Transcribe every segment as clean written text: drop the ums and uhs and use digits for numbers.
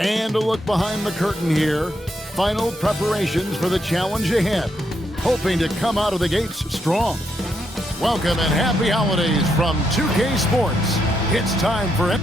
And a look behind the curtain here. Final preparations for the challenge ahead. Hoping to come out of the gates strong. Welcome and happy holidays from 2K Sports. It's time for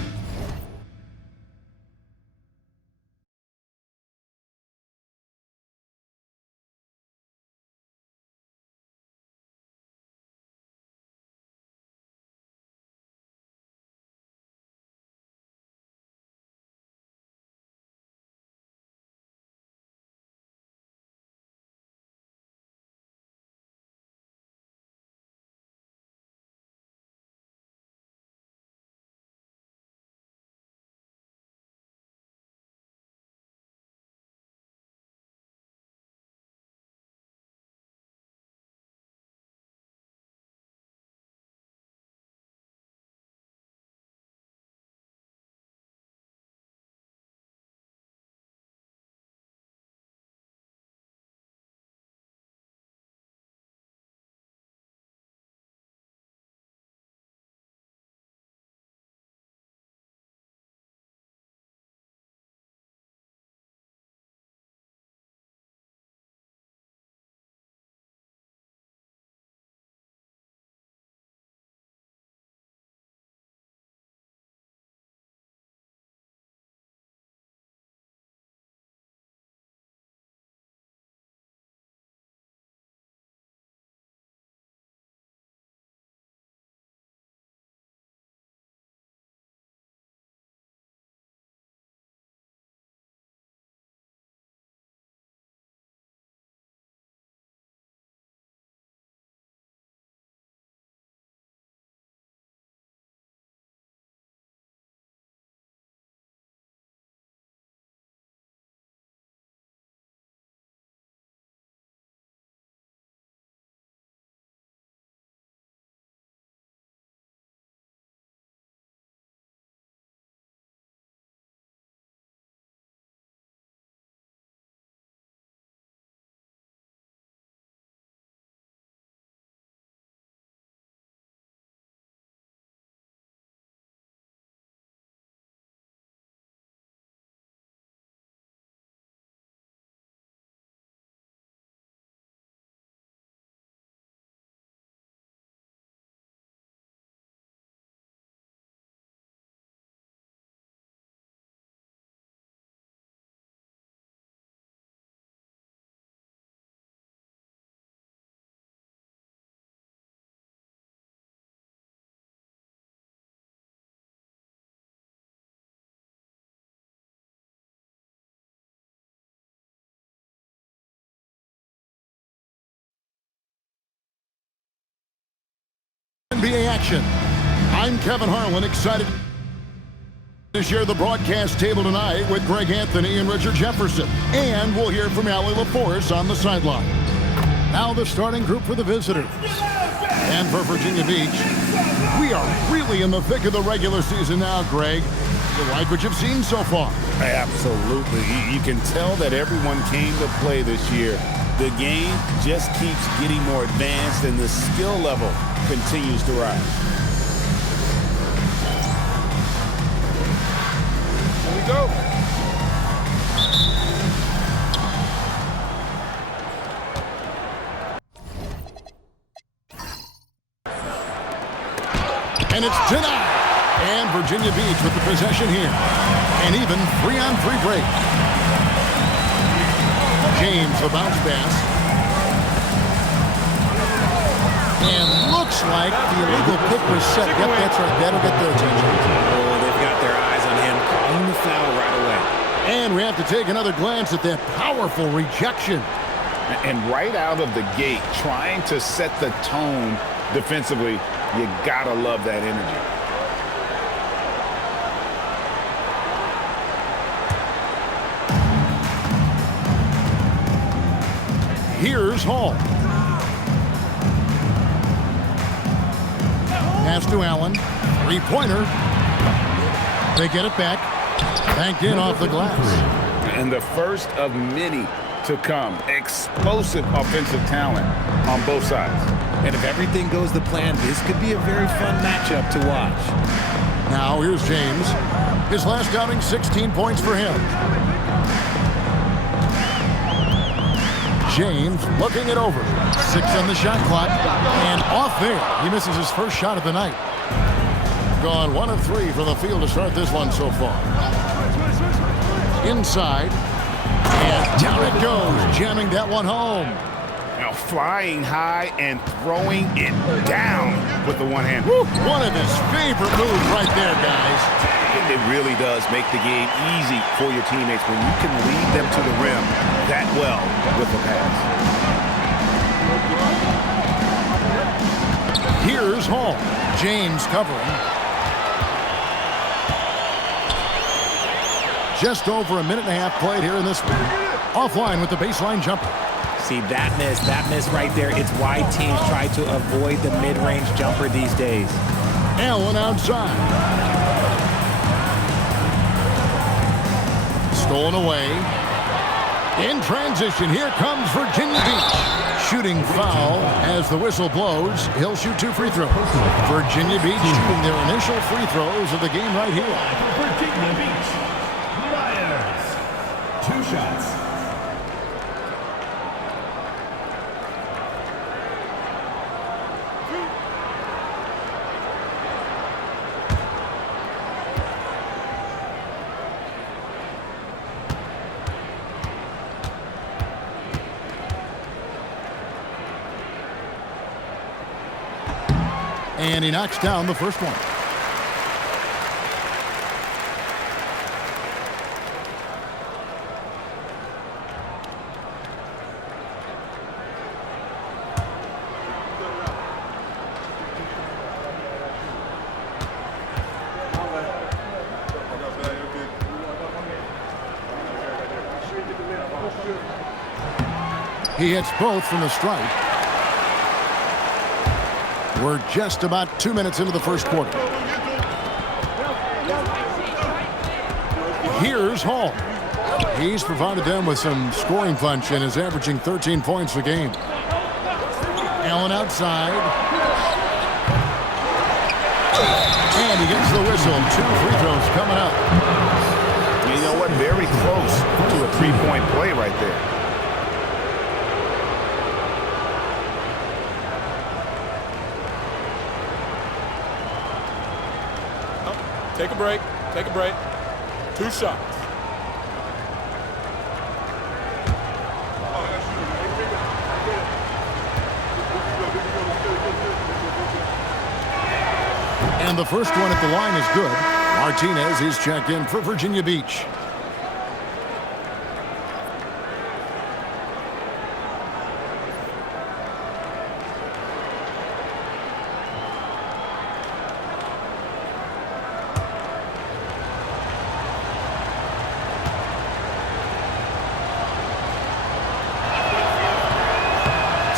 NBA action. I'm Kevin Harlan, excited to share the broadcast table tonight with Greg Anthony and Richard Jefferson. And we'll hear from Allie LaForce on the sideline. Now the starting group for the visitors. And for Virginia Beach, we are really in the thick of the regular season now, Greg. You like what you've seen so far? Absolutely. You can tell that everyone came to play this year. The game just keeps getting more advanced and the skill level continues to rise. Here we go. And it's denied. And Virginia Beach with the possession here. An even 3-on-3 break. James, the bounce pass. And looks like the illegal kick was set. Yep, that's right. That'll get their attention. Oh, they've got their eyes on him, calling the foul right away. And we have to take another glance at that powerful rejection. And right out of the gate, trying to set the tone defensively, you gotta love that energy. Here's Hall. Pass to Allen. Three-pointer. They get it back. Banked in off the glass. And the first of many to come. Explosive offensive talent on both sides. And if everything goes to plan, this could be a very fun matchup to watch. Now here's James. His last outing, 16 points for him. James looking it over. 6 on the shot clock. And off there. He misses his first shot of the night. Gone 1 of 3 from the field to start this one so far. Inside. And down it goes. Jamming that one home. Now flying high and throwing it down with the one hand. Woo, one of his favorite moves right there, guys. It really does make the game easy for your teammates when you can lead them to the rim that well with the pass. Here's Hall. James covering. Just over a minute and a half played here in this one. Offline with the baseline jumper. See, that miss right there. It's why teams try to avoid the mid-range jumper these days. Allen outside. Stolen away. In transition, here comes Virginia Beach. Shooting foul as the whistle blows. He'll shoot 2 free throws. Virginia Beach shooting their initial free throws of the game right here. Virginia Beach. Myers. 2 shots. And he knocks down the first one. He hits both from the stripe. We're just about 2 minutes into the first quarter. Here's Hall. He's provided them with some scoring punch and is averaging 13 points a game. Allen outside. And he gets the whistle. 2 free throws coming up. You know what? Very close to a 3-point play right there. Take a break. Take a break. 2 shots. And the first one at the line is good. Martinez is checked in for Virginia Beach.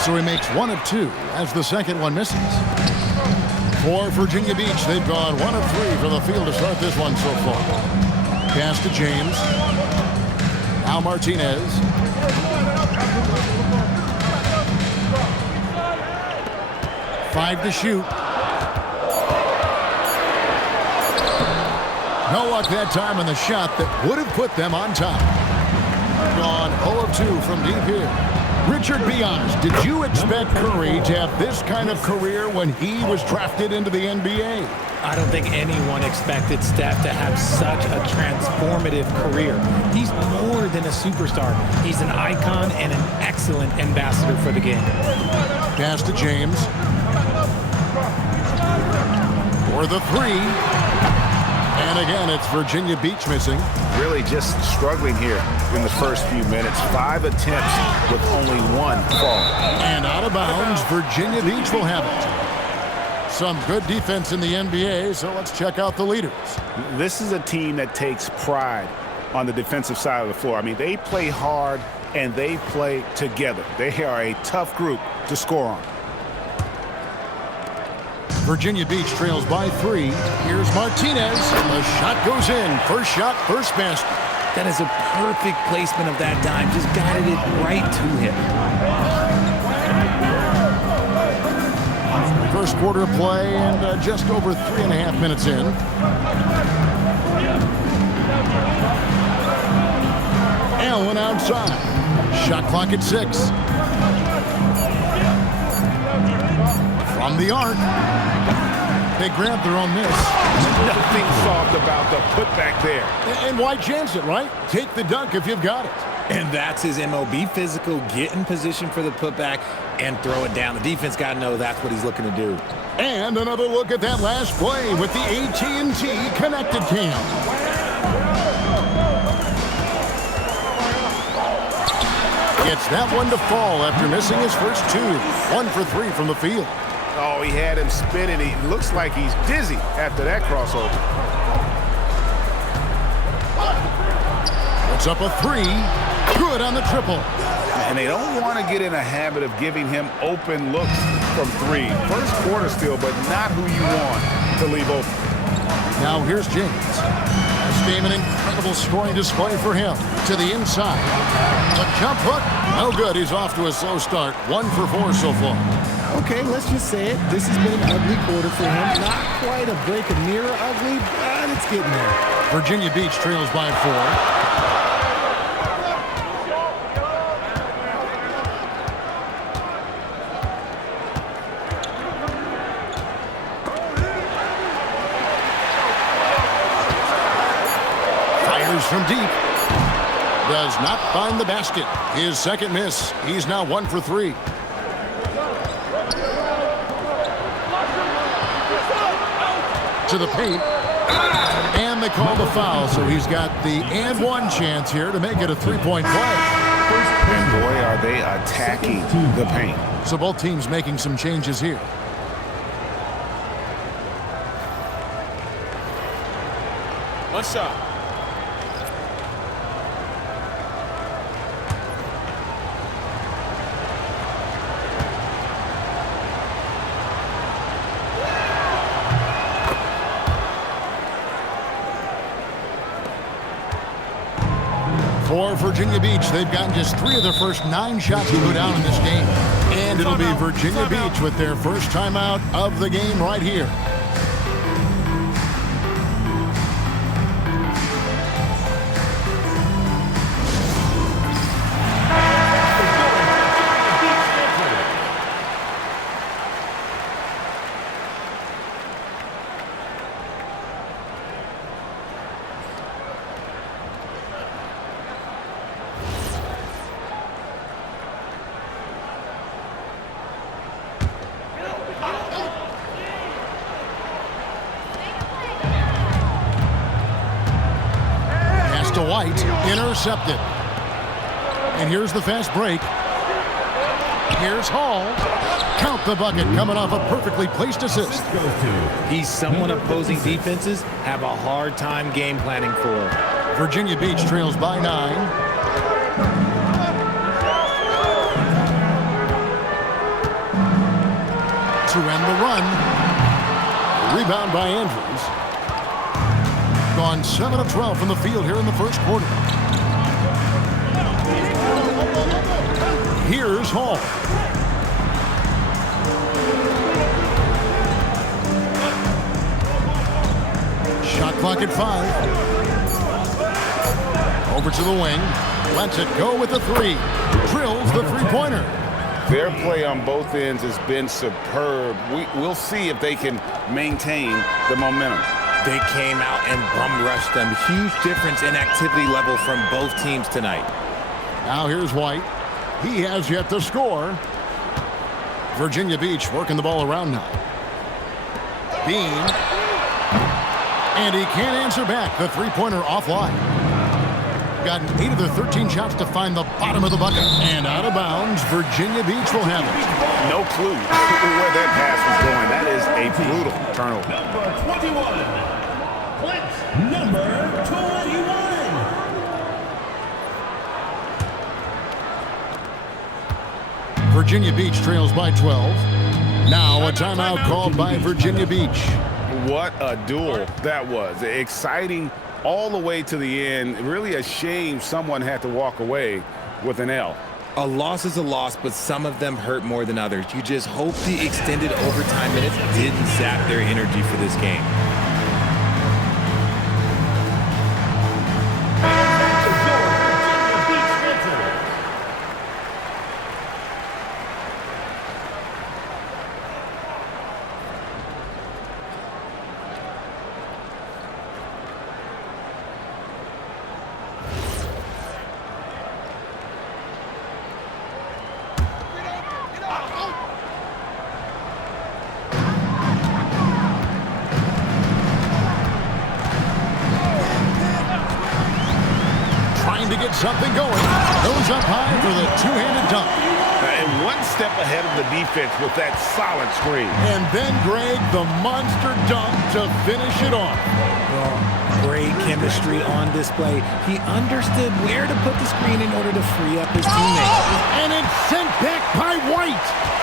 So he makes 1 of 2 as the second one misses. For Virginia Beach, they've gone 1 of 3 from the field to start this one so far. Pass to James. Now Martinez. Five to shoot. No luck that time on the shot that would have put them on top. Gone 0 of 2 from deep here. Richard, be honest, did you expect Curry to have this kind of career when he was drafted into the NBA? I don't think anyone expected Steph to have such a transformative career. He's more than a superstar. He's an icon and an excellent ambassador for the game. Pass to James. For the 3. And again, it's Virginia Beach missing. Really just struggling here in the first few minutes. 5 attempts with only 1 fall. And out of bounds, Virginia Beach will have it. Some good defense in the NBA, so let's check out the leaders. This is a team that takes pride on the defensive side of the floor. I mean, they play hard and they play together. They are a tough group to score on. Virginia Beach trails by 3. Here's Martinez. The shot goes in. First shot, first basket. That is a perfect placement of that dime. Just guided it right to him. First quarter of play and just over 3.5 minutes in. Allen outside. Shot clock at 6. From the arc. They grab their own miss. Nothing soft about the putback there. And why chance it, right? Take the dunk if you've got it. And that's his MO. Be physical, get in position for the putback, and throw it down. The defense got to know that's what he's looking to do. And another look at that last play with the AT&T connected cam. Gets that one to fall after missing his first 2. 1 for 3 from the field. Oh, he had him spinning. He looks like he's dizzy after that crossover. Puts up a 3. Good on the triple. And they don't want to get in a habit of giving him open looks from 3. First quarter still, but not who you want to leave open. Now here's James. That's been an incredible scoring display for him. To the inside. The jump hook. No good. He's off to a slow start. 1 for 4 so far. Okay, let's just say it. This has been an ugly quarter for him. Not quite a break of near ugly, but it's getting there. Virginia Beach trails by 4. From deep. Does not find the basket. His second miss. He's now 1 for 3. To the paint. And they call the foul, so he's got the and one chance here to make it a 3-point play. And boy, are they attacking the paint. So both teams making some changes here. One shot. For Virginia Beach, they've gotten just 3 of their first 9 shots to go down in this game. And it'll be Virginia Beach with their first timeout of the game right here. To White, intercepted. And here's the fast break. Here's Hall. Count the bucket, coming off a perfectly placed assist. He's someone opposing defenses have a hard time game planning for. Virginia Beach trails by 9. To end the run. Rebound by Andrews. Gone 7 of 12 from the field here in the first quarter. Here's Hall. Shot clock at 5. Over to the wing. Lets it go with the 3. Drills the three-pointer. Their play on both ends has been superb. We'll see if they can maintain the momentum. They came out and bum rushed them. Huge difference in activity level from both teams tonight. Now here's White. He has yet to score. Virginia Beach working the ball around now. Bean. And he can't answer back. The three-pointer offline. Gotten 8 of their 13 shots to find the bottom of the bucket. And out of bounds, Virginia Beach will have it. No clue where that pass was going. That is a brutal turnover. Number 21. Clint, number 21. Virginia Beach trails by 12. Now a timeout called by Virginia Beach. What a duel that was. Exciting all the way to the end. Really a shame someone had to walk away with an L. A loss is a loss, but some of them hurt more than others. You just hope the extended overtime minutes didn't sap their energy for this game. To get something going. Goes up high for the two-handed dunk. And one step ahead of the defense with that solid screen. And then, Greg, the monster dunk to finish it off. Well, great chemistry on display. He understood where to put the screen in order to free up his teammate. And it's sent back by White.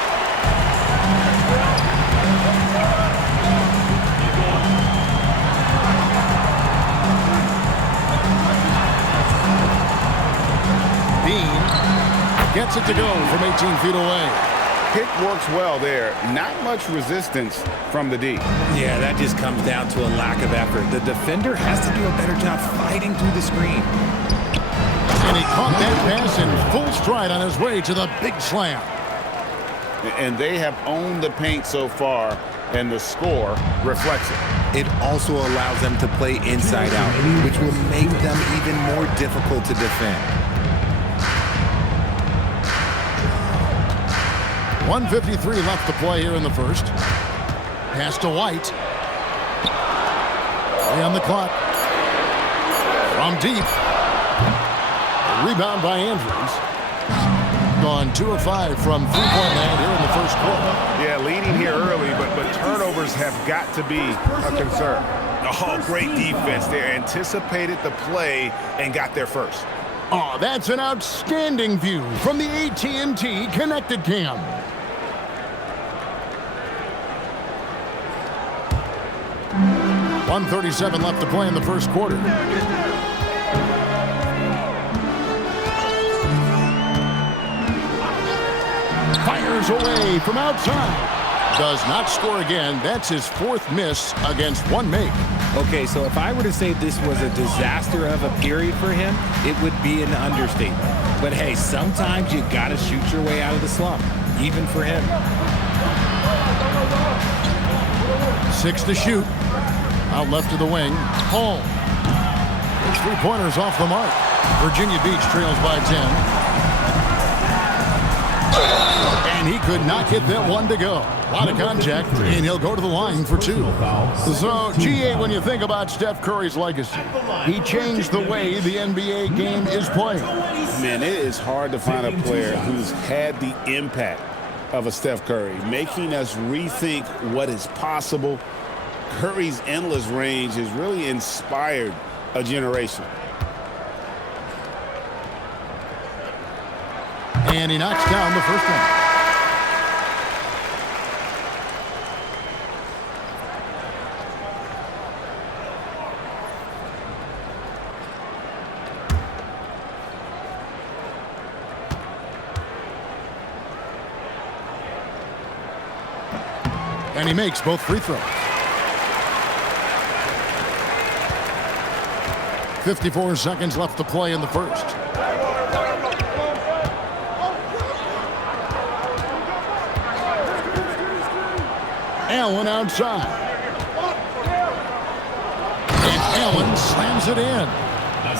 Gets it to go from 18 feet away. Pick works well there. Not much resistance from the D. Yeah, that just comes down to a lack of effort. The defender has to do a better job fighting through the screen. And he caught that pass in full stride on his way to the big slam. And they have owned the paint so far, and the score reflects it. It also allows them to play inside out, which will make them even more difficult to defend. 1:53 left to play here in the first. Pass to White. On the clock. From deep. Rebound by Andrews. Gone 2 of 5 from three-point land here in the first quarter. Yeah, leading here early, but turnovers have got to be a concern. Oh, great defense. They anticipated the play and got there first. Oh, that's an outstanding view from the AT&T Connected Cam. .137 left to play in the first quarter. Fires away from outside. Does not score again. That's his 4th miss against 1 make. Okay, so if I were to say this was a disaster of a period for him, it would be an understatement. But hey, sometimes you got to shoot your way out of the slump, even for him. 6 to shoot. Out left to the wing. Hall. His 3-pointers off the mark. Virginia Beach trails by 10. And he could not get that one to go. A lot of contact, and he'll go to the line for 2. So, GA, when you think about Steph Curry's legacy, he changed the way the NBA game is played. Man, it is hard to find a player who's had the impact of a Steph Curry, making us rethink what is possible. Curry's endless range has really inspired a generation. And he knocks down the first one. And he makes both free throws. 54 seconds left to play in the first. Allen outside. And Allen slams it in.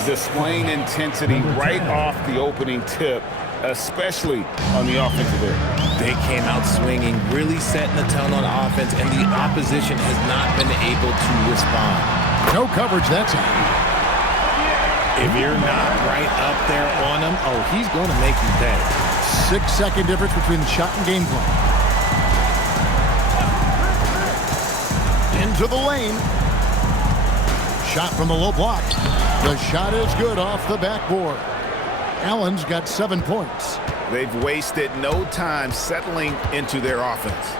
Displaying intensity right off the opening tip, especially on the offensive end. They came out swinging, really setting the tone on offense, and the opposition has not been able to respond. No coverage that time. If you're not right up there on him, oh, he's going to make you pay. 6-second difference between the shot and game plan. Into the lane. Shot from the low block. The shot is good off the backboard. Allen's got 7 points. They've wasted no time settling into their offense.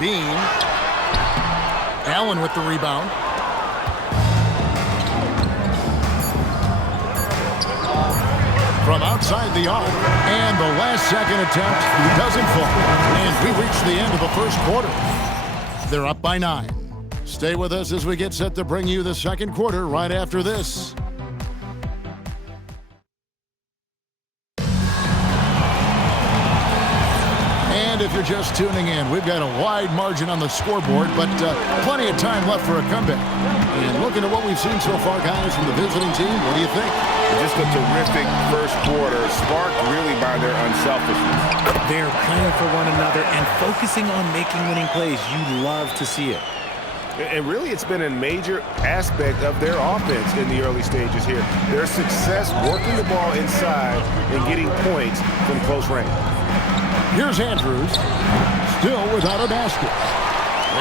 Bean. Allen with the rebound. from outside the arc. And the last-second attempt doesn't fall. And we reach the end of the first quarter. They're up by 9. Stay with us as we get set to bring you the second quarter right after this. And if you're just tuning in, we've got a wide margin on the scoreboard, but plenty of time left for a comeback. And looking at what we've seen so far, guys, from the visiting team, what do you think? Just a terrific first quarter, sparked really by their unselfishness. They're playing for one another and focusing on making winning plays. You love to see it. And really, it's been a major aspect of their offense in the early stages here. Their success working the ball inside and getting points from close range. Here's Andrews, still without a basket.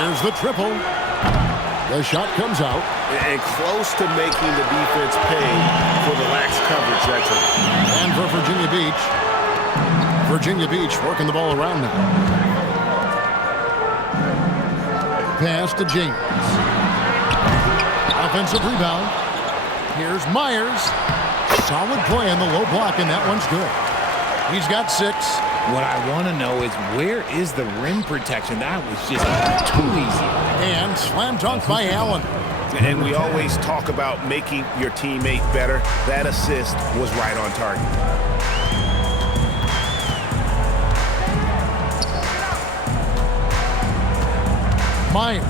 There's the triple. The shot comes out. And close to making the defense pay for the lax coverage that time. And for Virginia Beach working the ball around now. Pass to James. Offensive rebound. Here's Myers. Solid play on the low block, and that one's good. He's got 6. What I want to know is, where is the rim protection? That was just too easy. And slam dunk by Allen. And we always talk about making your teammate better. That assist was right on target. Myers.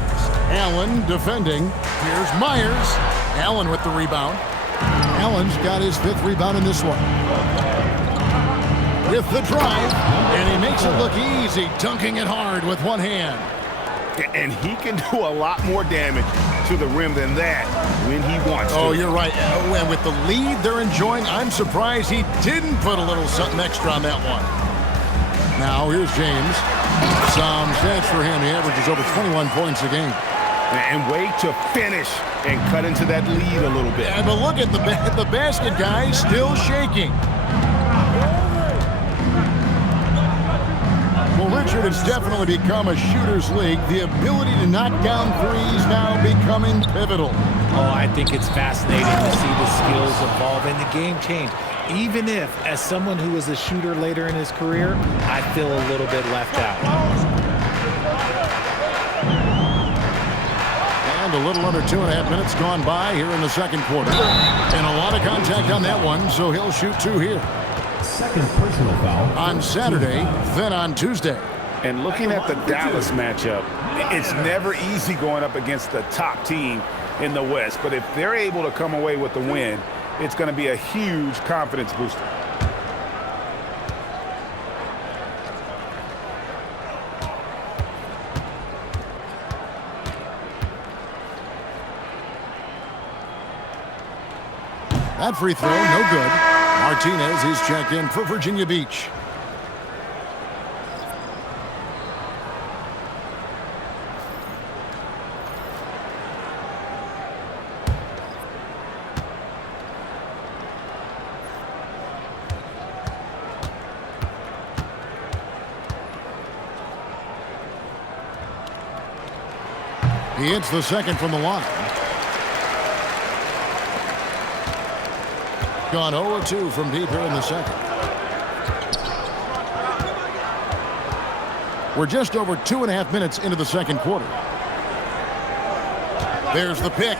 Allen defending. Here's Myers. Allen with the rebound. Allen's got his 5th rebound in this one. With the drive, and he makes it look easy, dunking it hard with one hand. And he can do a lot more damage to the rim than that when he wants to. Oh, you're right. And with the lead they're enjoying, I'm surprised he didn't put a little something extra on that one. Now, here's James. Some stats for him. He averages over 21 points a game. And wait to finish and cut into that lead a little bit. Yeah, but look at the basket, guys, still shaking. Well, Richard, it's definitely become a shooter's league. The ability to knock down threes now becoming pivotal. Oh, I think it's fascinating to see the skills evolve and the game change. Even if, as someone who was a shooter later in his career, I feel a little bit left out. And a little under 2.5 minutes gone by here in the second quarter. And a lot of contact on that one, so he'll shoot 2 here. Second personal foul. On Saturday, then on Tuesday. And looking at the Dallas matchup, it's never easy going up against the top team in the West. But if they're able to come away with the win, it's going to be a huge confidence booster. That free throw, no good. Martinez is checked in for Virginia Beach. He hits the second from the line. Gone 0-2 from deep here in the second. We're just over 2.5 minutes into the second quarter. There's the pick.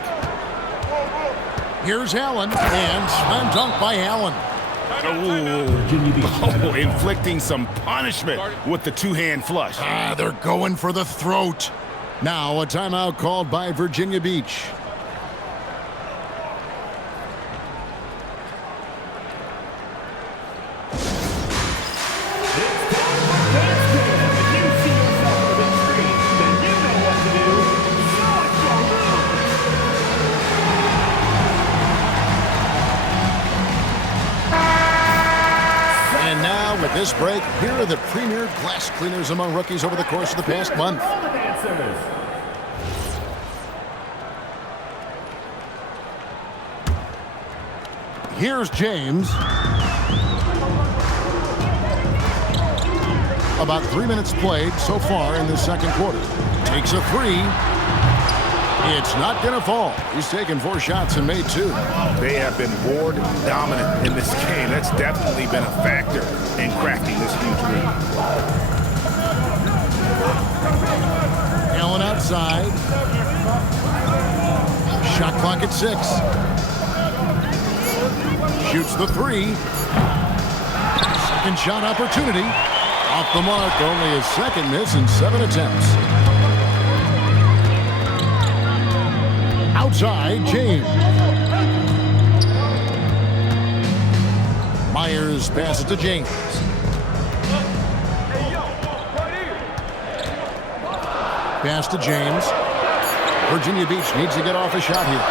Here's Allen, and slam dunk by Allen. Oh, inflicting some punishment with the two-hand flush. They're going for the throat. Now a timeout called by Virginia Beach. And now with this break, here are the premier glass cleaners among rookies over the course of the past month. Here's James. About 3 minutes played so far in the second quarter. Takes a 3. It's not going to fall. He's taken 4 shots and made 2. They have been board dominant in this game. That's definitely been a factor in cracking this huge lead. Allen outside. Shot clock at 6. Shoots the 3. Second shot opportunity. Off the mark, only his second miss in 7 attempts. Outside, James. Myers passes to James. Pass to James. Virginia Beach needs to get off a shot here.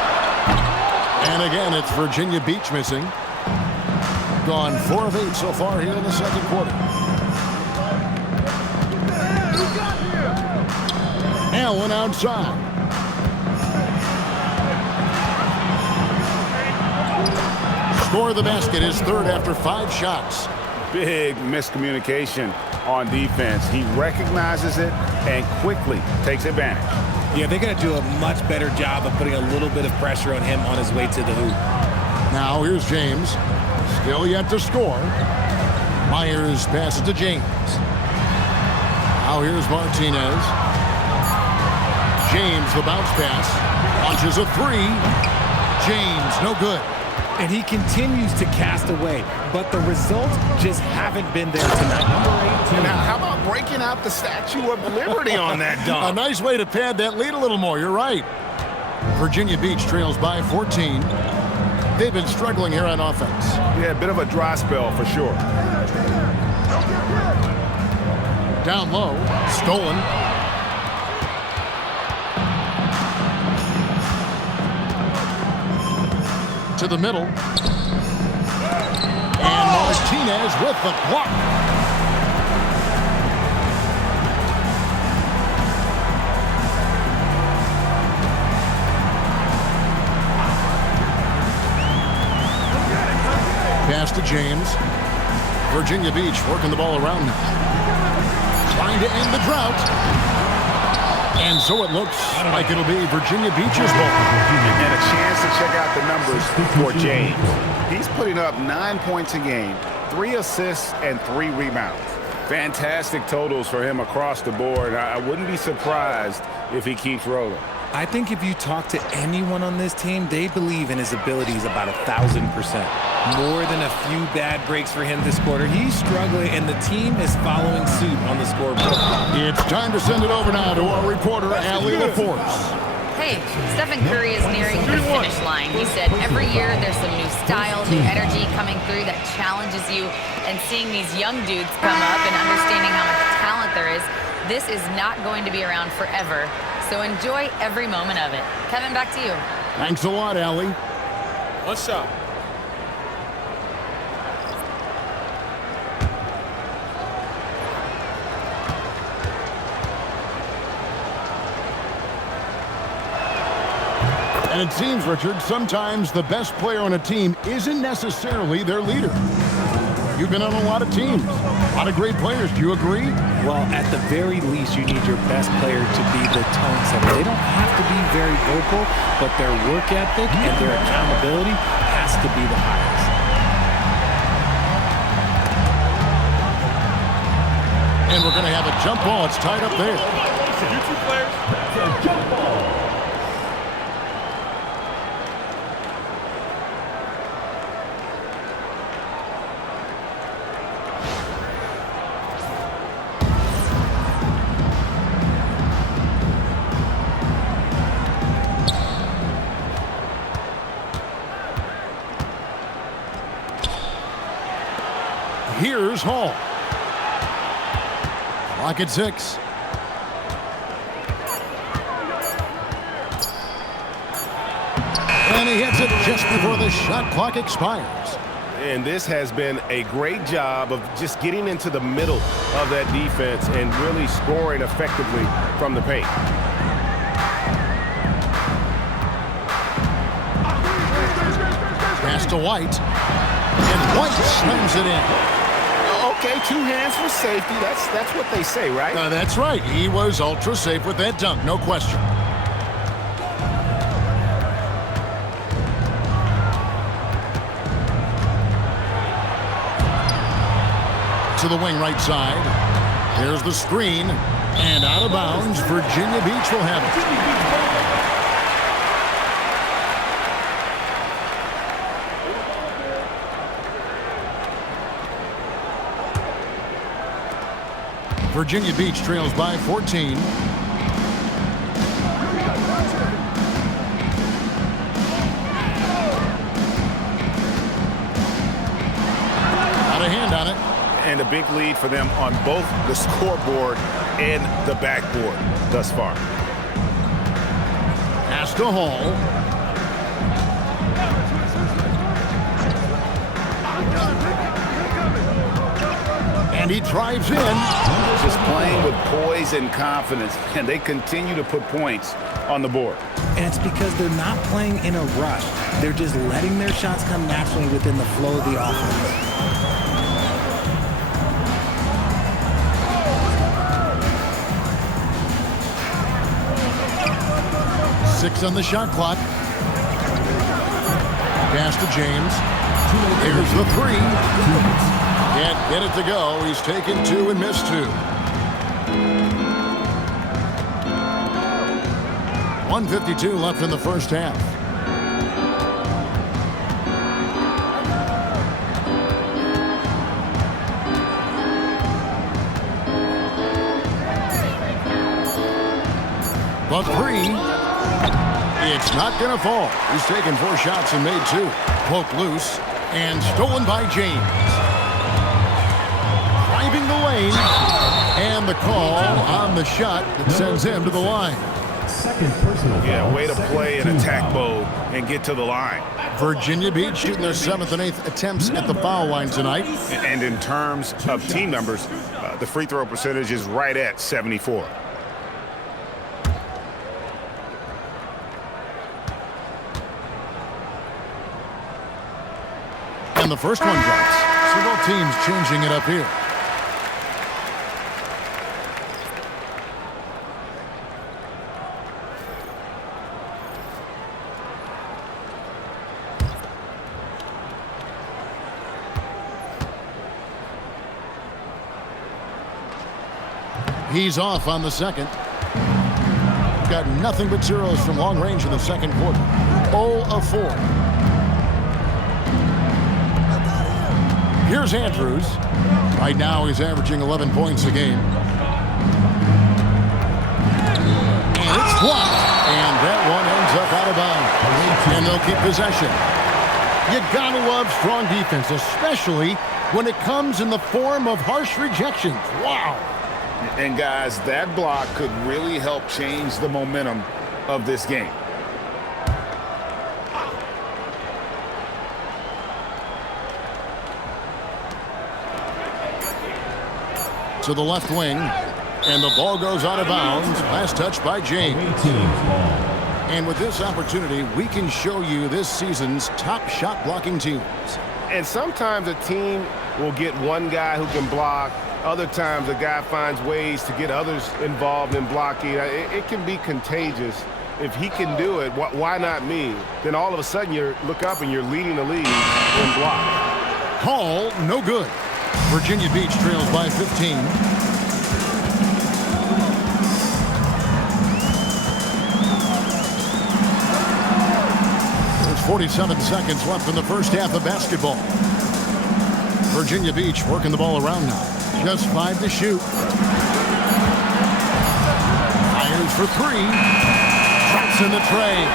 And again, it's Virginia Beach missing. Gone 4 of 8 so far here in the second quarter. Allen outside. Score the basket, his third after 5 shots. Big miscommunication on defense. He recognizes it and quickly takes advantage. Yeah, they're going to do a much better job of putting a little bit of pressure on him on his way to the hoop. Now here's James. Still yet to score. Myers passes to James. Now here's Martinez. James, the bounce pass. Launches a 3. James, no good. And he continues to cast away, but the results just haven't been there tonight. Number 18. Now, how about breaking out the Statue of Liberty on that A dunk? nice way to pad that lead a little more. You're right. Virginia Beach trails by 14. They've been struggling here on offense. Yeah, a bit of a dry spell for sure. Down low, stolen. To the middle. And Martinez with the block. Pass to James. Virginia Beach working the ball around now. Trying to end the drought. And so it looks like it'll be Virginia Beach's ball. And a chance to check out the numbers for James. He's putting up 9 points a game, 3 assists, and 3 rebounds. Fantastic totals for him across the board. I wouldn't be surprised if he keeps rolling. I think if you talk to anyone on this team, they believe in his abilities about 1,000%. More than a few bad breaks for him this quarter. He's struggling, and the team is following suit on the scoreboard. It's time to send it over now to our reporter, Allie LaForce. Hey, Stephen Curry is nearing the finish line. He said every year there's some new style, new energy coming through that challenges you. And seeing these young dudes come up and understanding how much talent there is, this is not going to be around forever. So enjoy every moment of it. Kevin, back to you. Thanks a lot, Allie. One shot. And it seems, Richard, sometimes the best player on a team isn't necessarily their leader. You've been on a lot of teams, a lot of great players. Do you agree? Well, at the very least, you need your best player to be the tone setter. They don't have to be very vocal, but their work ethic and their accountability has to be the highest. And we're going to have a jump ball. It's tied up there. You two players. Jump ball. Here's Hall. Clock at 6. And he hits it just before the shot clock expires. And this has been a great job of just getting into the middle of that defense and really scoring effectively from the paint. Pass to White. And White slams it in. Okay, 2 hands for safety. That's what they say, right? That's right. He was ultra safe with that dunk, no question. to the wing right side. There's the screen. And out of bounds, Virginia Beach will have it. Virginia Beach trails by 14. Got a hand on it. And a big lead for them on both the scoreboard and the backboard thus far. Pass to Hall. And he drives in. Just playing with poise and confidence, and they continue to put points on the board. And it's because they're not playing in a rush. They're just letting their shots come naturally within the flow of the offense. 6 on the shot clock. Pass to James. Here's the 3. Can't get it to go. He's taken 2 and missed 2. 1:52 left in the first half. The 3. It's not going to fall. He's taken 4 shots and made 2. Poked loose and stolen by James. Driving the lane. And the call on the shot that sends him to the line. Second personal foul. Yeah, way to play in attack mode and get to the line. Virginia Beach shooting their 7th and 8th attempts at the foul line tonight. And in terms of team numbers, the free throw percentage is right at 74. And the first one drops. So both teams changing it up here. He's off on the second. Got nothing but zeros from long range in the second quarter. 0 of 4. Here's Andrews. Right now he's averaging 11 points a game. And it's blocked. And that one ends up out of bounds. And they'll keep possession. You gotta love strong defense, especially when it comes in the form of harsh rejections. Wow. And guys, that block could really help change the momentum of this game. To the left wing, and the ball goes out of bounds. Last touch by James. And with this opportunity, we can show you this season's top shot blocking teams. And sometimes a team will get one guy who can block. Other times a guy finds ways to get others involved in blocking. It can be contagious. If he can do it, why not me? Then all of a sudden you look up and you're leading the league in block. Hall, no good. Virginia Beach trails by 15. There's 47 seconds left in the first half of basketball. Virginia Beach working the ball around now. Just 5 to shoot. Fires for 3. Drops in the tray.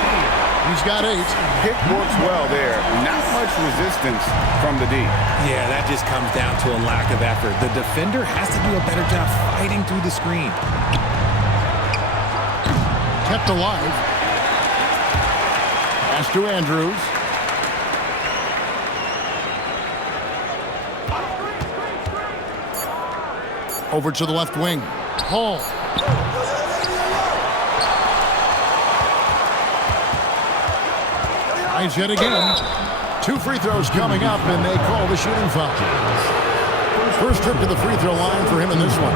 He's got 8. Pick works well there. Not much resistance from the D. Yeah, that just comes down to a lack of effort. The defender has to do a better job fighting through the screen. Kept alive. Pass to Andrews. Over to the left wing. Hall. Tries yet again. 2 free throws coming up, and they call the shooting foul. First trip to the free throw line for him in this one.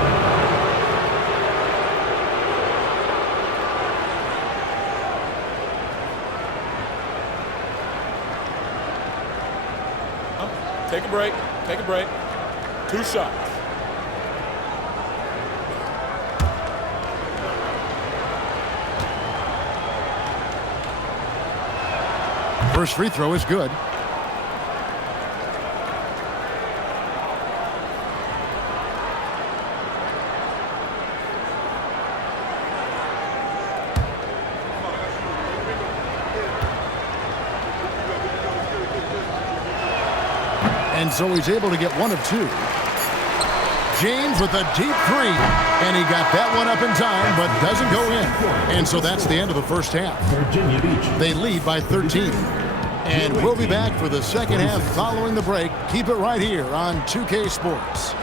Take a break. Take a break. 2 shots. First free throw is good. And so he's able to get one of two. James with a deep three. And he got that one up in time, but doesn't go in. And so that's the end of the first half. Virginia Beach. They lead by 13. And we'll be back for the second half following the break. Keep it right here on 2K Sports.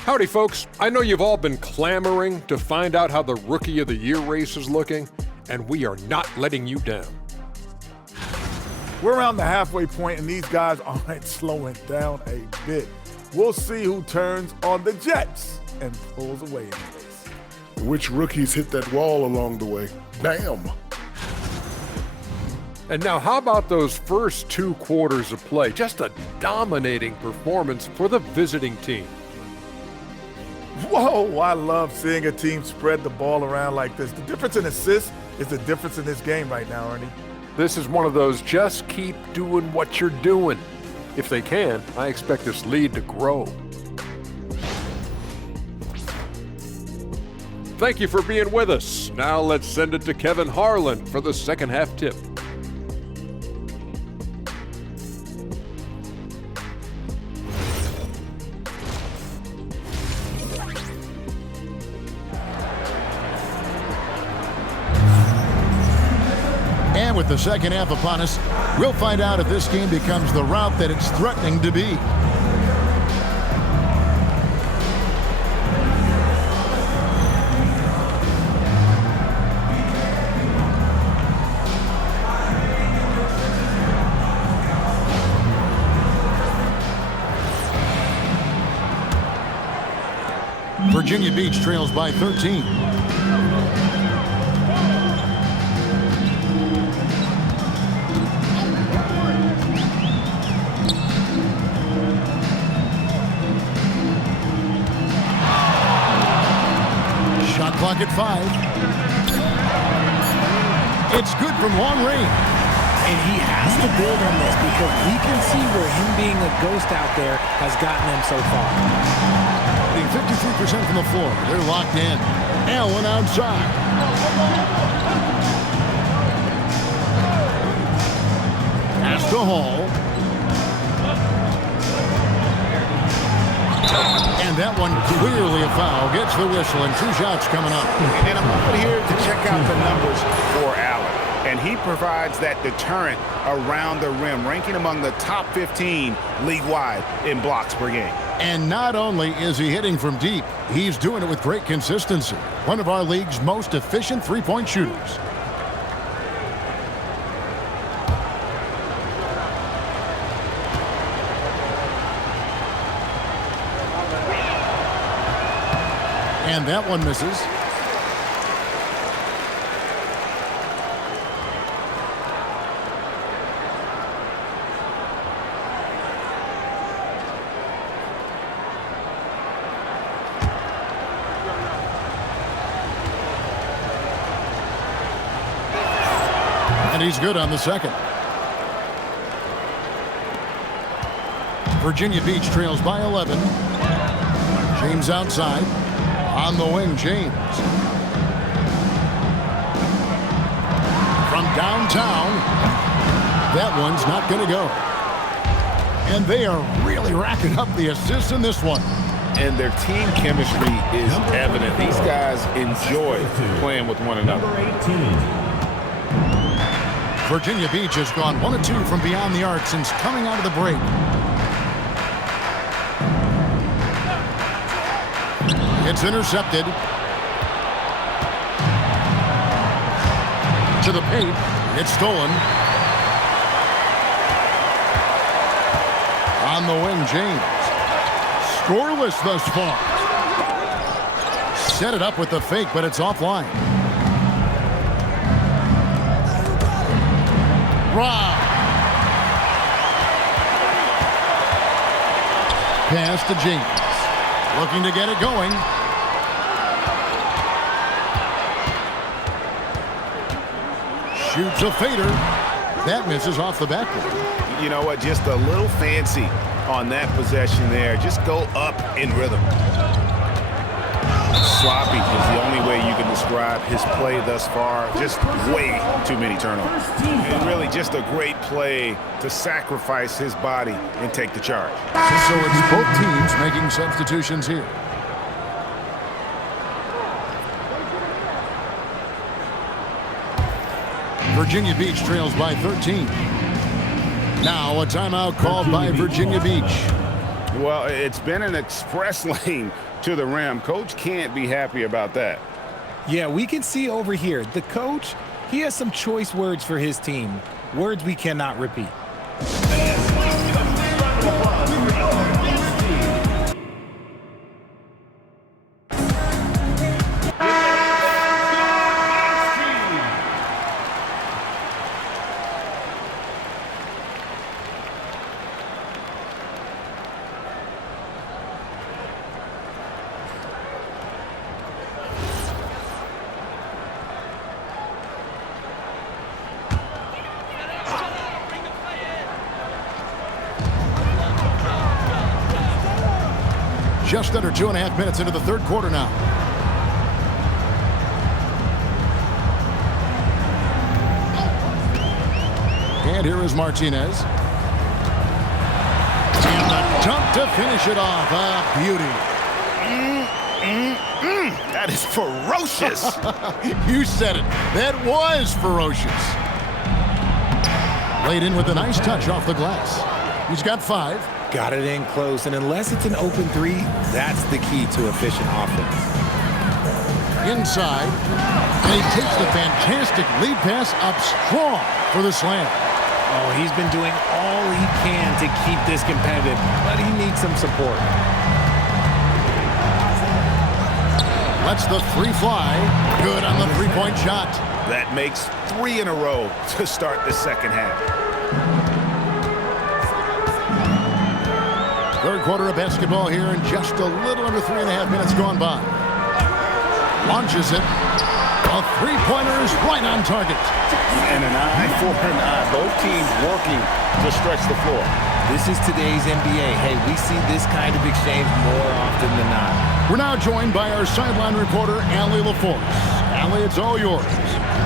Howdy, folks. I know you've all been clamoring to find out how the Rookie of the Year race is looking, and we are not letting you down. We're around the halfway point, and these guys aren't slowing down a bit. We'll see who turns on the Jets and pulls away in the race. Which rookies hit that wall along the way? Bam! And now, how about those first 2 quarters of play? Just a dominating performance for the visiting team. Whoa, I love seeing a team spread the ball around like this. The difference in assists is the difference in this game right now, Ernie. This is one of those just keep doing what you're doing. If they can, I expect this lead to grow. Thank you for being with us. Now let's send it to Kevin Harlan for the second half tip. And with the second half upon us, we'll find out if this game becomes the route that it's threatening to be. Virginia Beach trails by 13. Shot clock at 5. It's good from long range. And he has to build on this because we can see where him being a ghost out there has gotten him so far. 53% from the floor. They're locked in. Allen outside. Pass to Hall. And that one clearly a foul. Gets the whistle and 2 shots coming up. And I'm over here to check out the numbers for Allen. And he provides that deterrent around the rim, ranking among the top 15 league-wide in blocks per game. And not only is he hitting from deep, he's doing it with great consistency. One of our league's most efficient three-point shooters. And that one misses. And he's good on the second. Virginia Beach trails by 11. James outside. On the wing, James. From downtown. That one's not going to go. And they are really racking up the assists in this one. And their team chemistry is evident. These guys enjoy playing with one another. Virginia Beach has gone 1 of 2 from beyond the arc since coming out of the break. It's intercepted. To the paint. It's stolen. On On the wing, James. Scoreless thus far. Set it up with the fake, but it's offline. Rob. Pass to James. Looking to get it going. Shoots a fader. That misses off the backboard. You know what? Just a little fancy on that possession there. Just go up in rhythm. Sloppy is the only way you can describe his play thus far. Just way too many turnovers. And really just a great play to sacrifice his body and take the charge. So it's both teams making substitutions here. Virginia Beach trails by 13. Now a timeout called by Virginia Beach. Well, it's been an express lane to the rim. Coach can't be happy about that. Yeah, we can see over here, the coach, he has some choice words for his team. Words we cannot repeat. Just under 2.5 minutes into the third quarter now. And here is Martinez. And the dunk to finish it off. A beauty. That is ferocious. You said it. That was ferocious. Laid in with a nice touch off the glass. He's got 5. Got it in close, and unless it's an open three, that's the key to efficient offense. Inside, and he takes the fantastic lead pass up strong for the slam. Oh, he's been doing all he can to keep this competitive, but he needs some support. Lets the three fly. Good on the three-point shot. That makes 3 in a row to start the second half. Third quarter of basketball here, and just a little under 3.5 minutes gone by. Launches it. A three-pointer is right on target. And an eye for an eye. Both teams working to stretch the floor. This is today's NBA. Hey, we see this kind of exchange more often than not. We're now joined by our sideline reporter, Allie LaForce. Allie, it's all yours.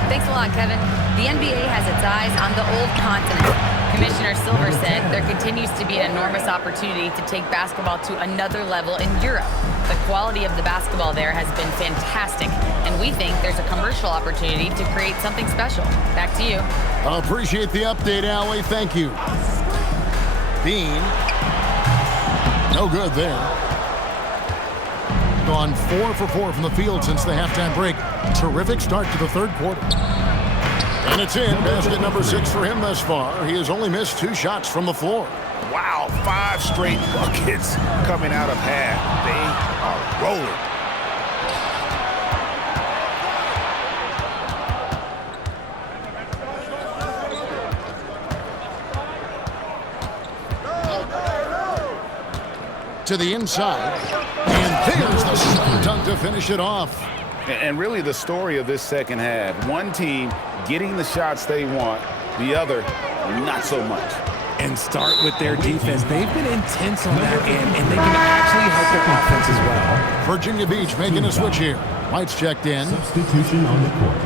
Thanks a lot, Kevin. The NBA has its eyes on the old continent. Commissioner Silver said there continues to be an enormous opportunity to take basketball to another level in Europe. The quality of the basketball there has been fantastic, and we think there's a commercial opportunity to create something special. Back to you. I appreciate the update, Allie. Thank you. Bean. No good there. Gone 4 for 4 from the field since the halftime break. Terrific start to the third quarter. And it's in. Basket number 6 for him thus far. He has only missed 2 shots from the floor. Wow, 5 straight buckets coming out of half. They are rolling. To the inside. And there's the slam dunk to finish it off. And really the story of this second half, one team getting the shots they want, the other not so much. And start with their defense. They've been intense on that end, and they can actually help their offense as well. Virginia Beach making a switch here. White's checked in. Substitution on the court.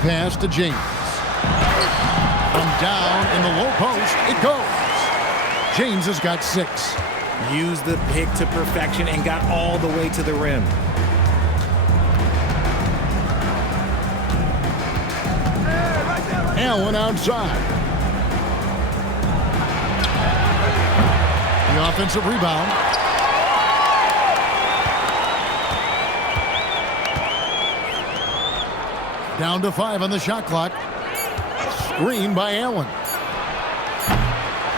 Pass to James. From down in the low post, it goes. James has got 6. Used the pick to perfection and got all the way to the rim. Allen outside. The offensive rebound. Down to 5 on the shot clock. Screen by Allen.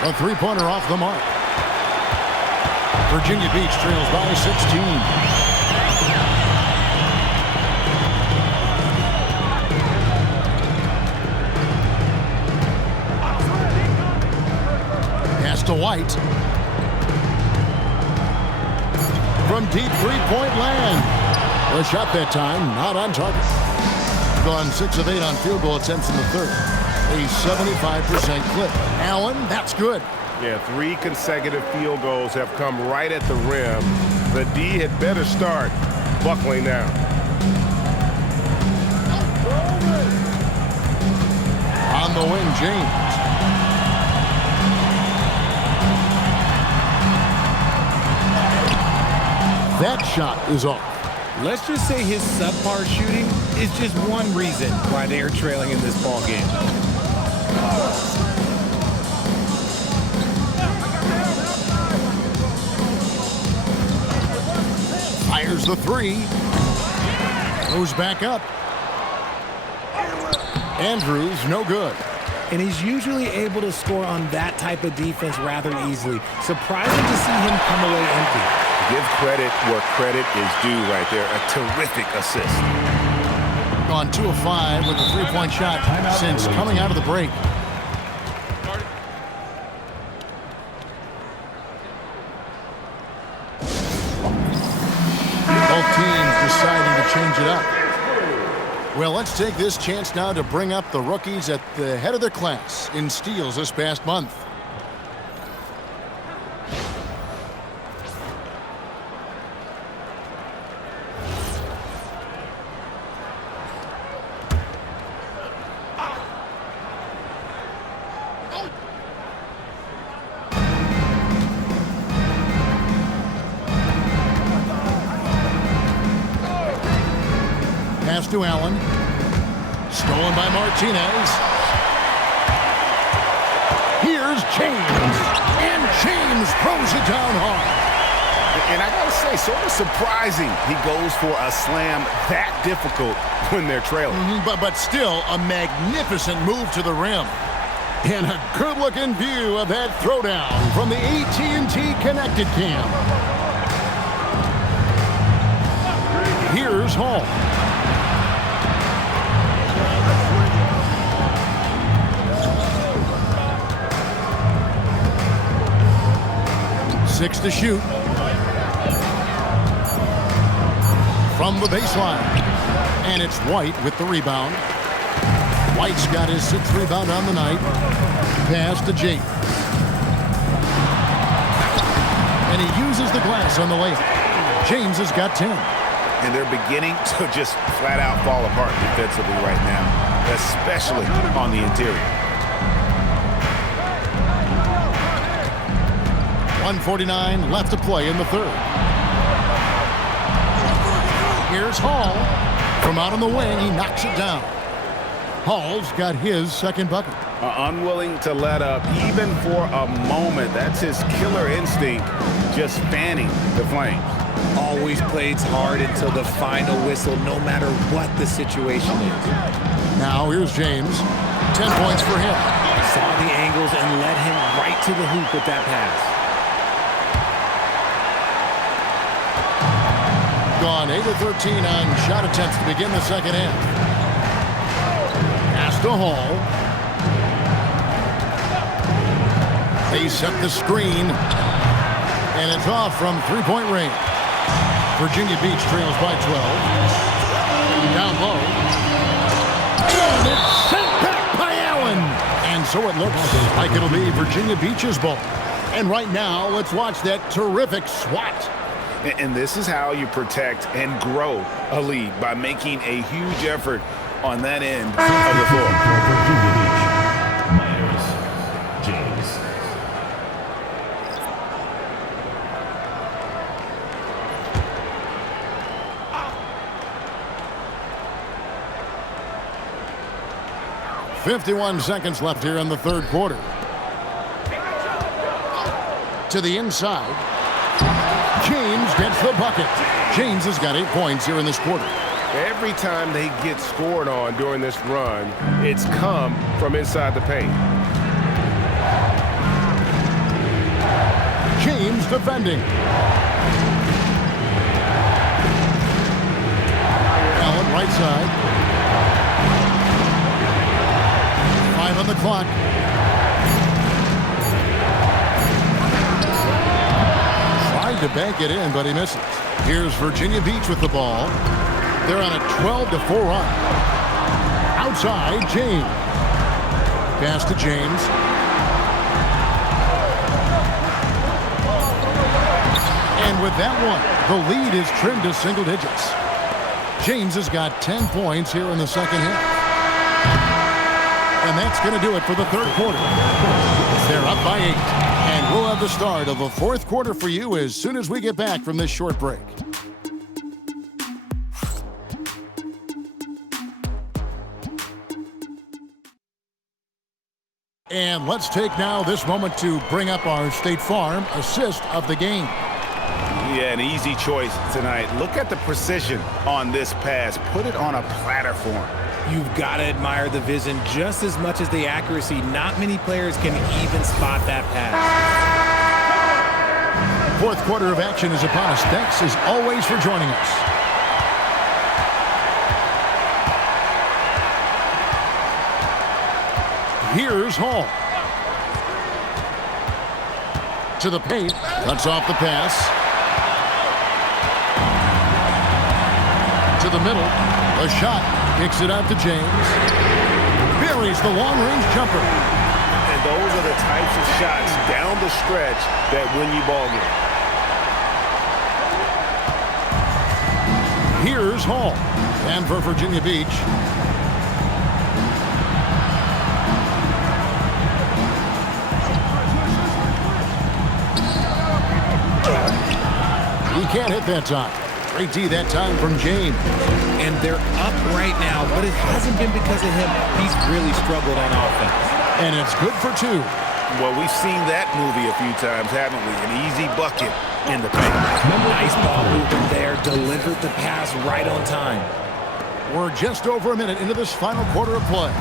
A three-pointer off the mark. Virginia Beach trails by 16. Pass to White. From deep three-point land. The shot that time, not on target. Gone 6 of 8 on field goal attempts in the third. A 75% clip. Allen, that's good. Yeah, 3 consecutive field goals have come right at the rim. The D had better start buckling down. On the wing, James. That shot is off. Let's just say his subpar shooting is just one reason why they are trailing in this ball game. Fires the 3. Goes back up. Andrews, no good. And he's usually able to score on that type of defense rather easily. Surprising to see him come away empty. Give credit where credit is due right there. A terrific assist. Gone 2 of 5 with a three-point shot since coming out of the break. Both teams deciding to change it up. Well, let's take this chance now to bring up the rookies at the head of their class in steals this past month. Pass to Allen. Stolen by Martinez. Here's James. And James throws it down hard. And I gotta say, sort of surprising he goes for a slam that difficult when they're trailing. But still a magnificent move to the rim. And a good-looking view of that throwdown from the AT&T Connected Cam. Here's Hall. Six to shoot. From the baseline. And it's White with the rebound. White's got his 6th rebound on the night. Pass to James. And he uses the glass on the layup. James has got 10. And they're beginning to just flat out fall apart defensively right now, especially on the interior. 1:49 left to play in the third. Here's Hall. From out on the wing, he knocks it down. Hall's got his second bucket. Unwilling to let up even for a moment. That's his killer instinct, just fanning the flames. Always plays hard until the final whistle, no matter what the situation is. Now here's James. 10 points for him. Saw the angles and led him right to the hoop with that pass. Gone 8 of 13 on shot attempts to begin the second half. Pass to Hall. They set the screen. And it's off from three-point range. Virginia Beach trails by 12. Down low. And it's sent back by Allen. And so it looks like it'll be Virginia Beach's ball. And right now, let's watch that terrific swat. And this is how you protect and grow a lead, by making a huge effort on that end of the floor. Virginia Beach, Myers, James. .51 seconds left here in the third quarter. To the inside. James gets the bucket. James has got 8 points here in this quarter. Every time they get scored on during this run, it's come from inside the paint. James defending. Allen right side. 5 on the clock. Tried to bank it in, but he misses. Here's Virginia Beach with the ball. They're on a 12-4 run. Outside, James. Pass to James. And with that one, the lead is trimmed to single digits. James has got 10 points here in the second half. And that's going to do it for the third quarter. They're up by 8. And we'll have the start of the fourth quarter for you as soon as we get back from this short break. And let's take now this moment to bring up our State Farm assist of the game. Yeah, an easy choice tonight. Look at the precision on this pass. Put it on a platter for him. You've got to admire the vision just as much as the accuracy. Not many players can even spot that pass. Fourth quarter of action is upon us. Thanks as always for joining us. Here's Hall. To the paint. Cuts off the pass. To the middle. A shot. Kicks it out to James. Buries the long-range jumper. And those are the types of shots down the stretch that win you ball game. Here's Hall. And for Virginia Beach. He can't hit that time. Great D that time from James. And they're up right now, but it hasn't been because of him. He's really struggled on offense. And it's good for 2. Well, we've seen that movie a few times, haven't we? An easy bucket in the paint. Nice ball movement there. Delivered the pass right on time. We're just over a minute into this final quarter of play.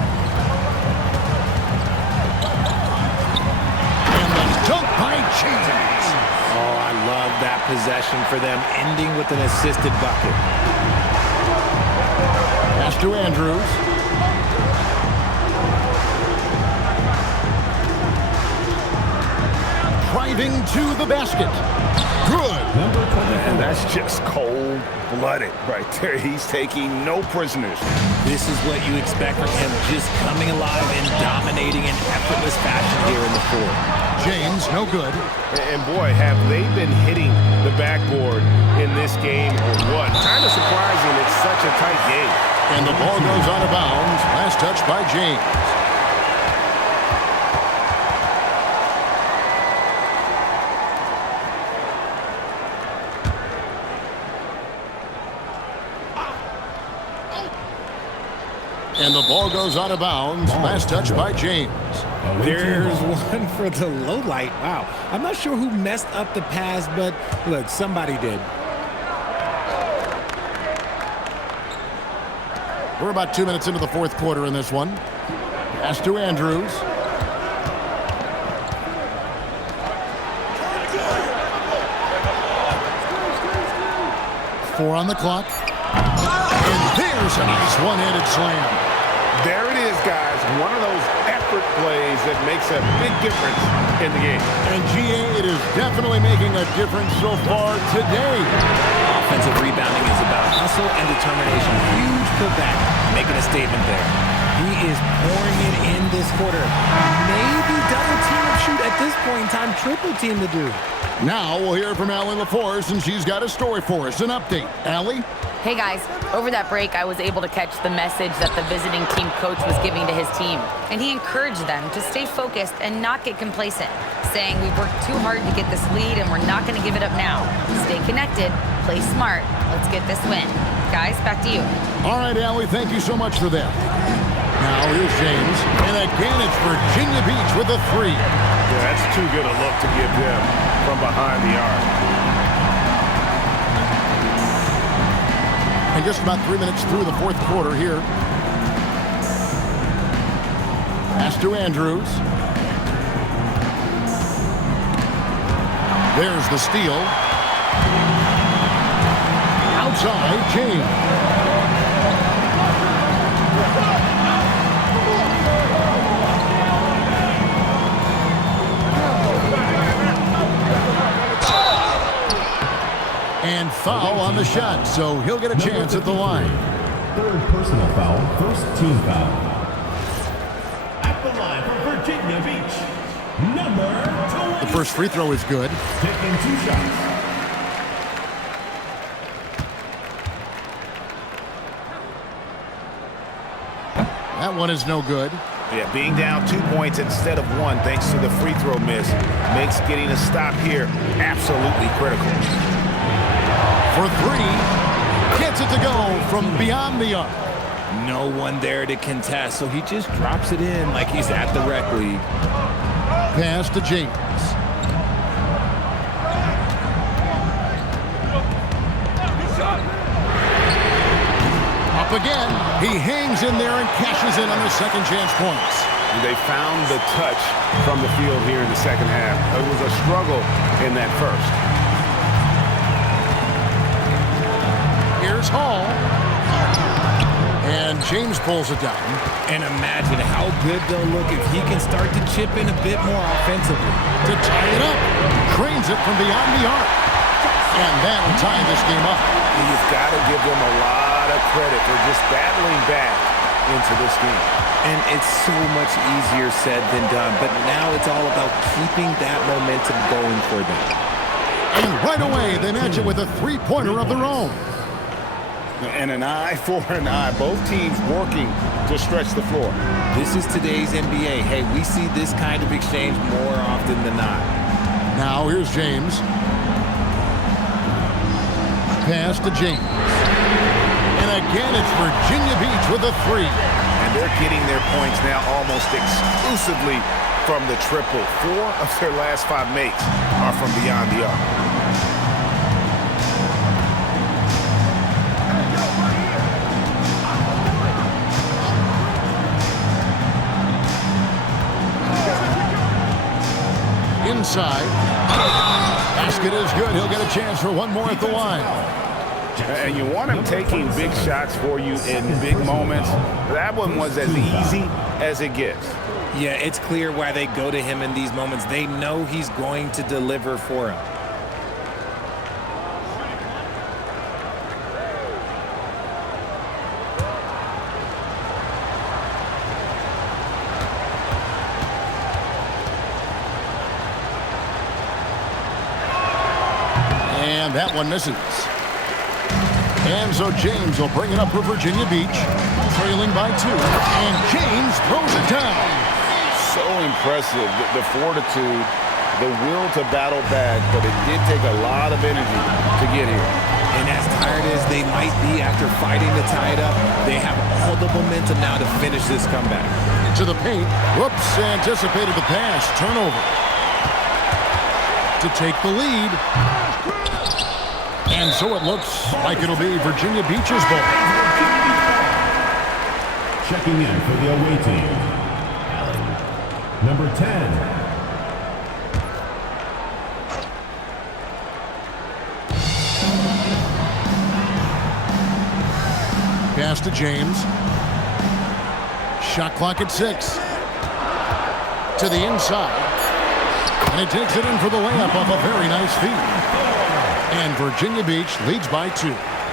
And the dunk by James. Oh, I love that possession for them, ending with an assisted bucket. Pass to Andrews. Driving to the basket. Good. And that's just cold-blooded right there. He's taking no prisoners. This is what you expect from him, just coming alive and dominating in effortless fashion here in the fourth. James, no good. And boy, have they been hitting the backboard in this game or what? Kind of surprising. It's such a tight game. And the ball goes out of bounds. Last touch by James. And the ball goes out of bounds. Last touch by James. There's one for the low light. Wow. I'm not sure who messed up the pass, but look, somebody did. We're about 2 minutes into the fourth quarter in this one. Pass to Andrews. Four on the clock. And there's a nice one-handed slam. There it is, guys. One of those effort plays that makes a big difference in the game. And GA, it is definitely making a difference so far today. Offensive rebounding is about hustle and determination. Huge putback, making a statement there. He is pouring it in this quarter. Maybe double team or shoot at this point in time, triple team to do. Now we'll hear from Allie LaForce, and she's got a story for us. An update. Allie? Hey guys, over that break, I was able to catch the message that the visiting team coach was giving to his team. And he encouraged them to stay focused and not get complacent, saying we've worked too hard to get this lead and we're not going to give it up now. Stay connected, play smart, let's get this win. Guys, back to you. All right, Allie, thank you so much for that. Now here's James. And again, it's Virginia Beach with a 3. Yeah, that's too good a look to give them from behind the arc. And just about 3 minutes through the fourth quarter here. Pass to Andrews. There's the steal. Outside, James. And foul on the shot, so he'll get a chance at the line. Third personal foul, first team foul. At the line for Virginia Beach, number 20. The first free throw is good. Taking 2 shots. That one is no good. Yeah, being down 2 points instead of 1 thanks to the free throw miss makes getting a stop here absolutely critical. For 3, gets it to go from beyond the arc. No one there to contest, so he just drops it in like he's at the rec league. Pass to James. Up again. He hangs in there and cashes in on the second chance points. They found the touch from the field here in the second half. It was a struggle in that first. Here's Hall. And James pulls it down. And imagine how good they'll look if he can start to chip in a bit more offensively. To tie it up. Cranes it from beyond the arc. And that'll tie this game up. You've got to give them a lot of credit for just battling back into this game. And it's so much easier said than done, but now it's all about keeping that momentum going for them. And right away, they match it with a three-pointer of their own. And an eye for an eye. Both teams working to stretch the floor. This is today's NBA. Hey, we see this kind of exchange more often than not. Now here's James. Pass to James. And again, it's Virginia Beach with a 3. And they're getting their points now almost exclusively from the triple. 4 of their last 5 makes are from beyond the arc. Inside. Basket is good. He'll get a chance for one more at the line. And you want him taking big shots for you in big moments. That one was as easy as it gets. Yeah, it's clear why they go to him in these moments. They know he's going to deliver for them. And that one misses. And so James will bring it up for Virginia Beach, trailing by 2. And James throws it down. So impressive, the fortitude, the will to battle back, but it did take a lot of energy to get here. And as tired as they might be after fighting to tie it up, they have all the momentum now to finish this comeback. To the paint. Whoops, anticipated the pass. Turnover. To take the lead. And so it looks like it'll be Virginia Beach's ball. Checking in for the away team, number 10. Pass to James. Shot clock at 6. To the inside. And he takes it in for the layup off a very nice feed. And Virginia Beach leads by 2.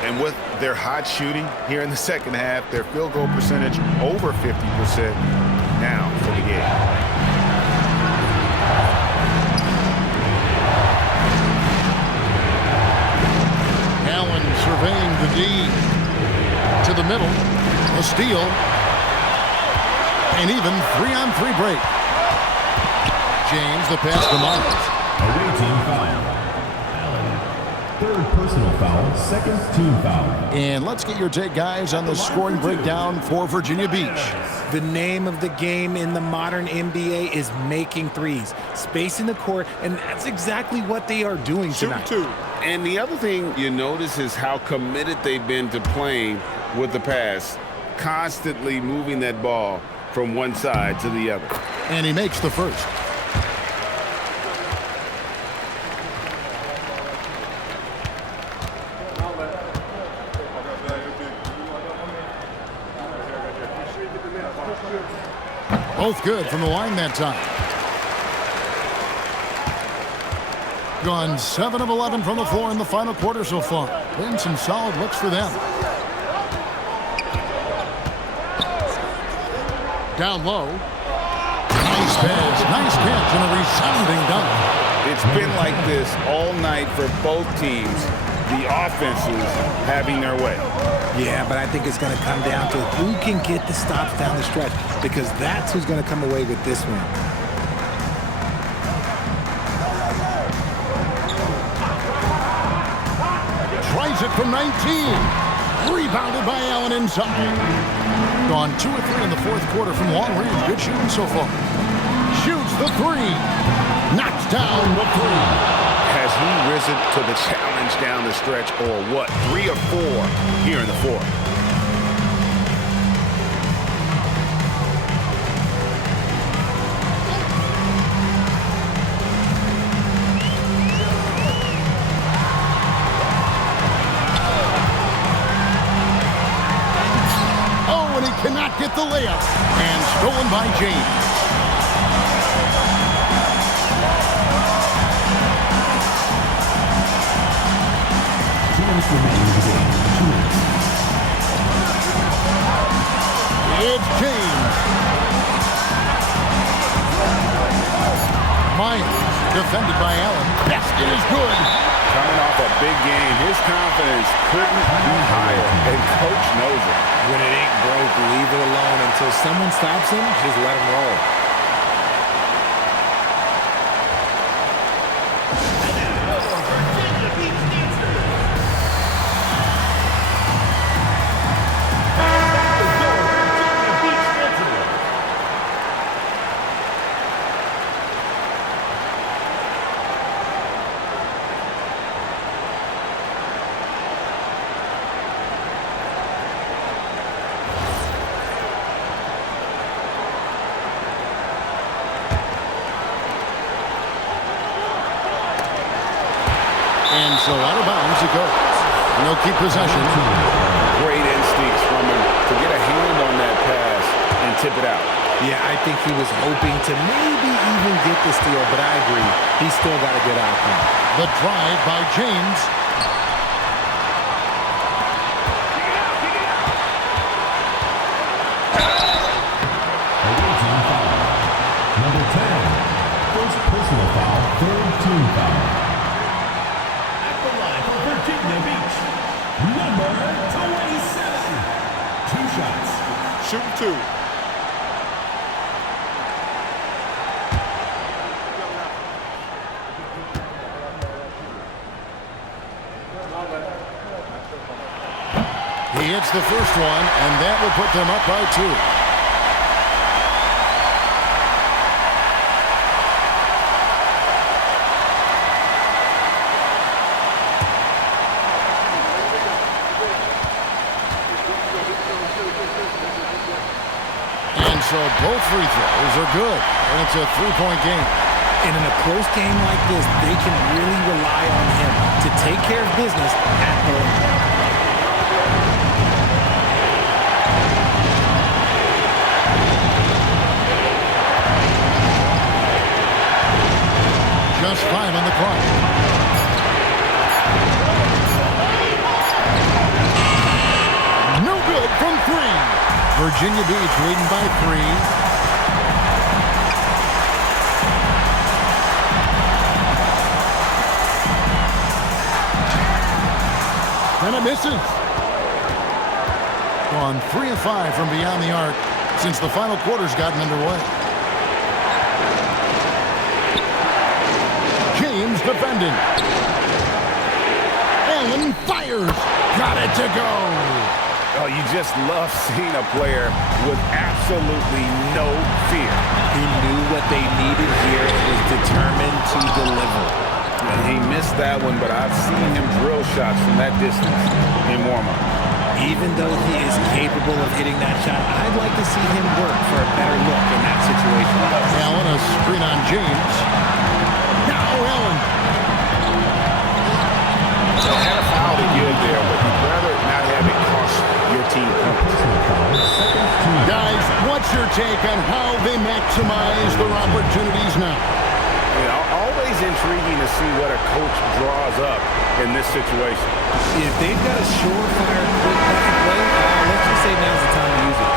And with their hot shooting here in the second half, their field goal percentage over 50% now for the game. Allen surveying the D. To the middle. A steal. And even 3-on-3 break. James, the pass to Myers. Away team foul. Third personal foul, second team foul. And let's get your take, guys, on the scoring breakdown for Virginia Beach. The name of the game in the modern NBA is making threes, spacing the court, and that's exactly what they are doing tonight. Shoot 2. And the other thing you notice is how committed they've been to playing with the pass, constantly moving that ball from one side to the other. And he makes the first. Both good from the line that time. Gone 7 of 11 from the floor in the final quarter so far. Been some solid looks for them. Down low. Nice pass, nice catch, and a resounding dunk. It's been like this all night for both teams. The offenses having their way. Yeah, but I think it's going to come down to who can get the stops down the stretch, because that's who's going to come away with this one. Tries it from 19. Rebounded by Allen inside. Gone 2 of 3 in the fourth quarter from long range. Good shooting so far. Shoots the 3. Knocks down the 3. Has he risen to the challenge down the stretch, or what? 3 of 4 here in the fourth. Oh, and he cannot get the layup. And stolen by James. It's James. Myers, defended by Allen. Basket is good. Coming off a big game, his confidence couldn't be higher, and coach knows it. When it ain't broke, leave it alone until someone stops him. Just let him roll. And so out of bounds it goes. And they'll keep possession. Great instincts from him to get a hand on that pass and tip it out. Yeah, I think he was hoping to maybe even get the steal, but I agree. He's still got a good outcome. The drive by James. Number 10, first personal foul, third team foul. At the line for Virginia Beach, number 27. 2 shots. Shoot 2. He hits the first one, and that will put them up by 2. So both free throws are good, and it's a 3-point game. And in a close game like this, they can really rely on him to take care of business at the line. Just 5 on the clock. No good from 3. Virginia Beach leading by 3. And it misses. Gone 3 of 5 from beyond the arc since the final quarter's gotten underway. James defending. fires. Got it to go. Oh, you just love seeing a player with absolutely no fear. He knew what they needed here and was determined to deliver. And he missed that one, but I've seen him drill shots from that distance in warm-up. Even though he is capable of hitting that shot, I'd like to see him work for a better look in that situation. Allen, a screen on James. Now Allen. So had a foul to give there, but you'd rather not have it cost your team points. Guys, what's your take on how they maximize their opportunities now? Always intriguing to see what a coach draws up in this situation. If they've got a surefire quick bucket play, let's just say now's the time to use it.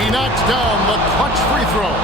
He knocks down the clutch free throw.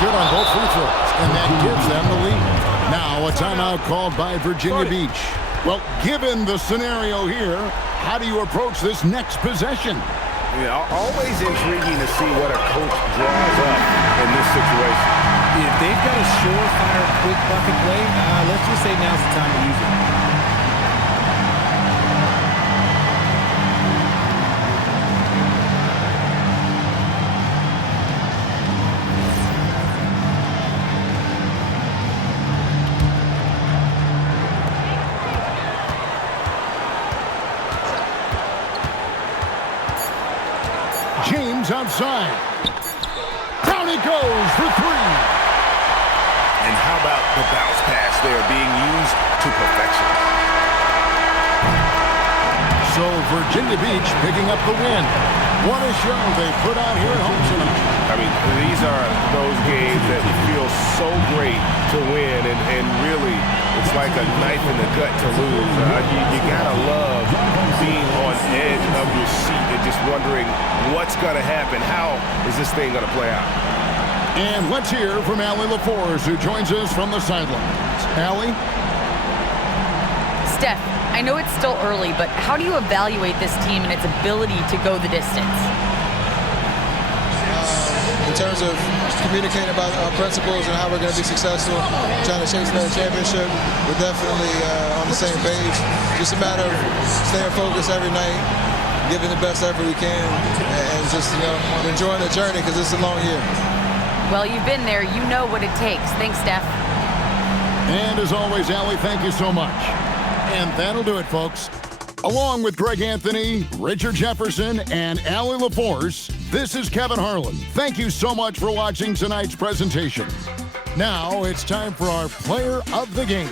Good on both free throws, and that gives them the lead. Now a timeout called by Virginia Beach. Well, given the scenario here, how do you approach this next possession? Yeah, always intriguing to see what a coach draws up in this situation. If they've got a surefire quick bucket play, let's just say now's the time to use it. James outside. Down he goes for three. And how about the bounce pass there being used to perfection? So Virginia Beach picking up the win. What a show they put on here at home tonight. I mean, these are those games that feel so great to win, and really, it's like a knife in the gut to lose. You gotta love being on edge of your seat and just wondering what's gonna happen. How is this thing gonna play out? And let's hear from Allie LaForce, who joins us from the sidelines. Allie? Steph, I know it's still early, but how do you evaluate this team and its ability to go the distance? In terms of communicating about our principles and how we're going to be successful, trying to chase another championship, we're definitely on the same page. Just a matter of staying focused every night, giving the best effort we can, and just enjoying the journey because it's a long year. Well, you've been there. You know what it takes. Thanks, Steph. And as always, Allie, thank you so much. And that'll do it, folks. Along with Greg Anthony, Richard Jefferson, and Allie LaForce, this is Kevin Harlan. Thank you so much for watching tonight's presentation. Now it's time for our Player of the Game.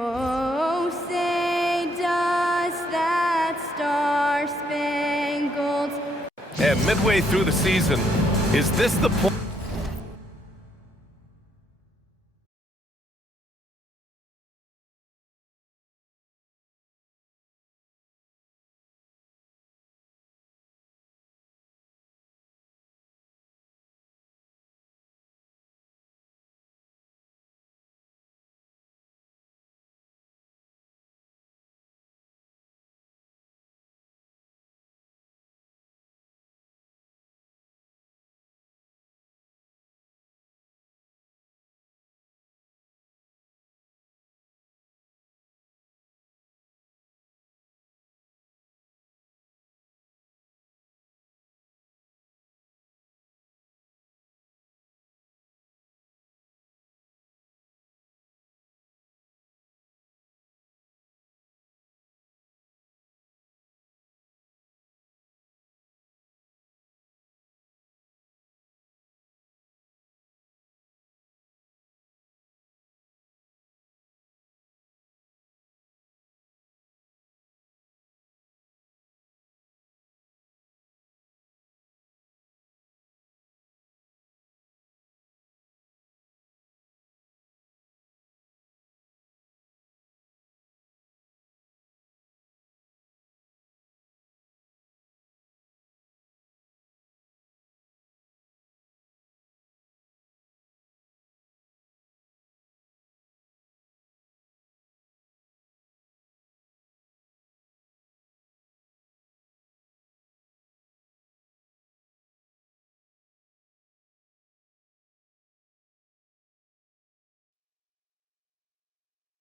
Oh, say does that star-spangled... And midway through the season, is this the point?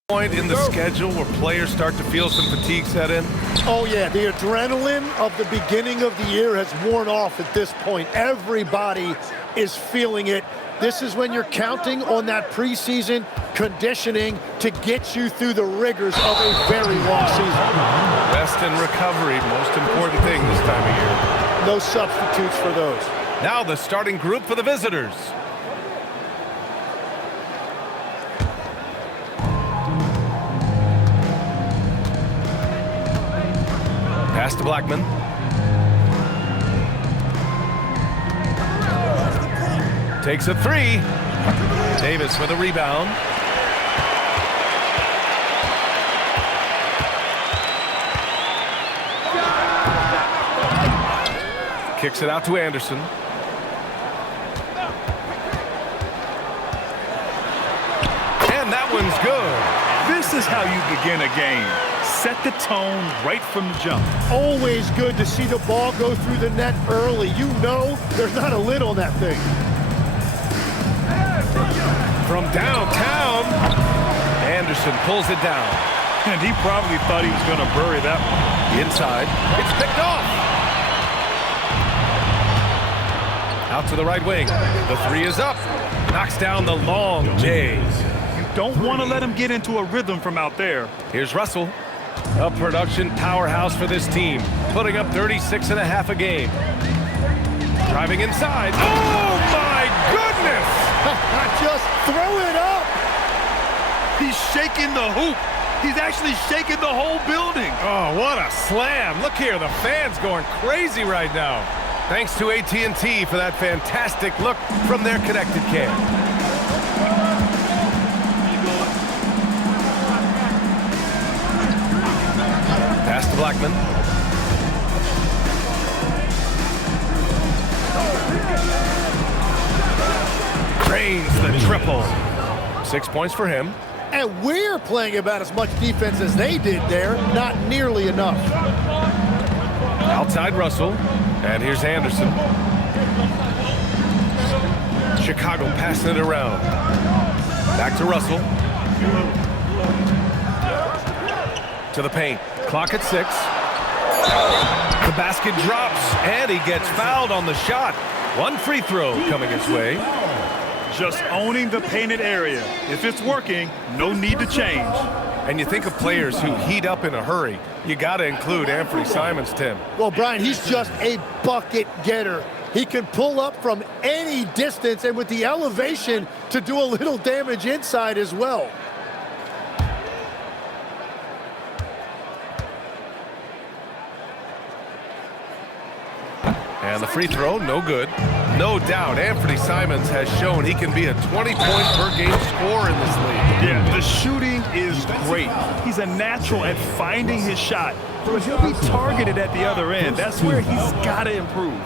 Point in the schedule where players start to feel some fatigue set in? Oh yeah, the adrenaline of the beginning of the year has worn off at this point. Everybody is feeling it. This is when you're counting on that preseason conditioning to get you through the rigors of a very long season. Rest and recovery, most important thing this time of year. No substitutes for those. Now the starting group for the visitors. Pass to Blackman. Takes a three. Davis with a rebound. Kicks it out to Anderson. And that one's good. This is how you begin a game. Set the tone right from the jump. Always good to see the ball go through the net early. You know there's not a lid on that thing. From downtown, Anderson pulls it down. And he probably thought he was going to bury that one. Inside, it's picked off. Out to the right wing. The three is up. Knocks down the long J. Don't want to let him get into a rhythm from out there. Here's Russell, a production powerhouse for this team, putting up 36.5 a game. Driving inside. Oh, my goodness! Just throw it up! He's shaking the hoop. He's actually shaking the whole building. Oh, what a slam. Look here, the fans going crazy right now. Thanks to AT&T for that fantastic look from their connected cam. Pass to Blackman. Drains the triple. 6 points for him. And we're playing about as much defense as they did there. Not nearly enough. Outside Russell. And here's Anderson. Chicago passing it around. Back to Russell. To the paint. Clock at 6. The basket drops, and he gets fouled on the shot. One free throw coming his way. Just owning the painted area. If it's working, no need to change. And you think of players who heat up in a hurry. You got to include Anthony Simons, Tim. Well, Brian, he's just a bucket getter. He can pull up from any distance and with the elevation to do a little damage inside as well. And the free throw, no good. No doubt, Anthony Simons has shown he can be a 20-point-per-game scorer in this league. Yeah, the shooting is great. He's a natural at finding his shot, but he'll be targeted at the other end. That's where he's got to improve.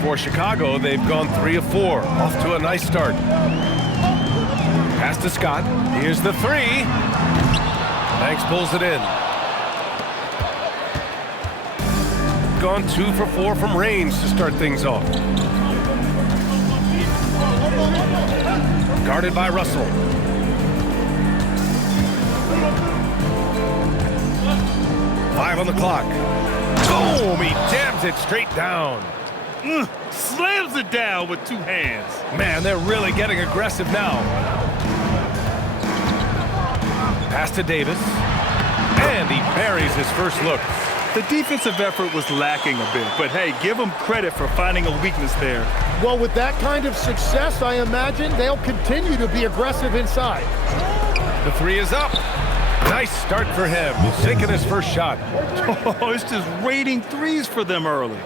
For Chicago, they've gone 3 of 4, off to a nice start. Pass to Scott. Here's the 3. Banks pulls it in. Gone 2 for 4 from range to start things off. Guarded by Russell. Five on the clock. Boom! He jams it straight down. Slams it down with 2 hands. Man, they're really getting aggressive now. Pass to Davis. And he buries his first look. The defensive effort was lacking a bit, but hey, give them credit for finding a weakness there. Well, with that kind of success, I imagine they'll continue to be aggressive inside. The 3 is up. Nice start for him. Sinking his first shot. Oh, it's just raining threes for them early.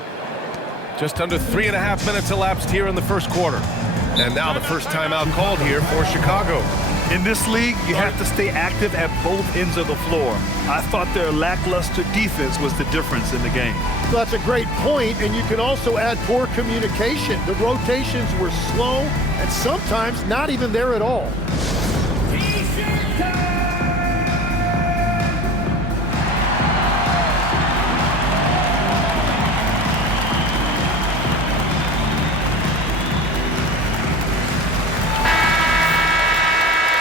Just under 3.5 minutes elapsed here in the first quarter. And now the first timeout called here for Chicago. In this league, you have to stay active at both ends of the floor. I thought their lackluster defense was the difference in the game. So that's a great point, and you can also add poor communication. The rotations were slow and sometimes not even there at all.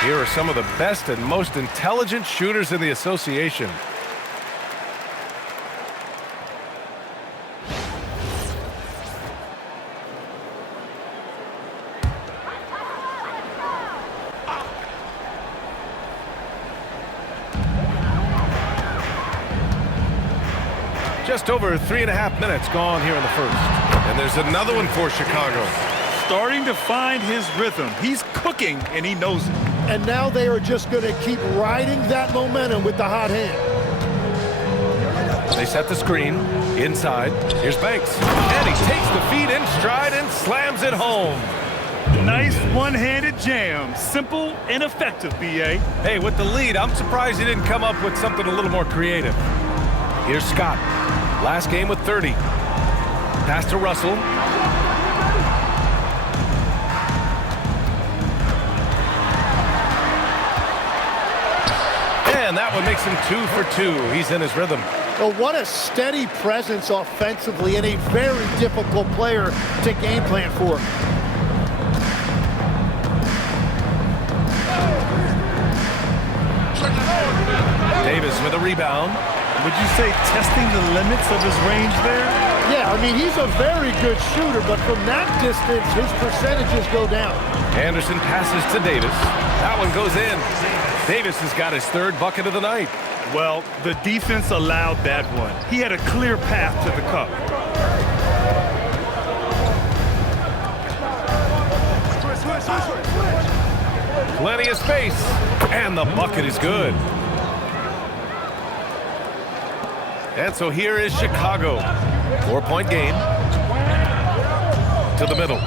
Here are some of the best and most intelligent shooters in the association. Just over 3.5 minutes gone here in the first. And there's another one for Chicago. Starting to find his rhythm. He's cooking, and he knows it. And now they are just going to keep riding that momentum with the hot hand. They set the screen. Inside. Here's Banks. And he takes the feed in stride and slams it home. Nice one-handed jam. Simple and effective, B.A. Hey, with the lead, I'm surprised he didn't come up with something a little more creative. Here's Scott. Last game with 30. Pass to Russell. And that one makes him 2 for 2. He's in his rhythm. Well, what a steady presence offensively and a very difficult player to game plan for. Davis with a rebound. Would you say testing the limits of his range there? Yeah, I mean, he's a very good shooter, but from that distance, his percentages go down. Anderson passes to Davis. That one goes in. Davis has got his 3rd bucket of the night. Well, the defense allowed that one. He had a clear path to the cup. Plenty of space. And the bucket is good. And so here is Chicago. 4-point game. To the middle.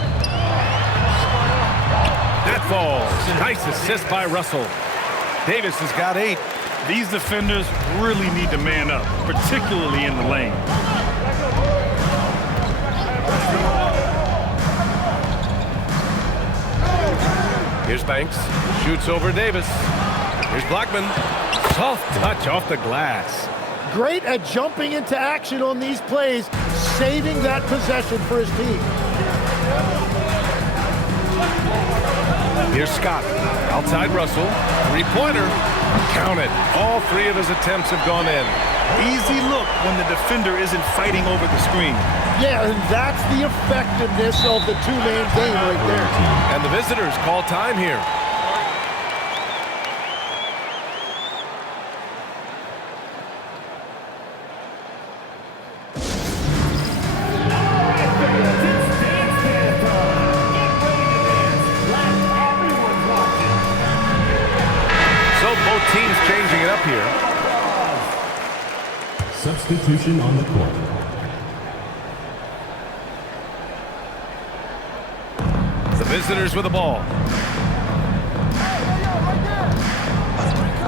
That falls. Nice assist by Russell. Davis has got 8. These defenders really need to man up, particularly in the lane. Here's Banks. Shoots over Davis. Here's Blackman. Soft touch off the glass. Great at jumping into action on these plays, saving that possession for his team. Here's Scott. Outside Russell. 3-pointer. Count it. All 3 of his attempts have gone in. Easy look when the defender isn't fighting over the screen. Yeah, and that's the effectiveness of the 2-man game right there. And the visitors call time here. Substitution on the court. The visitors with the ball.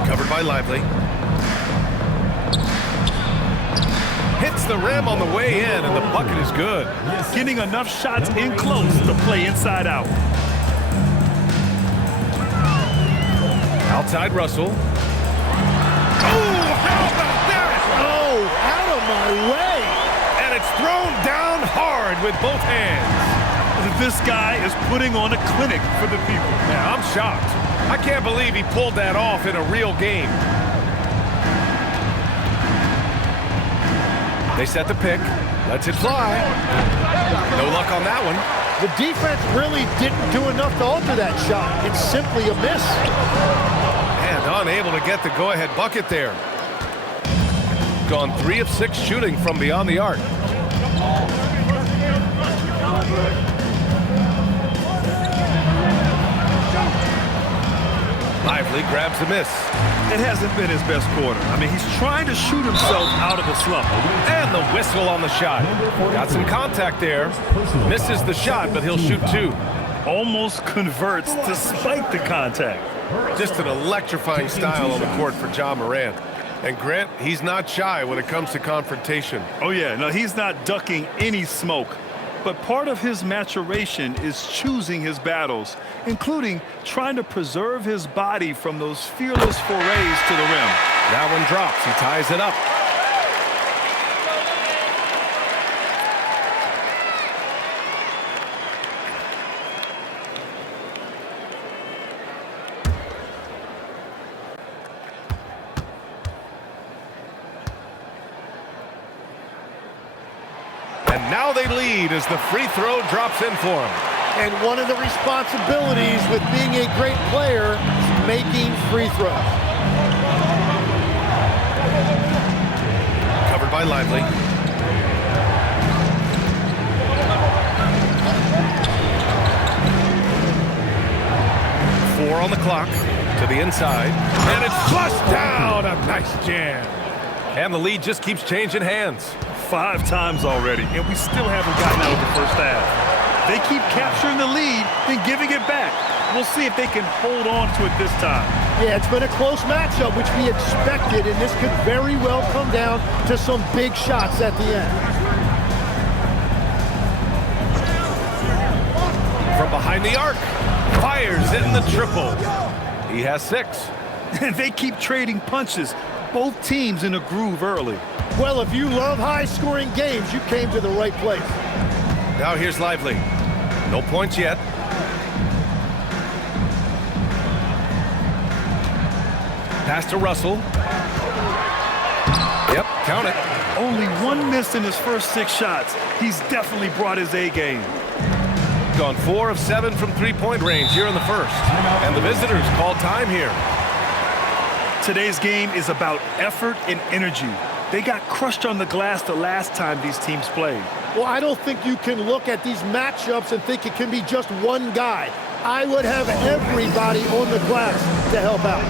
Covered by Lively. Hits the rim on the way in, and the bucket is good. Getting enough shots in close to play inside out. Outside Russell. Oh, how about that? Oh, out of my way. And it's thrown down hard with both hands. This guy is putting on a clinic for the people. Yeah, I'm shocked. I can't believe he pulled that off in a real game. They set the pick. Lets it fly. No luck on that one. The defense really didn't do enough to alter that shot. It's simply a miss. And unable to get the go-ahead bucket there. Gone 3 of 6 shooting from beyond the arc. Lively grabs a miss. It hasn't been his best quarter. I mean, he's trying to shoot himself out of the slump. And the whistle on the shot. Got some contact there. Misses the shot, but he'll shoot 2. Almost converts despite the contact. Just an electrifying style on the court for Ja Morant. And Grant, he's not shy when it comes to confrontation. Oh yeah, no, he's not ducking any smoke. But part of his maturation is choosing his battles, including trying to preserve his body from those fearless forays to the rim. That one drops. He ties it up. And now they lead as the free throw drops in for him. And one of the responsibilities with being a great player is making free throws. Covered by Lively. Four on the clock to the inside. And it's flushed down. A nice jam. And the lead just keeps changing hands. 5 times already, and we still haven't gotten out of the first half. They keep capturing the lead, then giving it back. We'll see if they can hold on to it this time. Yeah, it's been a close matchup, which we expected, and this could very well come down to some big shots at the end. From behind the arc, fires in the triple. He has 6. And they keep trading punches. Both teams in a groove early. Well, if you love high-scoring games, you came to the right place. Now here's Lively. No points yet. Pass to Russell. Yep, count it. Only 1 miss in his first 6 shots. He's definitely brought his A game. Gone 4 of 7 from three-point range here in the first. And the visitors call time here. Today's game is about effort and energy. They got crushed on the glass the last time these teams played. Well, I don't think you can look at these matchups and think it can be just one guy. I would have everybody on the glass to help out.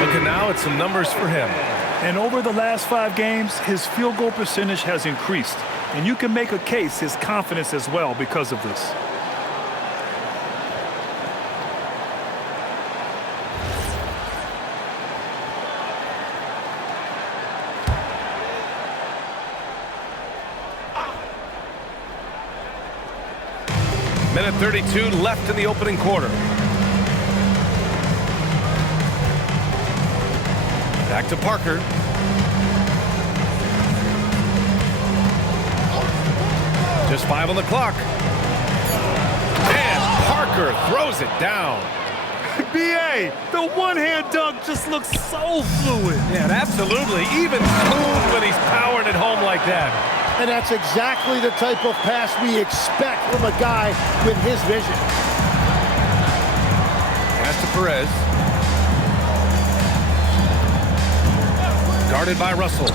Looking now at some numbers for him. And over the last 5 games, his field goal percentage has increased. And you can make a case his confidence as well because of this. Minute 32 left in the opening quarter. Back to Parker. Just 5 on the clock. And Parker throws it down. B.A., the one-hand dunk just looks so fluid. Yeah, absolutely. Even smooth when he's powering it home like that. And that's exactly the type of pass we expect from a guy with his vision. Pass to Perez. Guarded by Russell.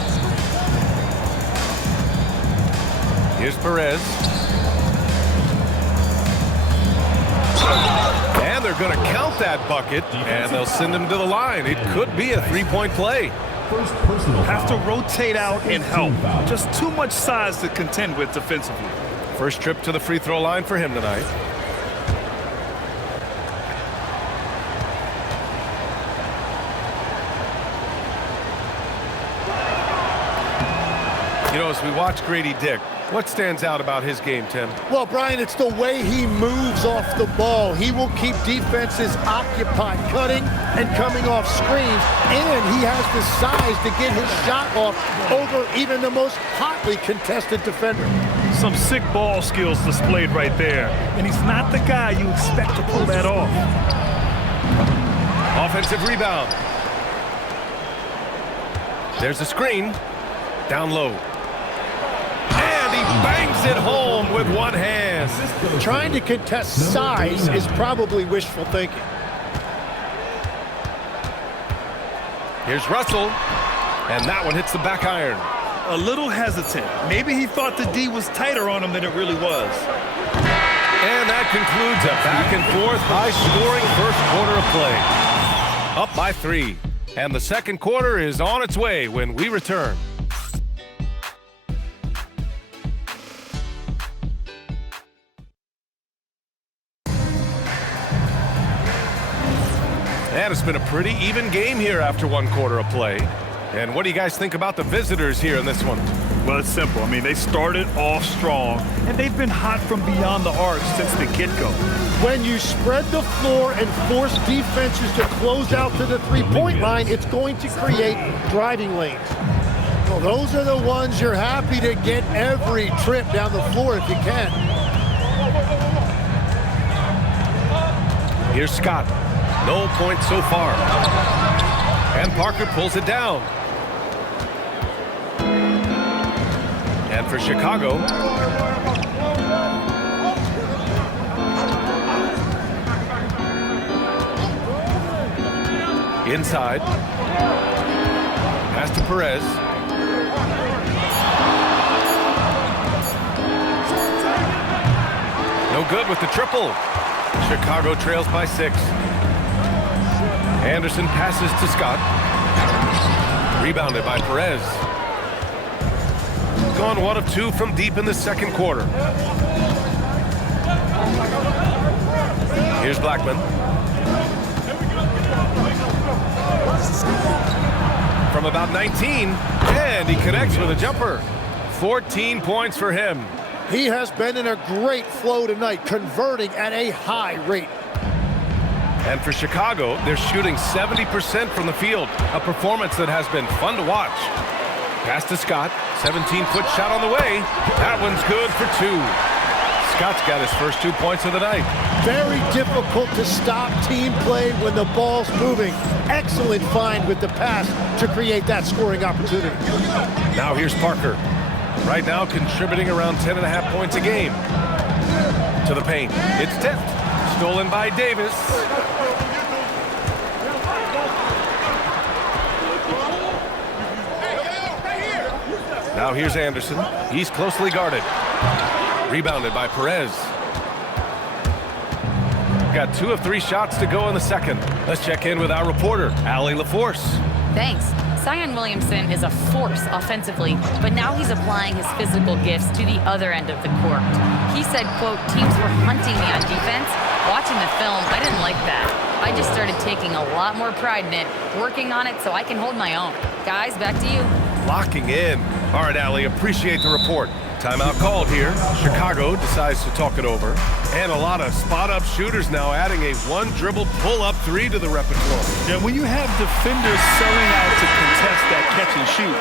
Here's Perez. going to count that bucket, and they'll send him to the line. It could be a three-point play. First personal Have to foul. rotate out and help. Just too much size to contend with defensively. First trip to the free throw line for him tonight. You know, as we watch Grady Dick, what stands out about his game, Tim? Well, Brian, it's the way he moves off the ball. He will keep defenses occupied, cutting and coming off screens, and he has the size to get his shot off over even the most hotly contested defender. Some sick ball skills displayed right there, and he's not the guy you expect to pull that off. Offensive rebound. There's a screen. Down low. And he bangs it home with one hand. Trying to contest size is probably wishful thinking. Here's Russell. And that one hits the back iron. A little hesitant. Maybe he thought the D was tighter on him than it really was. And that concludes a back-and-forth, high-scoring first quarter of play. Up by 3. And the second quarter is on its way when we return. And it's been a pretty even game here after one quarter of play. And what do you guys think about the visitors here in this one? Well, it's simple. I mean, they started off strong, and they've been hot from beyond the arc since the get-go. When you spread the floor and force defenses to close out to the three-point line, it's going to create driving lanes. Well, those are the ones you're happy to get every trip down the floor if you can. Here's Scott. No points so far. And Parker pulls it down. And for Chicago, inside. Pass to Perez. No good with the triple. Chicago trails by 6. Anderson passes to Scott. Rebounded by Perez. Gone 1 of 2 from deep in the second quarter. Here's Blackman. From about 19, and he connects with a jumper. 14 points for him. He has been in a great flow tonight, converting at a high rate. And for Chicago, they're shooting 70% from the field, a performance that has been fun to watch. Pass to Scott, 17-foot shot on the way. That one's good for 2. Scott's got his first 2 points of the night. Very difficult to stop team play when the ball's moving. Excellent find with the pass to create that scoring opportunity. Now here's Parker. Right now contributing around 10.5 points a game. To the paint. It's tipped. Stolen by Davis. Now here's Anderson. He's closely guarded. Rebounded by Perez. Got 2 of 3 shots to go in the second. Let's check in with our reporter, Allie LaForce. Thanks. Zion Williamson is a force offensively, but now he's applying his physical gifts to the other end of the court. He said, quote, teams were hunting me on defense. Watching the film, I didn't like that. I just started taking a lot more pride in it, working on it so I can hold my own. Guys, back to you. Locking in. All right, Allie, appreciate the report. Timeout called here. Chicago decides to talk it over. And a lot of spot-up shooters now adding a one-dribble pull-up 3 to the repertoire. Yeah, when you have defenders selling out to contest that catch and shoot,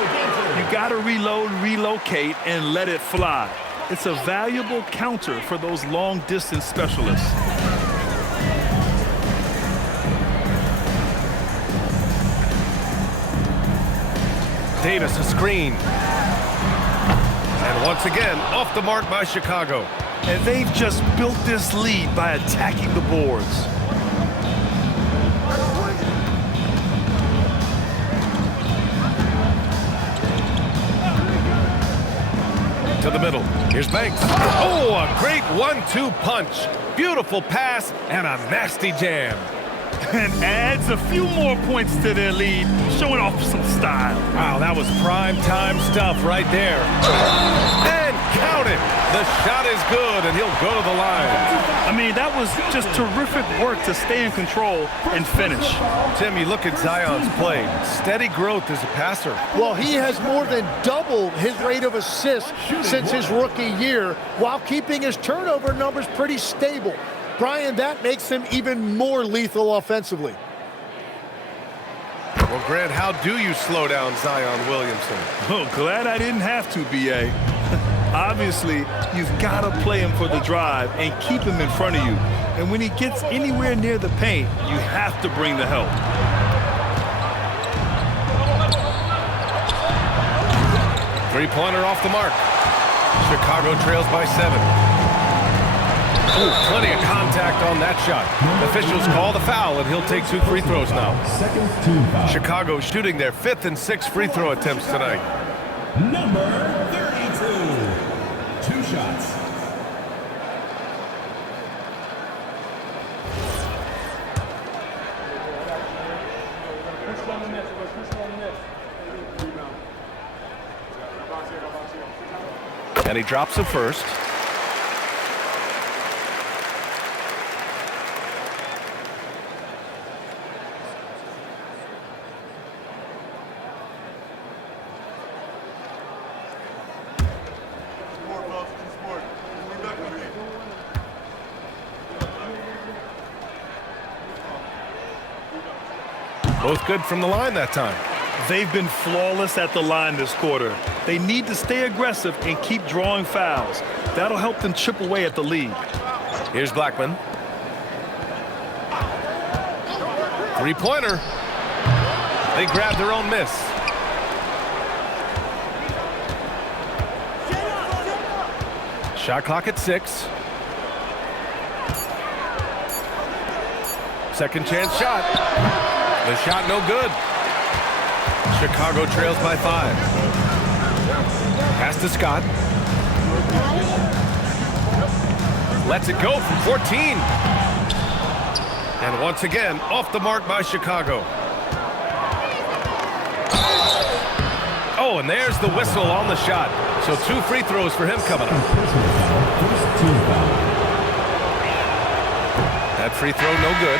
you got to reload, relocate, and let it fly. It's a valuable counter for those long-distance specialists. Davis a screen. And once again, off the mark by Chicago. And they've just built this lead by attacking the boards. to the middle. Here's Banks. Oh, a great 1-2 punch. Beautiful pass and a nasty jam. And adds a few more points to their lead, showing off some style. Wow, that was prime time stuff right there. And count it. The shot is good, and he'll go to the line. I mean, that was just terrific work to stay in control and finish. Tim, you look at Zion's play. Steady growth as a passer. Well, he has more than doubled his rate of assists since his rookie year, while keeping his turnover numbers pretty stable. Brian, that makes him even more lethal offensively. Well, Grant, how do you slow down Zion Williamson? Oh, glad I didn't have to, B.A. Obviously, you've got to play him for the drive and keep him in front of you. And when he gets anywhere near the paint, you have to bring the help. Three-pointer off the mark. Chicago trails by 7. Ooh, plenty of contact on that shot. Officials call the foul, and he'll take 2 free throws now. Chicago shooting their 5th and 6th free throw attempts tonight. Number 32. 2 shots. And he drops it first. Both good from the line that time. They've been flawless at the line this quarter. They need to stay aggressive and keep drawing fouls. That'll help them chip away at the lead. Here's Blackman. Three-pointer. They grab their own miss. Shot clock at 6. Second chance shot. The shot no good. Chicago trails by 5. Pass to Scott. Lets it go from 14. And once again, off the mark by Chicago. Oh, and there's the whistle on the shot. So 2 free throws for him coming up. That free throw no good.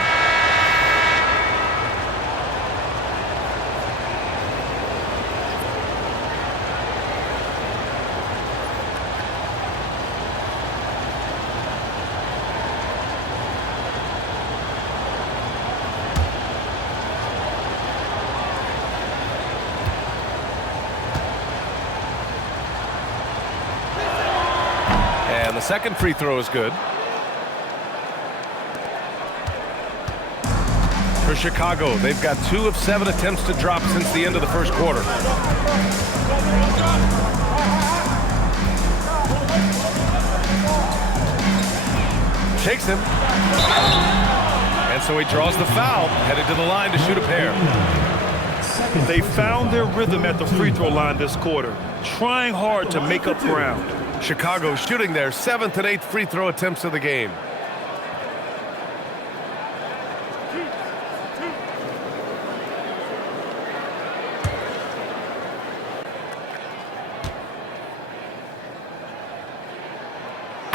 And the second free throw is good. For Chicago, they've got 2 of 7 attempts to drop since the end of the first quarter. Shakes him. And so he draws the foul, headed to the line to shoot a pair. They found their rhythm at the free throw line this quarter, trying hard to make up ground. Chicago shooting their 7th and 8th free throw attempts of the game.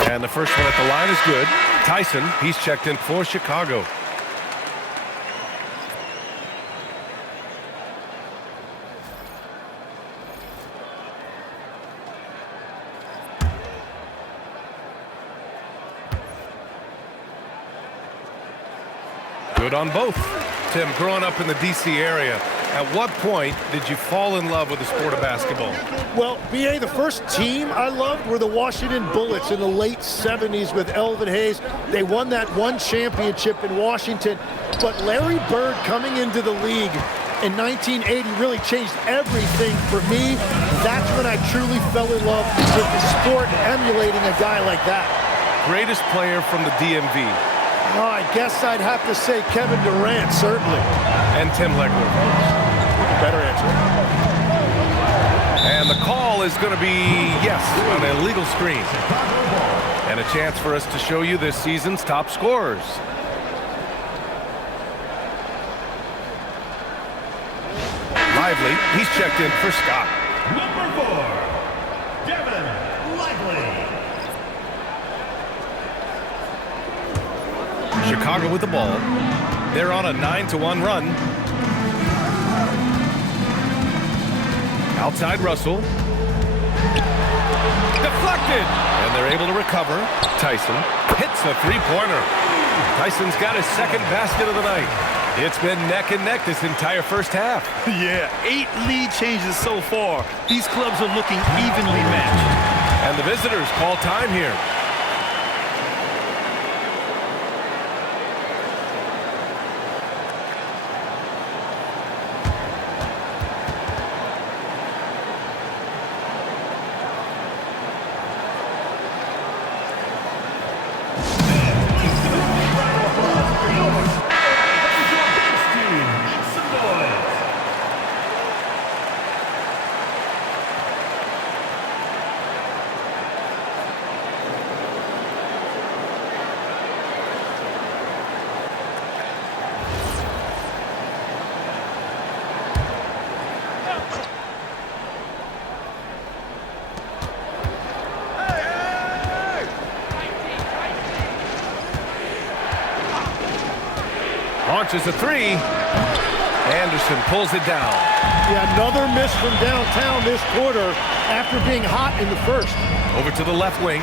And the first one at the line is good. Tyson, he's checked in for Chicago. Good on both. Tim, growing up in the D.C. area, at what point did you fall in love with the sport of basketball? Well, B.A., the first team I loved were the Washington Bullets in the late 70s with Elvin Hayes. They won that one championship in Washington. But Larry Bird coming into the league in 1980 really changed everything for me. That's when I truly fell in love with the sport, emulating a guy like that. Greatest player from the DMV? Oh, I guess I'd have to say Kevin Durant, certainly. And Tim Legler. Better answer. And And the call is going to be, yes, an illegal screen. And a chance for us to show you this season's top scorers. Lively, he's checked in for Scott. Number 4, Devin Lively. Chicago with the ball. They're on a 9-1 run. Outside Russell. Deflected. And they're able to recover. Tyson hits the three-pointer. Tyson's got his second basket of the night. It's been neck and neck this entire first half. Yeah, 8 lead changes so far. These clubs are looking evenly matched. And the visitors call time here. Launches a three. Anderson pulls it down. Yeah, another miss from downtown this quarter after being hot in the first. Over to the left wing.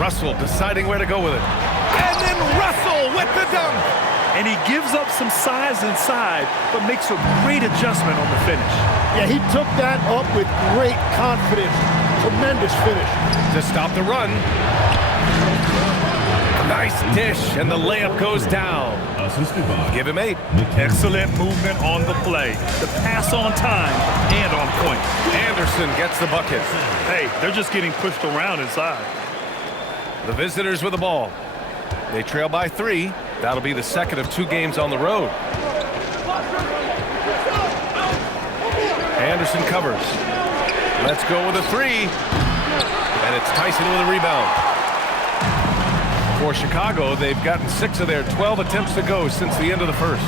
Russell deciding where to go with it. And then Russell with the dunk. And he gives up some size inside, but makes a great adjustment on the finish. Yeah, he took that up with great confidence. Tremendous finish. To stop the run. Nice dish, and the layup goes down. Give him 8. Excellent movement on the play. The pass on time and on point. Anderson gets the bucket. Hey, they're just getting pushed around inside. The visitors with the ball. They trail by 3. That'll be the second of 2 games on the road. Anderson covers. Let's go with a 3. And it's Tyson with a rebound. For Chicago, they've gotten 6 of their 12 attempts to go since the end of the first.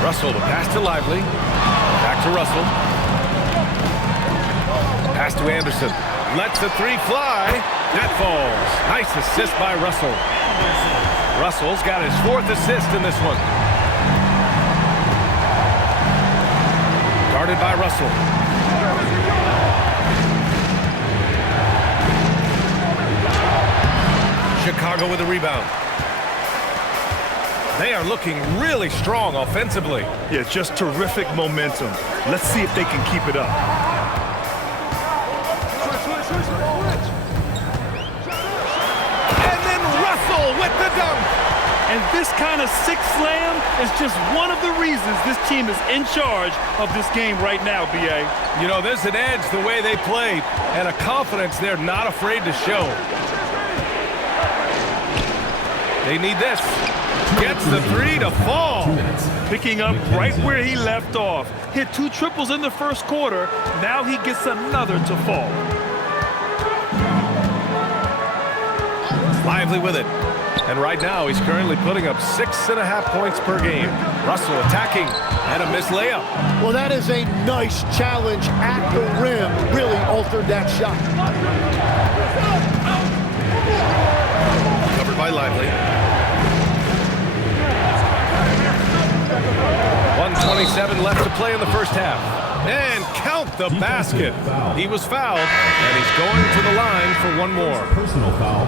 Russell, the pass to Lively. Back to Russell. Pass to Anderson. Lets the 3 fly. That falls. Nice assist by Russell. Russell's got his 4th assist in this one. Guarded by Russell. Chicago with a rebound. They are looking really strong offensively. Yeah, just terrific momentum. Let's see if they can keep it up. And then Russell with the dunk. And this kind of six slam is just one of the reasons this team is in charge of this game right now, B.A. You know, there's an edge the way they play and a confidence they're not afraid to show. They need this. Gets the 3 to fall. Picking up right where he left off. Hit 2 triples in the first quarter. Now he gets another to fall. Lively with it. And right now he's currently putting up 6.5 points per game. Russell attacking and a missed layup. Well, that is a nice challenge at the rim. Really altered that shot. Covered by Lively. 1:27 left to play in the first half. And count the basket. He was fouled, and he's going to the line for one more. Personal foul.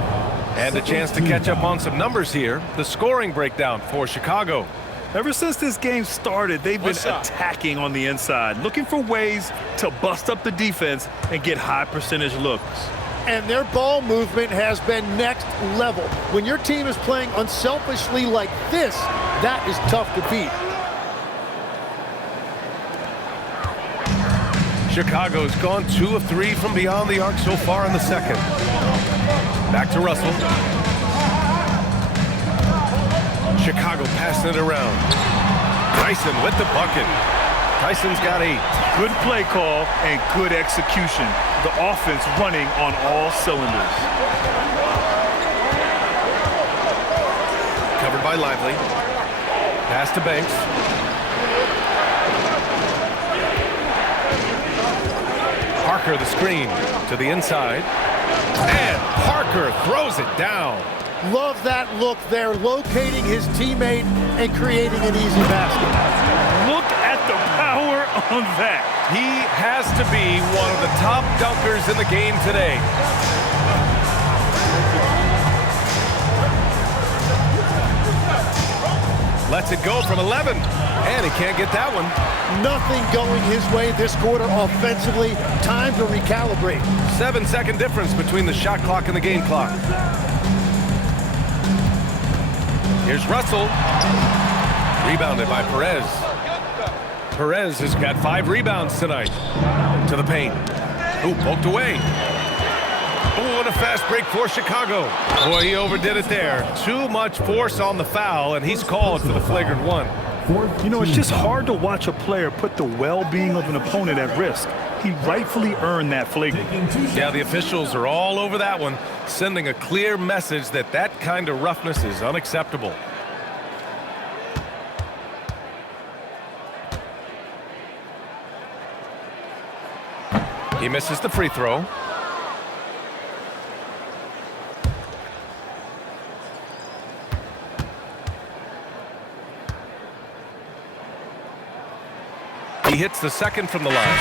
And a chance to catch up on some numbers here. The scoring breakdown for Chicago. Ever since this game started, they've been attacking on the inside, looking for ways to bust up the defense and get high percentage looks. And their ball movement has been next level. When your team is playing unselfishly like this, that is tough to beat. Chicago's gone 2 of 3 from beyond the arc so far in the second. Back to Russell. Chicago passing it around. Tyson with the bucket. Tyson's got 8. Good play call and good execution. The offense running on all cylinders. Covered by Lively. Pass to Banks. Parker the screen to the inside. And Parker throws it down. Love that look there, locating his teammate and creating an easy basket. Look at the power on that. He has to be one of the top dunkers in the game today. Lets it go from 11, and he can't get that one. Nothing going his way this quarter offensively. Time to recalibrate. 7-second difference between the shot clock and the game clock. Here's Russell. Rebounded by Perez. Perez has got 5 rebounds tonight. To the paint. Ooh, poked away. Oh, and a fast break for Chicago. Boy, he overdid it there. Too much force on the foul, and he's called for the flagrant 1. You know, it's just hard to watch a player put the well-being of an opponent at risk. He rightfully earned that flagrant. Yeah, the officials are all over that one, sending a clear message that that kind of roughness is unacceptable. He misses the free throw. He hits the second from the line.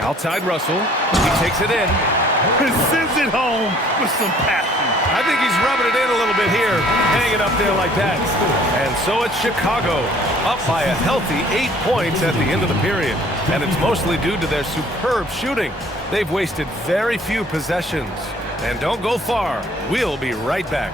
Outside Russell. He takes it in. Sends it home with some passion. I think he's rubbing it in a little bit here, hanging up there like that. And so it's Chicago, up by a healthy 8 points at the end of the period. And it's mostly due to their superb shooting. They've wasted very few possessions. And don't go far. We'll be right back.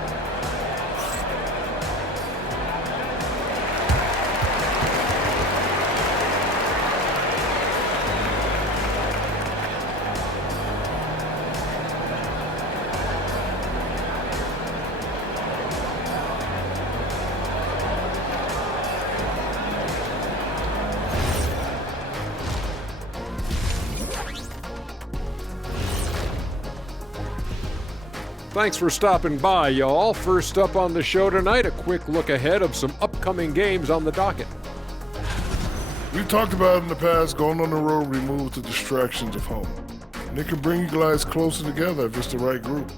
Thanks for stopping by, y'all. First up on the show tonight, a quick look ahead of some upcoming games on the docket. We've talked about in the past, going on the road removes the distractions of home. And it can bring you guys closer together if it's the right group.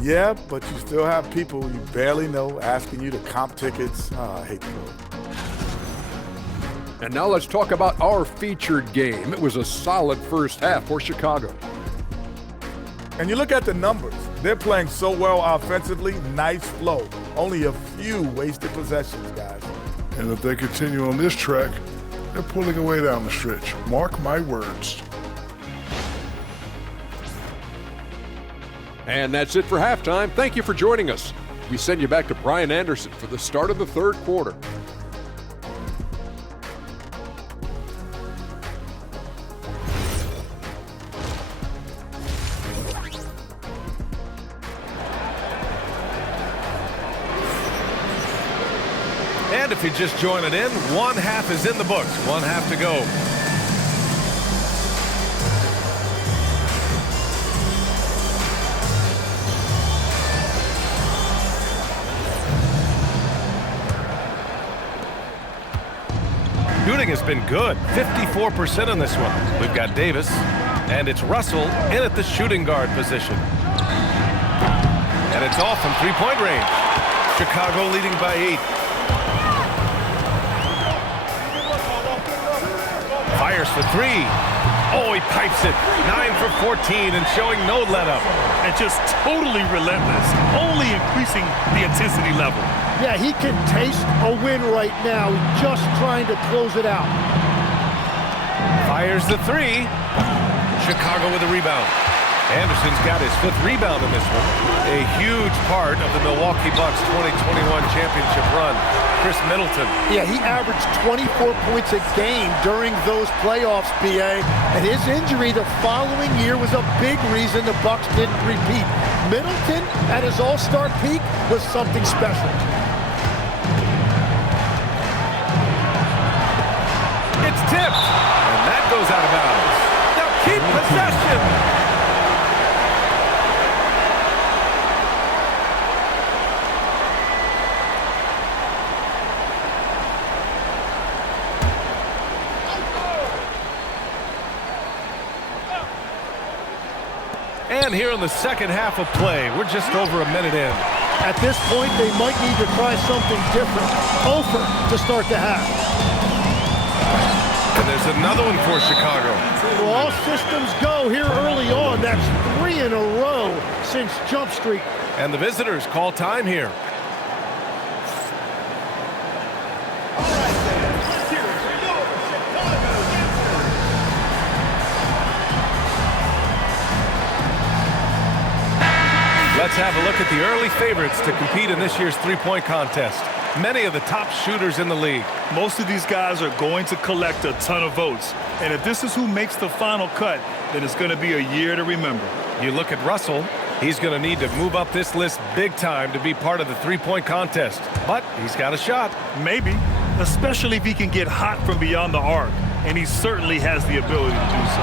Yeah, but you still have people you barely know asking you to comp tickets. Oh, I hate the road. And now let's talk about our featured game. It was a solid first half for Chicago. And you look at the numbers. They're playing so well offensively, nice flow. Only a few wasted possessions, guys. And if they continue on this track, they're pulling away down the stretch. Mark my words. And that's it for halftime. Thank you for joining us. We send you back to Brian Anderson for the start of the third quarter. And if you just join it in, one half is in the books. One half to go. Shooting has been good. 54% on this one. We've got Davis, and it's Russell in at the shooting guard position. And it's off from three-point range. Chicago leading by 8. Fires for 3. Oh, he pipes it. 9 for 14 and showing no let-up. And just totally relentless, only increasing the intensity level. Yeah, he can taste a win right now, just trying to close it out. Fires the 3. Chicago with a rebound. Anderson's got his 5th rebound in this one. A huge part of the Milwaukee Bucks 2021 championship run. Chris Middleton. Yeah, he averaged 24 points a game during those playoffs, BA. And his injury the following year was a big reason the Bucks didn't repeat. Middleton, at his all-star peak, was something special. It's tipped, and that goes out of bounds. Now keep possession. And here in the second half of play, we're just over a minute in. At this point, they might need to try something different. Over to start the half. And there's another one for Chicago. Well, all systems go here early on. That's 3 in a row since jump streak. And the visitors call time here. Let's have a look at the early favorites to compete in this year's three-point contest. Many of the top shooters in the league. Most of these guys are going to collect a ton of votes. And if this is who makes the final cut, then it's going to be a year to remember. You look at Russell, he's going to need to move up this list big time to be part of the three-point contest. But he's got a shot. Maybe, especially if he can get hot from beyond the arc. And he certainly has the ability to do so.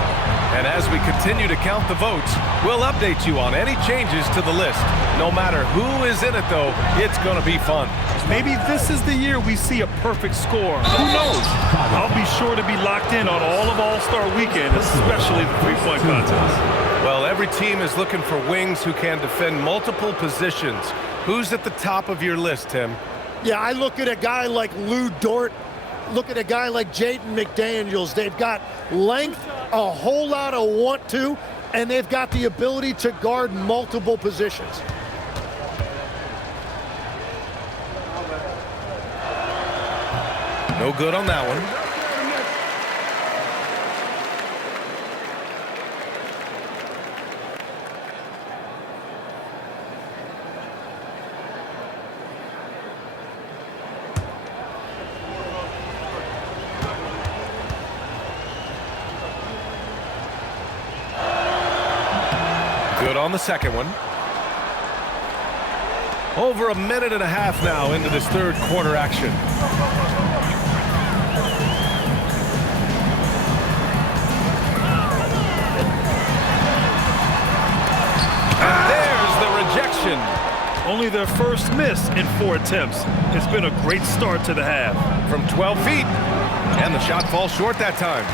And as we continue to count the votes, we'll update you on any changes to the list. No matter who is in it, though, it's going to be fun. Maybe this is the year we see a perfect score. Who knows? I'll be sure to be locked in on all of All-Star Weekend, especially the three-point contest. Well, every team is looking for wings who can defend multiple positions. Who's at the top of your list, Tim? Yeah, I look at a guy like Lou Dort. Look at a guy like Jaden McDaniels. They've got length, a whole lot of want to, and they've got the ability to guard multiple positions. No good on that one. Good on the second one. Over a minute and a half now into this third quarter action. And there's the rejection. Only their first miss in 4 attempts. It's been a great start to the half. From 12 feet. And the shot falls short that time.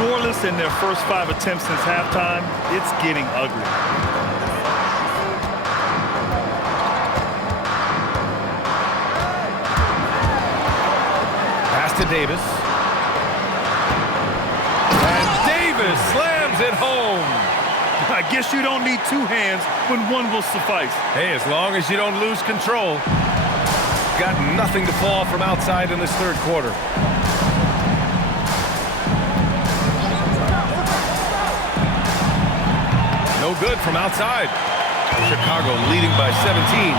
Scoreless in their first 5 attempts since halftime. It's getting ugly. Pass to Davis. And Davis slams it home. I guess you don't need 2 hands when one will suffice. Hey, as long as you don't lose control. Got nothing to fall from outside in this third quarter. No good from outside. Chicago leading by 17.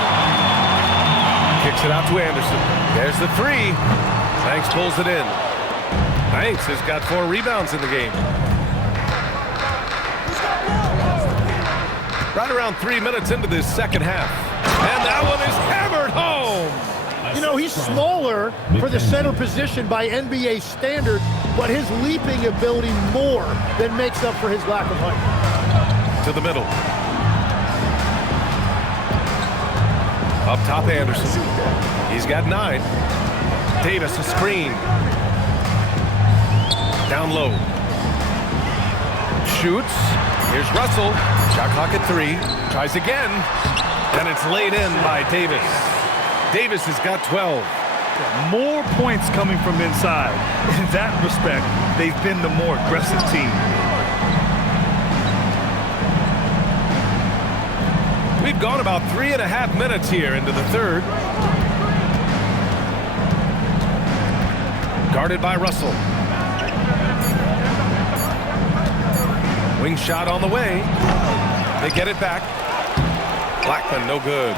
Kicks it out to Anderson. There's the 3. Banks pulls it in. Banks has got 4 rebounds in the game. Right around 3 minutes into this second half. And that one is hammered home. You know, he's smaller for the center position by NBA standards, but his leaping ability more than makes up for his lack of height. To the middle. Up top, Anderson. He's got 9. Davis, a screen. Down low. Shoots. Here's Russell. Shot clock at 3. Tries again. And it's laid in by Davis. Davis has got 12. More points coming from inside. In that respect, they've been the more aggressive team. We've gone about 3.5 minutes here into the third. Guarded by Russell. Wing shot on the way. They get it back. Blackman, no good.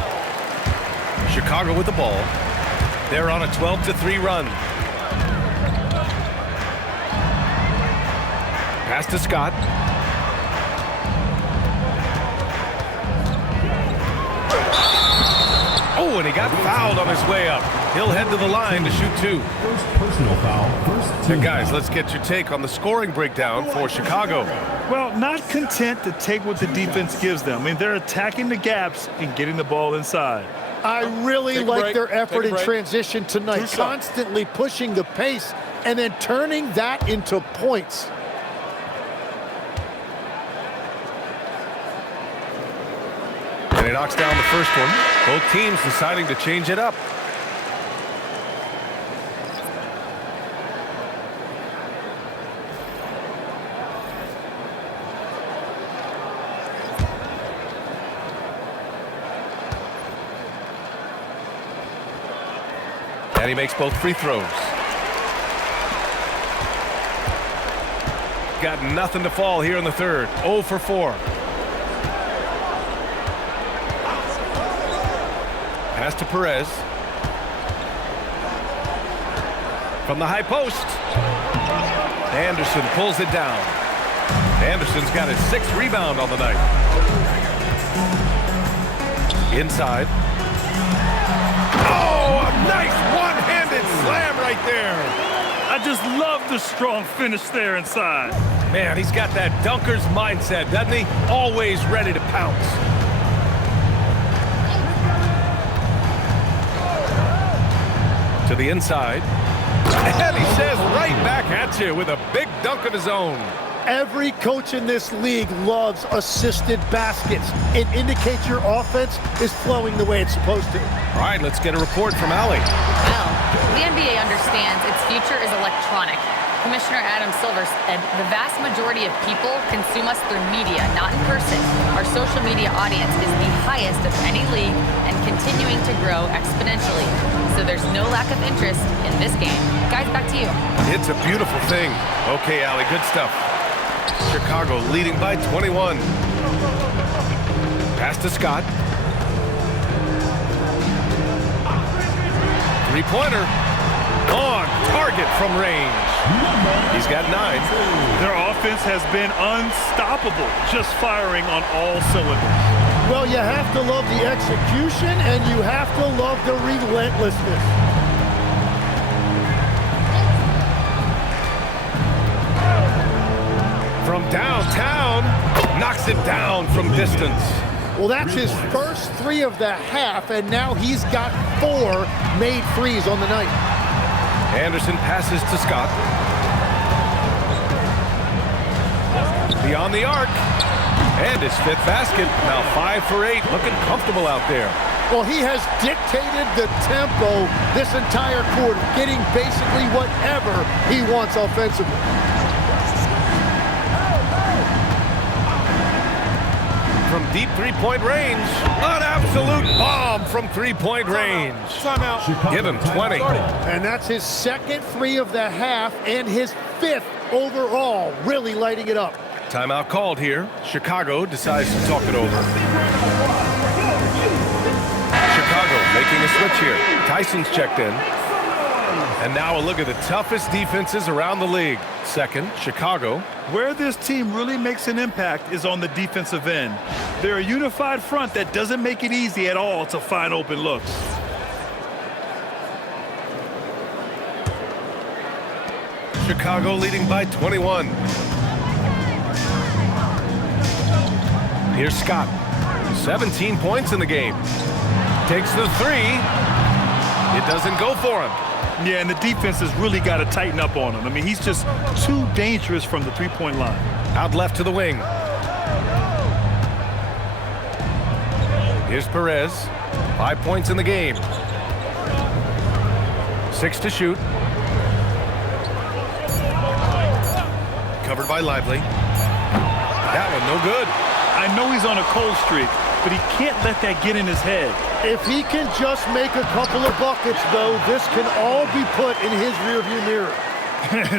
Chicago with the ball. They're on a 12-3 run. Pass to Scott. Oh, and he got fouled on his way up. He'll head to the line to shoot 2. First personal foul, first team. So guys, let's get your take on the scoring breakdown for Chicago. Well, not content to take what the defense gives them. I mean, they're attacking the gaps and getting the ball inside. I really like their effort in transition tonight, constantly pushing the pace and then turning that into points. And he knocks down the first one. Both teams deciding to change it up. And he makes both free throws. Got nothing to fall here in the third. 0 for 4. Pass to Perez. From the high post. Anderson pulls it down. Anderson's got his 6th rebound on the night. Inside. Oh, a nice one-handed slam right there. I just love the strong finish there inside. Man, he's got that dunker's mindset, doesn't he? Always ready to pounce. To the inside. And he says right back at you with a big dunk of his own. Every coach in this league loves assisted baskets. It indicates your offense is flowing the way it's supposed to. All right, let's get a report from Allie. Well, the NBA understands its future is electronic. Commissioner Adam Silver said the vast majority of people consume us through media, not in person. Our social media audience is the highest of any league and continuing to grow exponentially. So there's no lack of interest in this game. Guys, back to you. It's a beautiful thing. Okay, Allie, good stuff. Chicago leading by 21. Pass to Scott. Three-pointer. On target from range. He's got 9. Their offense has been unstoppable, just firing on all cylinders. Well, you have to love the execution, and you have to love the relentlessness. From downtown, knocks it down from distance. Well, that's his first 3 of the half, and now he's got 4 made threes on the night. Anderson passes to Scott. Beyond the arc. And his 5th basket. Now 5 for 8. Looking comfortable out there. Well, he has dictated the tempo this entire quarter, getting basically whatever he wants offensively. From deep three-point range. An absolute bomb from three-point range. Timeout. Give him 20. And that's his second 3 of the half and his 5th overall, really lighting it up. Timeout called here. Chicago decides to talk it over. Chicago making a switch here. Tyson's checked in. And now a look at the toughest defenses around the league. Second, Chicago. Where this team really makes an impact is on the defensive end. They're a unified front that doesn't make it easy at all to find open looks. Chicago leading by 21. Here's Scott. 17 points in the game. Takes the 3. It doesn't go for him. Yeah, and the defense has really got to tighten up on him. I mean, he's just too dangerous from the three-point line. Out left to the wing. Here's Perez. 5 points in the game. 6 to shoot. Covered by Lively. That one no good. I know he's on a cold streak, but he can't let that get in his head. If he can just make a couple of buckets, though, this can all be put in his rearview mirror.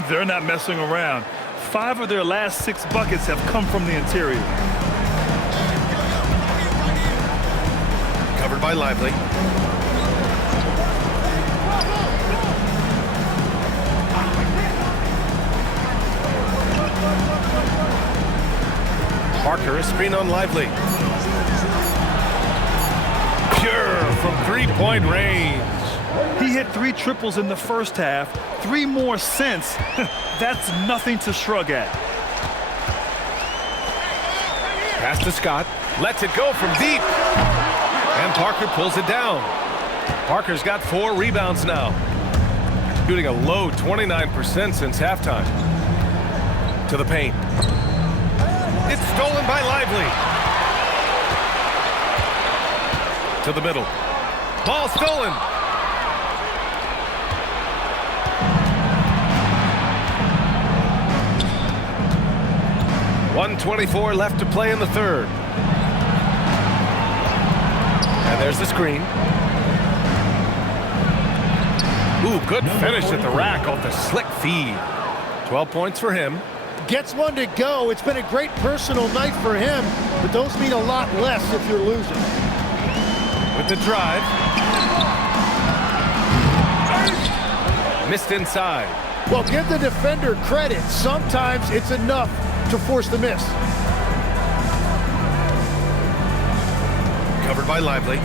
They're not messing around. 5 of their last 6 buckets have come from the interior. Covered by Lively. Parker, a screen on Lively. Pure from three-point range. He hit 3 triples in the first half, 3 more since. That's nothing to shrug at. Pass to Scott. Lets it go from deep. And Parker pulls it down. Parker's got 4 rebounds now. Shooting a low 29% since halftime. To the paint. It's stolen by Lively. To the middle. Ball stolen. .124 left to play in the third. And there's the screen. Ooh, good finish at the rack off the slick feed. 12 points for him. Gets one to go. It's been a great personal night for him, but those mean a lot less if you're losing. With the drive. Missed inside. Well, give the defender credit. Sometimes it's enough to force the miss. Covered by Lively.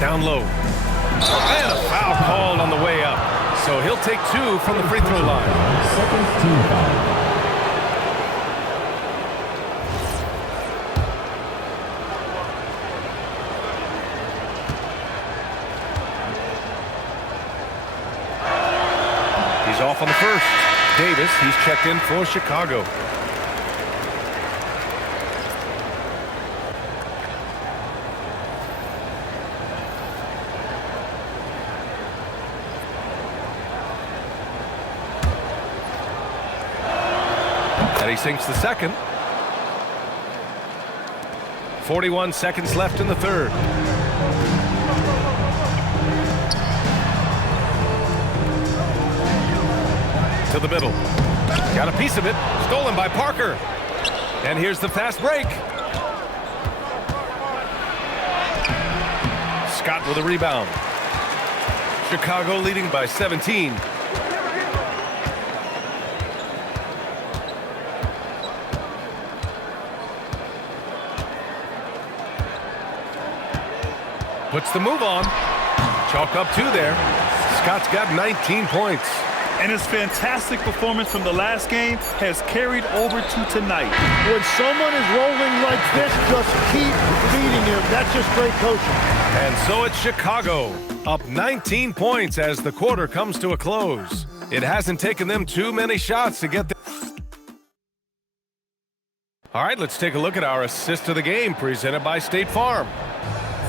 Down low. And a foul called on the way up. So he'll take 2 from the free throw line. Second team foul. He's off on the first. Davis, he's checked in for Chicago. And he sinks the second. 41 seconds left in the third. To the middle. Got a piece of it. Stolen by Parker. And here's the fast break. Scott with a rebound. Chicago leading by 17. Puts the move on. Chalk up 2 there. Scott's got 19 points. And his fantastic performance from the last game has carried over to tonight. When someone is rolling like this, just keep feeding him. That's just great coaching. And so it's Chicago, up 19 points as the quarter comes to a close. It hasn't taken them too many shots to get there. All right, let's take a look at our assist of the game presented by State Farm.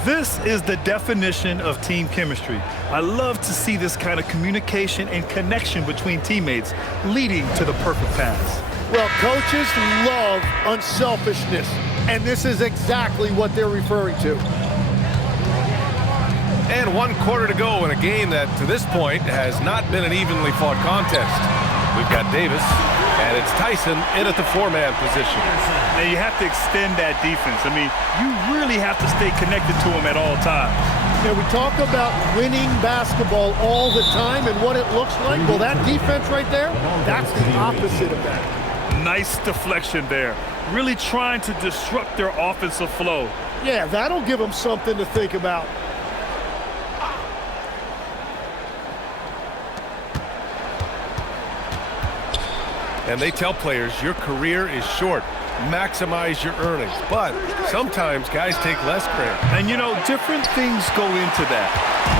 This is the definition of team chemistry. I love to see this kind of communication and connection between teammates leading to the perfect pass. Well, coaches love unselfishness, and this is exactly what they're referring to. And 1 quarter to go in a game that, to this point, has not been an evenly fought contest. We've got Davis, and it's Tyson in at the 4-man position. Now, you have to extend that defense. I mean, you really have to stay connected to him at all times. Yeah, we talk about winning basketball all the time and what it looks like. Well, that defense right there, that's the opposite of that. Nice deflection there. Really trying to disrupt their offensive flow. Yeah, that'll give them something to think about. And they tell players your career is short. Maximize your earnings. But sometimes guys take less credit. And you know, different things go into that.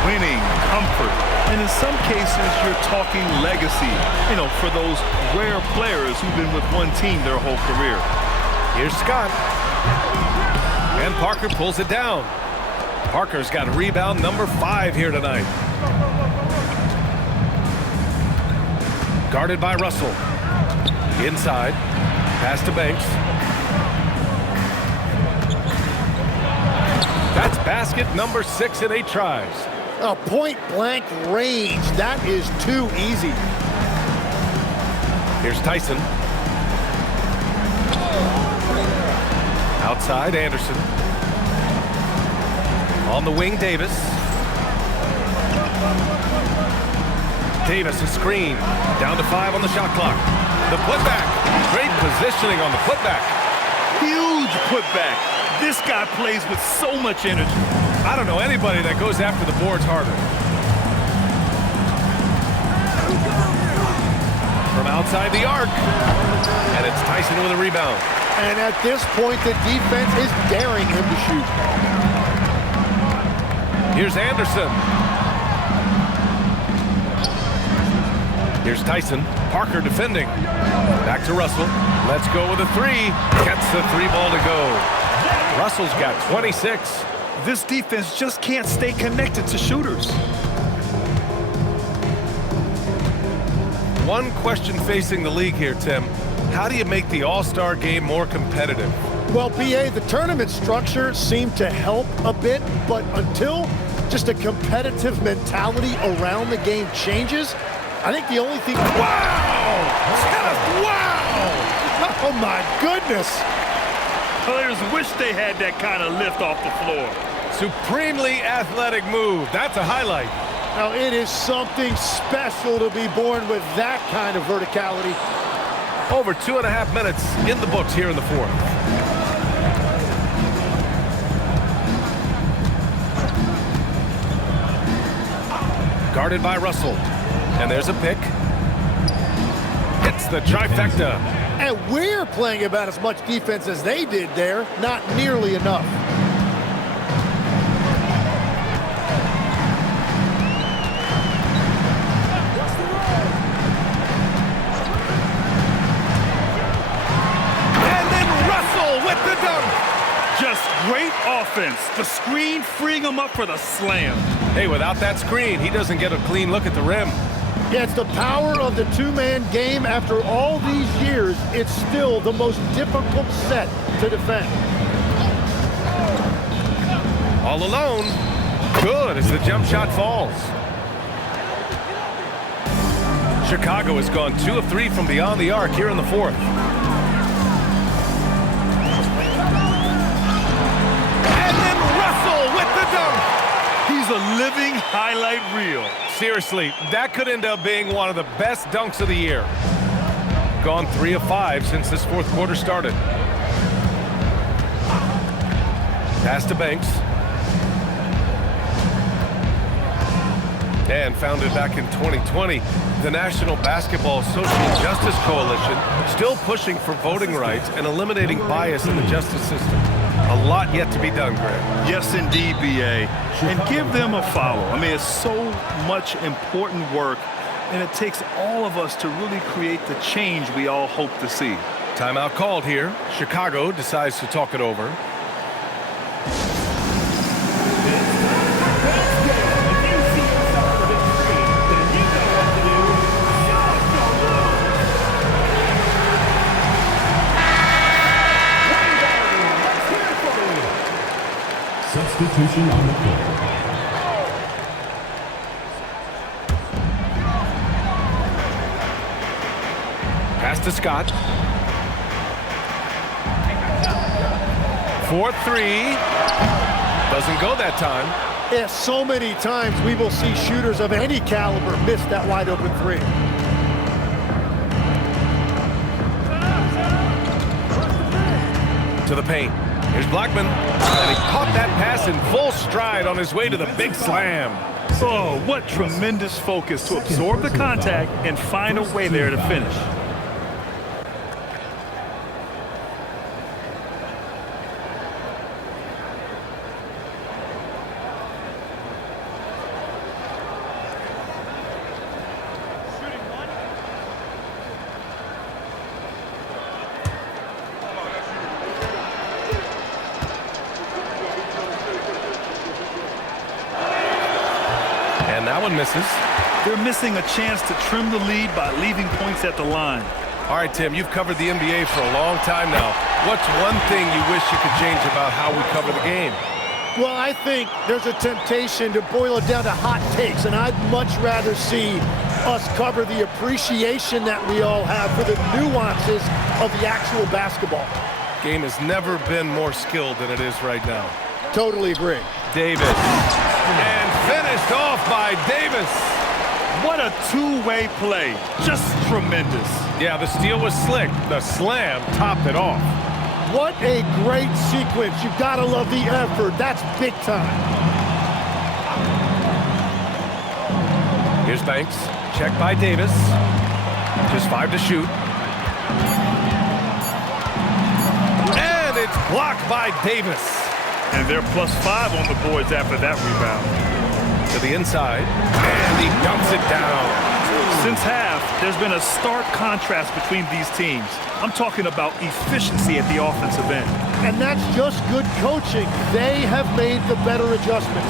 Winning, comfort, and in some cases you're talking legacy, you know, for those rare players who've been with one team their whole career. Here's Scott. And Parker pulls it down. Parker's got rebound number 5 here tonight. Guarded by Russell. Inside, pass to Banks. That's basket number 6 in 8 tries. A point-blank range. That is too easy. Here's Tyson. Outside, Anderson. On the wing, Davis. Davis is screened. Down to 5 on the shot clock. The putback. Great positioning on the putback. Huge putback. This guy plays with so much energy. I don't know anybody that goes after the boards harder. From outside the arc. And it's Tyson with a rebound. And at this point, the defense is daring him to shoot. Here's Anderson. Here's Tyson. Parker defending. Back to Russell. Let's go with a 3. Gets the 3 ball to go. Russell's got 26. This defense just can't stay connected to shooters. One question facing the league here, Tim. How do you make the All-Star game more competitive? Well, BA, the tournament structure seemed to help a bit, but until just a competitive mentality around the game changes, I think the only thing... Wow! Wow! Oh, my goodness! Players wish they had that kind of lift off the floor. Supremely athletic move. That's a highlight. Now, it is something special to be born with that kind of verticality. Over 2.5 minutes in the books here in the fourth. Guarded by Russell. And there's a pick. Hits the trifecta. And we're playing about as much defense as they did there. Not nearly enough. Great offense. The screen freeing him up for the slam. Hey, without that screen, he doesn't get a clean look at the rim. Yeah, it's the power of the two-man game. After all these years, it's still the most difficult set to defend. All alone. Good as the jump shot falls. Chicago has gone 2 of 3 from beyond the arc here in the fourth. He's a living highlight reel. Seriously, that could end up being one of the best dunks of the year. Gone 3 of 5 since this fourth quarter started. Pass to Banks. And founded back in 2020, the National Basketball Social Justice Coalition still pushing for voting rights and eliminating bias in the justice system. A lot yet to be done, Greg. Yes, indeed, BA. And give them a follow. I mean, it's so much important work, and it takes all of us to really create the change we all hope to see. Timeout called here. Chicago decides to talk it over. Substitution on the court. Pass to Scott. 4-3. Doesn't go that time. Yeah, so many times we will see shooters of any caliber miss that wide open 3. To the paint. Here's Blackman. And he caught that pass in full stride on his way to the big slam. Oh, what tremendous focus to absorb the contact and find a way there to finish. That one misses. They're missing a chance to trim the lead by leaving points at the line. All right, Tim, you've covered the NBA for a long time now. What's one thing you wish you could change about how we cover the game? Well, I think there's a temptation to boil it down to hot takes, and I'd much rather see us cover the appreciation that we all have for the nuances of the actual basketball. Game has never been more skilled than it is right now. Totally agree. Davis. And finished off by Davis. What a two-way play. Just tremendous. Yeah, the steal was slick. The slam topped it off. What a great sequence. You've got to love the effort. That's big time. Here's Banks. Check by Davis. Just 5 to shoot. And it's blocked by Davis. And they're +5 on the boards after that rebound. To the inside. And he dumps it down. Since half, there's been a stark contrast between these teams. I'm talking about efficiency at the offensive end. And that's just good coaching. They have made the better adjustments.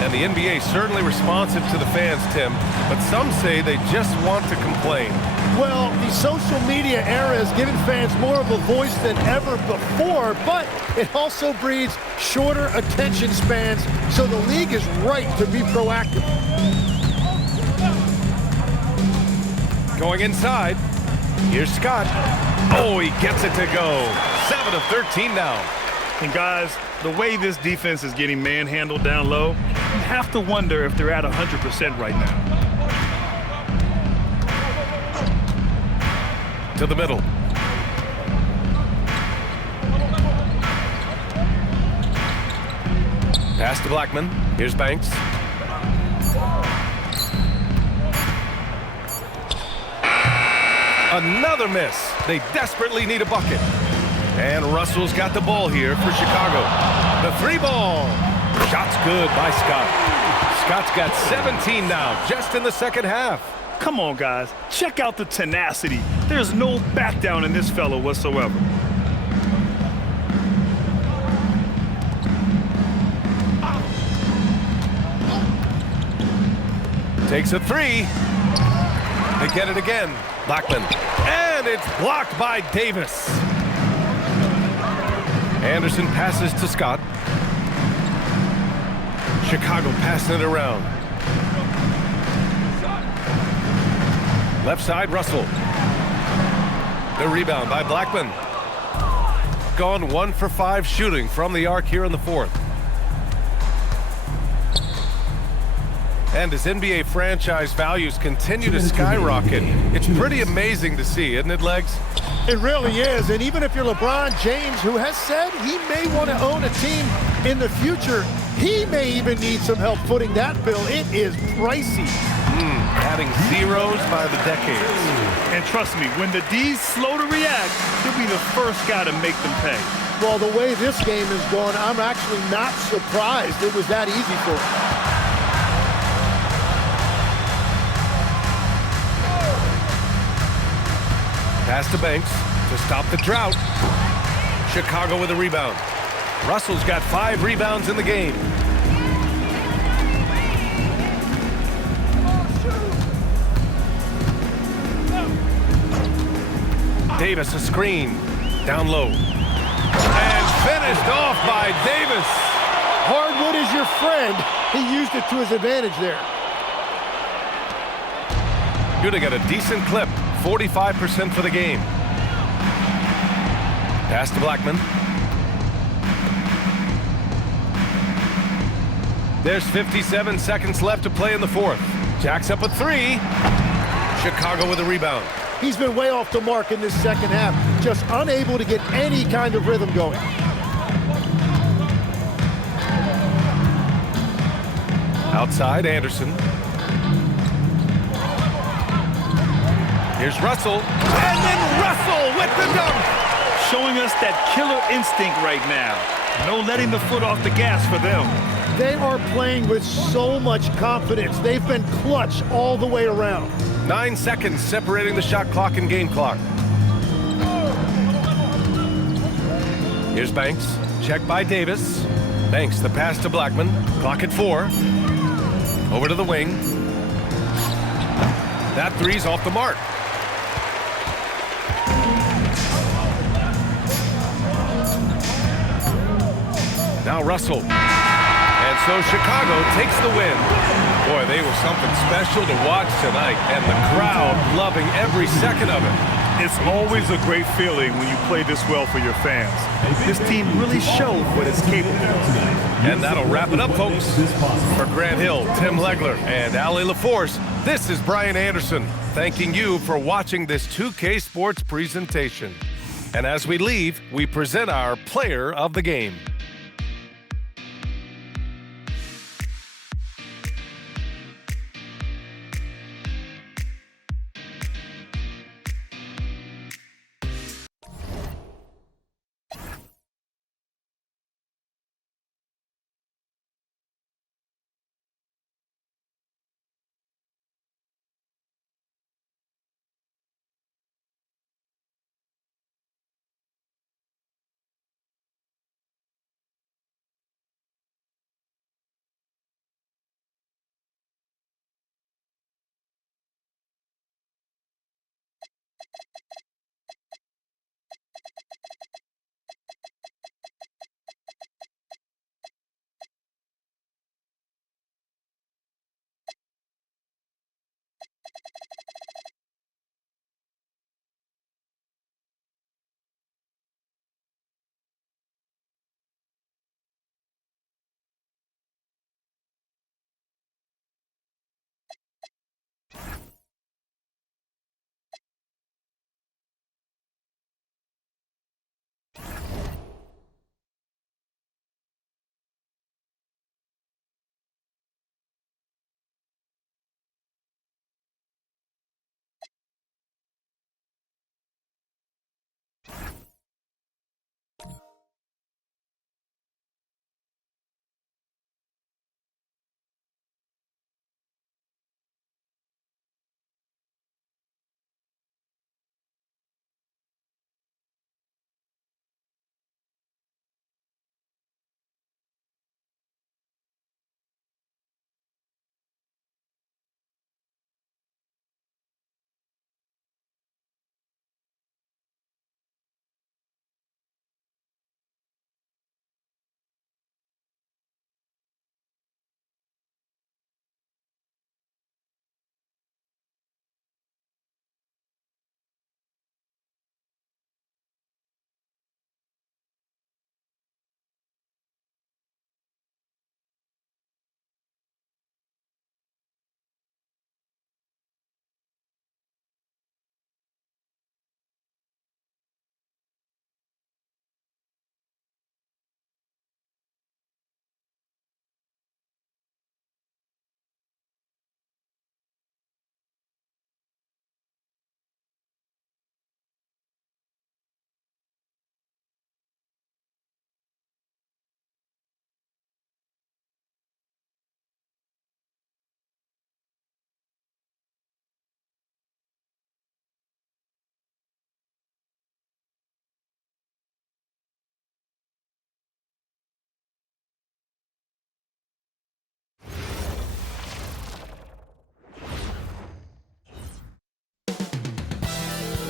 And the NBA certainly responsive to the fans, Tim, but some say they just want to complain. Well, the social media era has given fans more of a voice than ever before, but it also breeds shorter attention spans, so the league is right to be proactive. Going inside, here's Scott. Oh, he gets it to go. 7 of 13 now. And guys, the way this defense is getting manhandled down low, you have to wonder if they're at 100% right now. To the middle. Pass to Blackman. Here's Banks. Another miss. They desperately need a bucket. And Russell's got the ball here for Chicago. The 3-ball. Shot's good by Scott. Scott's got 17 now, just in the second half. Come on, guys. Check out the tenacity. There's no back down in this fellow whatsoever. Takes a 3. They get it again. Blackman. And it's blocked by Davis. Anderson passes to Scott. Chicago passing it around. Left side, Russell. The rebound by Blackman. Gone 1 for 5 shooting from the arc here in the fourth. And as NBA franchise values continue to skyrocket, it's pretty amazing to see, isn't it, Legs? It really is, and even if you're LeBron James, who has said he may want to own a team in the future, he may even need some help footing that bill. It is pricey. Adding zeros by the decades. And trust me, when the D's slow to react, he'll be the first guy to make them pay. Well, the way this game is going, I'm actually not surprised it was that easy for him. Pass to Banks to stop the drought. Chicago with a rebound. Russell's got 5 rebounds in the game. Davis a screen. Down low. And finished off by Davis. Hardwood is your friend. He used it to his advantage there. Gonna get a decent clip. 45% for the game. Pass to Blackman. There's 57 seconds left to play in the fourth. Jacks up a 3. Chicago with a rebound. He's been way off the mark in this second half, just unable to get any kind of rhythm going. Outside, Anderson. Here's Russell. And then Russell with the dunk. Showing us that killer instinct right now. No letting the foot off the gas for them. They are playing with so much confidence. They've been clutch all the way around. 9 seconds separating the shot clock and game clock. Here's Banks. Check by Davis. Banks, the pass to Blackman. Clock at 4. Over to the wing. That 3's off the mark. Now Russell. And So Chicago takes the win. Boy, they were something special to watch tonight, and the crowd loving every second of it. It's always a great feeling when you play this well for your fans. This team really showed what it's capable of. And that'll wrap it up, folks. For Grant Hill, Tim Legler, and Allie LaForce, this is Brian Anderson, thanking you for watching this 2K Sports presentation. And as we leave, we present our player of the game.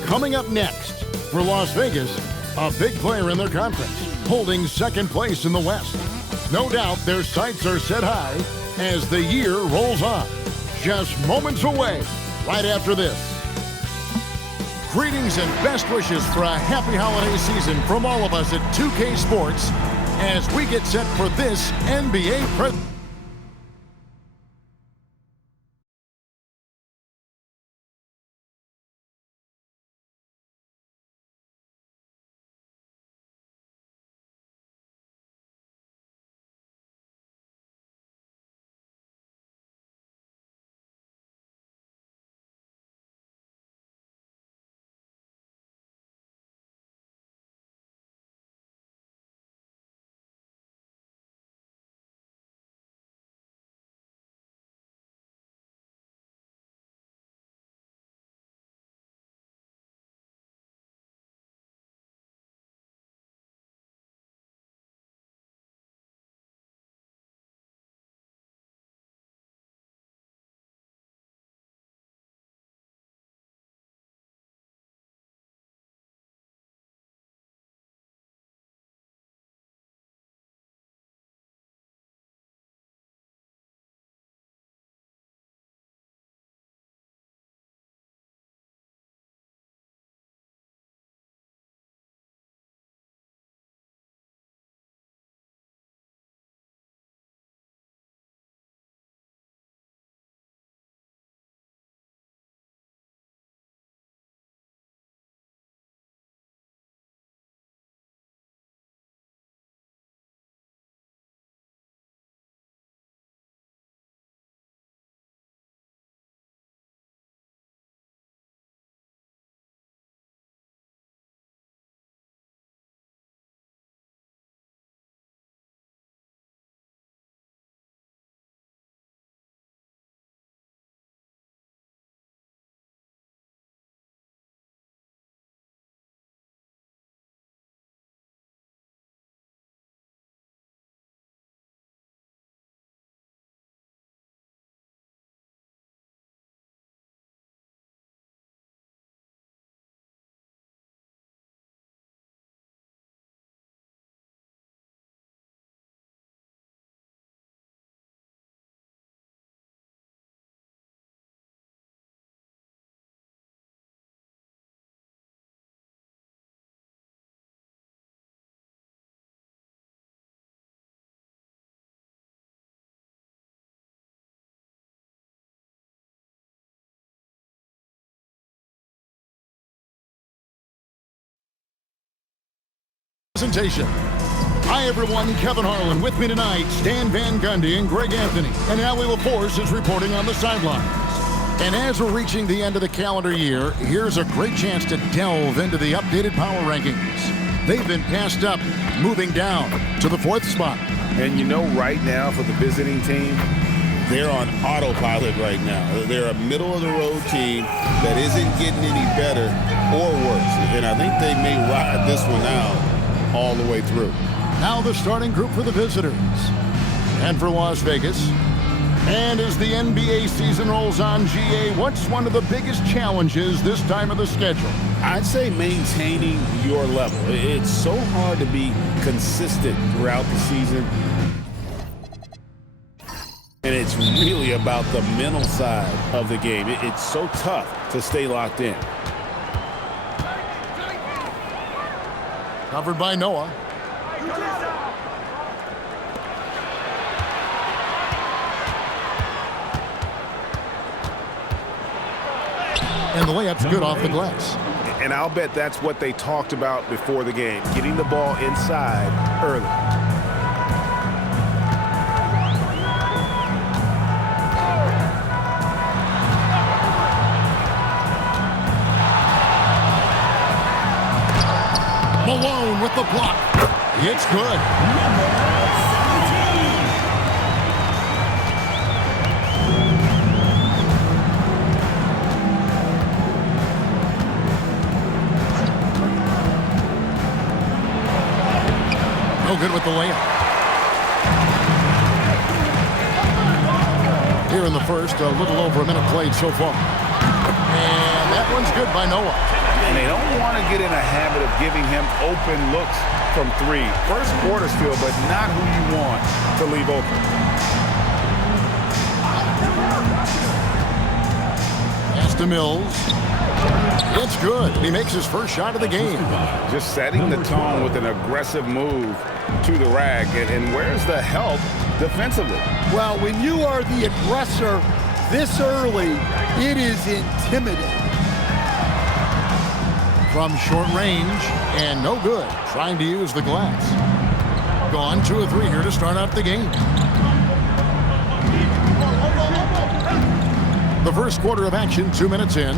Coming up next, for Las Vegas, a big player in their conference, holding second place in the West. No doubt their sights are set high as the year rolls on. Just moments away, right after this. Greetings and best wishes for a happy holiday season from all of us at 2K Sports as we get set for this NBA presentation. Presentation. Hi, everyone. Kevin Harlan with me tonight. Stan Van Gundy and Greg Anthony. And Allie LaForce is reporting on the sidelines. And as we're reaching the end of the calendar year, here's a great chance to delve into the updated power rankings. They've been passed up, moving down to the 4th spot. And you know, right now for the visiting team, they're on autopilot right now. They're a middle-of-the-road team that isn't getting any better or worse. And I think they may ride this one out all the way through. Now the starting group for the visitors. And for Las Vegas. And as the NBA season rolls on, GA, what's one of the biggest challenges this time of the schedule? I'd say maintaining your level. It's so hard to be consistent throughout the season. And it's really about the mental side of the game. It's so tough to stay locked in. Covered by Noah. And the layup's good off the glass. And I'll bet that's what they talked about before the game, getting the ball inside early. Malone with the block. It's good. No good with the layup. Here in the first, a little over a minute played so far. And that one's good by Noah. And they don't want to get in a habit of giving him open looks from 3. First quarter still, but not who you want to leave open. Pass to Mills. It's good. He makes his first shot of the game. Just setting the tone with an aggressive move to the rack. And where's the help defensively? Well, when you are the aggressor this early, it is intimidating. From short range, and no good. Trying to use the glass. Gone 2 of 3 here to start out the game. The first quarter of action, 2 minutes in.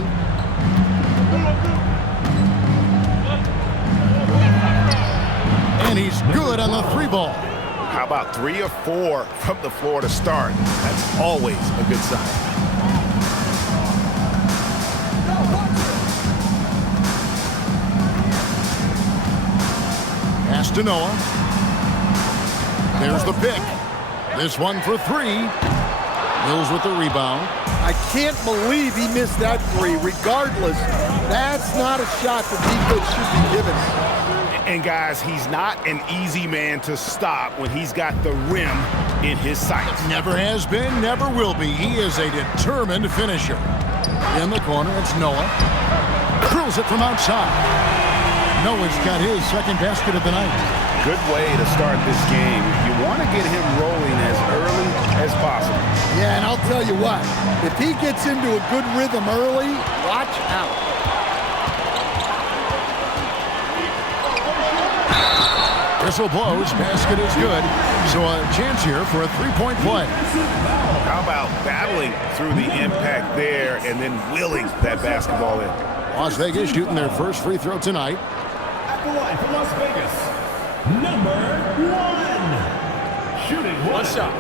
And he's good on the 3-ball. How about 3 or 4 from the floor to start? That's always a good sign. Pass to Noah. There's the pick. This one for 3. Mills with the rebound. I can't believe he missed that 3. Regardless, that's not a shot the defense should be given. And guys, he's not an easy man to stop when he's got the rim in his sights. Never has been, never will be. He is a determined finisher. In the corner, it's Noah. Drills it from outside. Noah's got his second basket of the night. Good way to start this game. You want to get him rolling as early as possible. Yeah, and I'll tell you what, if he gets into a good rhythm early, watch out. Whistle blows, basket is good. So a chance here for a 3-point play. How about battling through the impact there and then willing that basketball in? Las Vegas shooting their first free throw tonight. At the line for Las Vegas, number 1. Shooting one shot.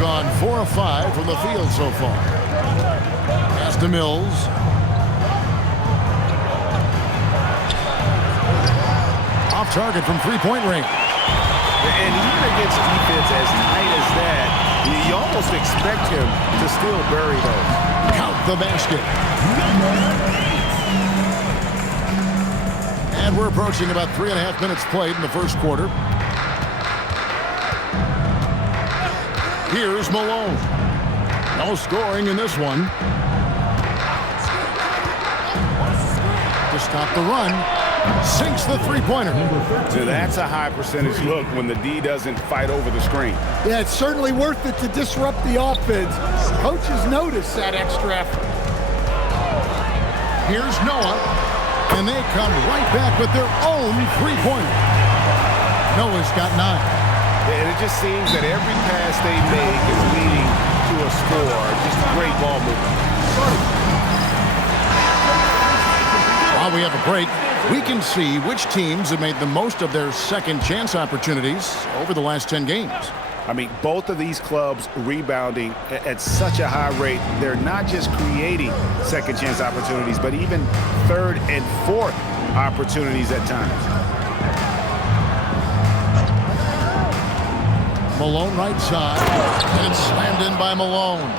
Gone 4 of 5 from the field so far. Pass to Mills. Off target from 3-point range. And even against defense as tight as that, you almost expect him to still bury those. Count the basket. And we're approaching about 3.5 minutes played in the first quarter. Here's Malone. No scoring in this one. To stop the run. Sinks the three-pointer. So that's a high percentage look when the D doesn't fight over the screen. Yeah, it's certainly worth it to disrupt the offense. Coaches notice that extra effort. Here's Noah, and they come right back with their own three-pointer. Noah's got 9. And it just seems that every pass they make is leading to a score. Just great ball movement. While we have a break, we can see which teams have made the most of their second chance opportunities over the last 10 games. I mean, both of these clubs rebounding at such a high rate. They're not just creating second chance opportunities, but even third and fourth opportunities at times. Malone right side, and it's slammed in by Malone.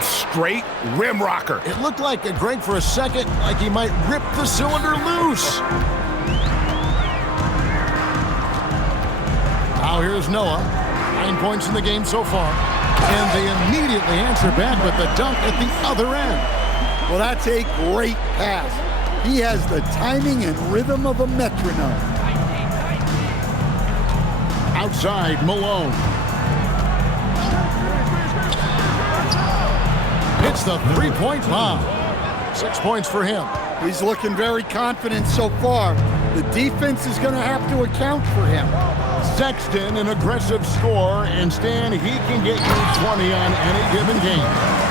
Straight rim rocker. It looked like Greg for a second, like he might rip the cylinder loose. Now here's Noah. 9 points in the game so far. And they immediately answer back with the dunk at the other end. Well, that's a great pass. He has the timing and rhythm of a metronome. Outside, Malone. Hits the three-point bomb. 6 points for him. He's looking very confident so far. The defense is going to have to account for him. Sexton, an aggressive scorer, and Stan, he can get you 20 on any given game.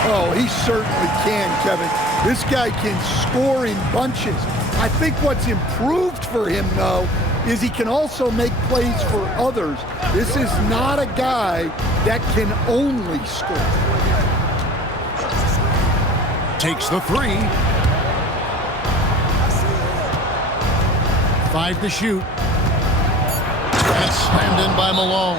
Oh, he certainly can, Kevin. This guy can score in bunches. I think what's improved for him, though, is he can also make plays for others. This is not a guy that can only score. Takes the 3. 5 to shoot. And slammed in by Malone.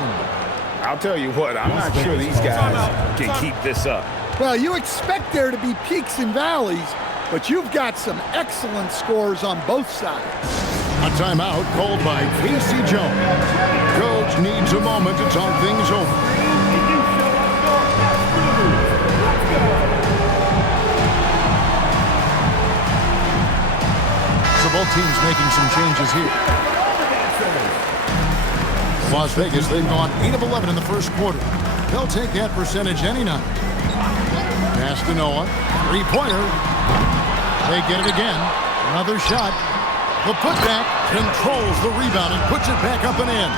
I'll tell you what, I'm not sure these guys can keep this up. Well, you expect there to be peaks and valleys, but you've got some excellent scores on both sides. A timeout called by Casey Jones. Coach needs a moment to talk things over. So both teams making some changes here. Las Vegas, they've gone 8 of 11 in the first quarter. They'll take that percentage any night. Pass to Noah. Three-pointer. They get it again. Another shot. The putback controls the rebound and puts it back up and in.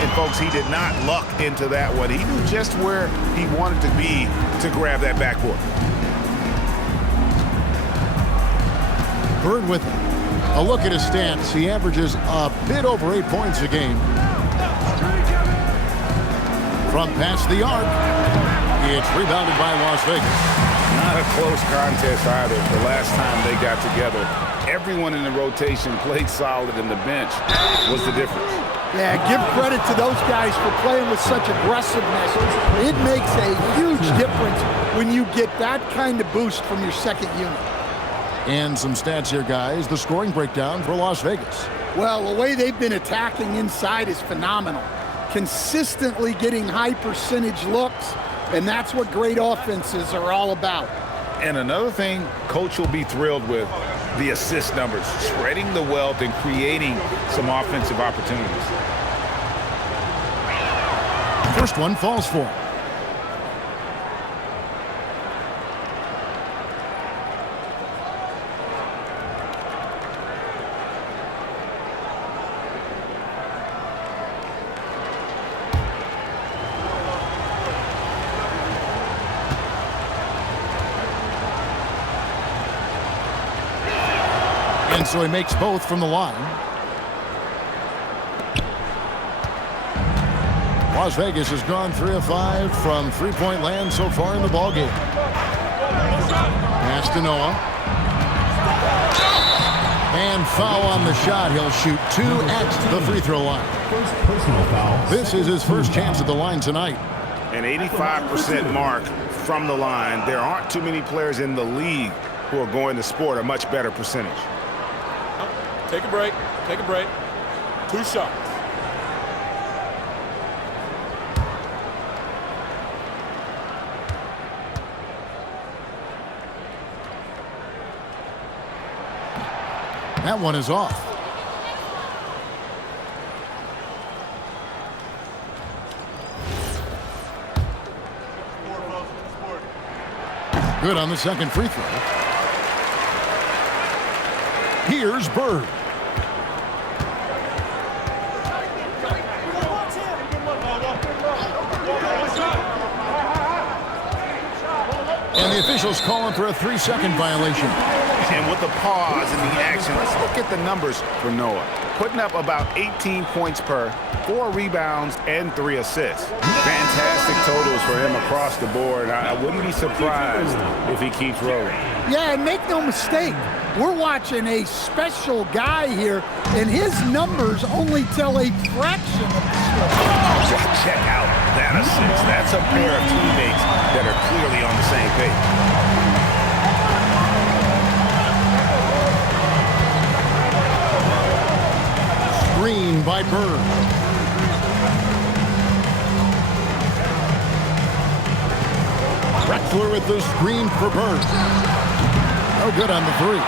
And folks, he did not luck into that one. He knew just where he wanted to be to grab that backboard. Bird with it. A look at his stats. He averages a bit over 8 points a game. From past the arc, it's rebounded by Las Vegas. Not a close contest either. The last time they got together, everyone in the rotation played solid, and the bench was the difference. Yeah, give credit to those guys for playing with such aggressiveness. It makes a huge difference when you get that kind of boost from your second unit. And some stats here, guys. The scoring breakdown for Las Vegas. Well, the way they've been attacking inside is phenomenal. Consistently getting high percentage looks, and that's what great offenses are all about. And another thing Coach will be thrilled with, the assist numbers, spreading the wealth and creating some offensive opportunities. First one falls for him. And so he makes both from the line. Las Vegas has gone 3 of 5 from three-point land so far in the ballgame. Pass to Noah. And foul on the shot. He'll shoot 2 at the free throw line. First personal foul. This is his first chance at the line tonight. An 85% mark from the line. There aren't too many players in the league who are going to sport a much better percentage. Take a break. Take a break. 2 shots. That one is off. Good on the second free throw. Here's Bird. And the officials calling for a 3-second violation. And with the pause in the action, let's look at the numbers for Noah. Putting up about 18 points per, 4 rebounds, and 3 assists. Fantastic totals for him across the board. I wouldn't be surprised if he keeps rolling. Yeah, and make no mistake, we're watching a special guy here, and his numbers only tell a fraction of the story. Check out that assist. That's a pair of teammates that are clearly on the same page. Screen by Bird. Drexler with the screen for Bird. No good on the 3.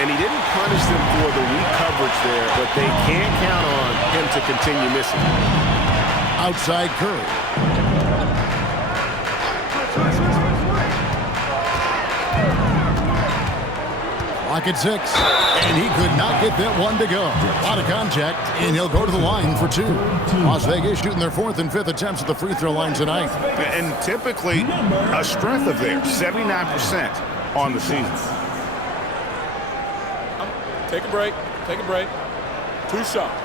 And he didn't punish them for the weak coverage there, but they can't count on him to continue missing. Outside Curry. Clock at 6. And he could not get that one to go. A lot of contact, and he'll go to the line for 2. Las Vegas shooting their 4th and 5th attempts at the free throw line tonight. And typically a strength of theirs, 79% on the season. Take a break. Take a break. 2 shots.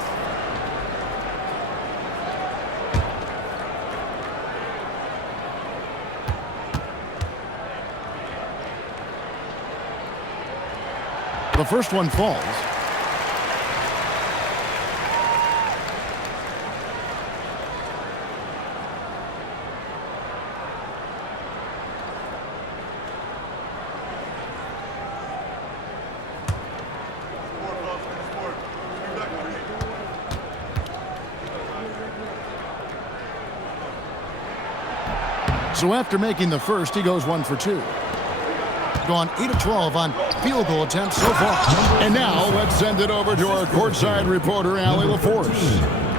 The first one falls. So after making the first, he goes 1 for 2. Gone 8 of 12 on field goal attempts so far. And now let's send it over to our courtside reporter, Allie LaForce.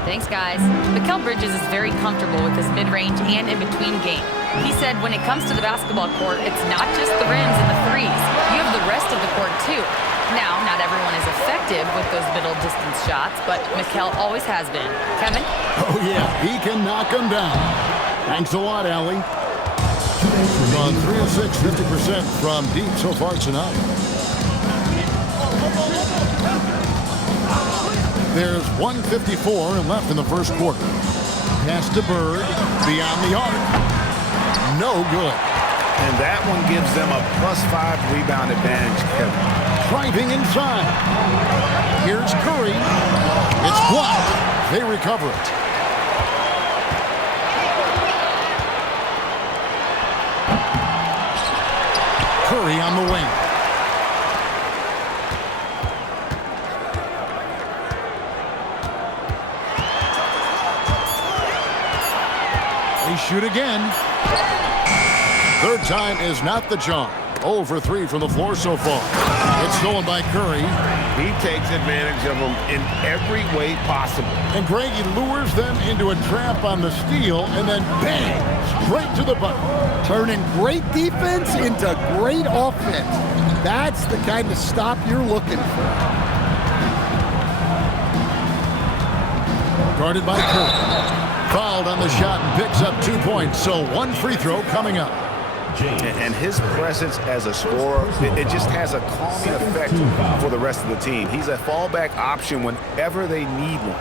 Thanks, guys. Mikal Bridges is very comfortable with his mid-range and in-between game. He said when it comes to the basketball court, it's not just the rims and the threes. You have the rest of the court, too. Now, not everyone is effective with those middle-distance shots, but Mikal always has been. Kevin? Oh, yeah, he can knock them down. Thanks a lot, Allie. On 3 of 6, 50% from deep so far tonight. There's 1:54 left in the first quarter. Pass to Bird, beyond the arc. No good. And that one gives them a +5 rebound advantage, Kevin. Driving inside. Here's Curry. It's blocked. They recover it. Curry on the wing. They shoot again. Third time is not the charm. 0 for 3 from the floor so far. It's stolen by Curry. He takes advantage of them in every way possible. And Greg, he lures them into a trap on the steal, and then bang, straight to the bucket. Turning great defense into great offense. That's the kind of stop you're looking for. Guarded by Curry. Fouled on the shot and picks up 2 points, so 1 free throw coming up. And his presence as a scorer, it just has a calming effect for the rest of the team. He's a fallback option whenever they need one.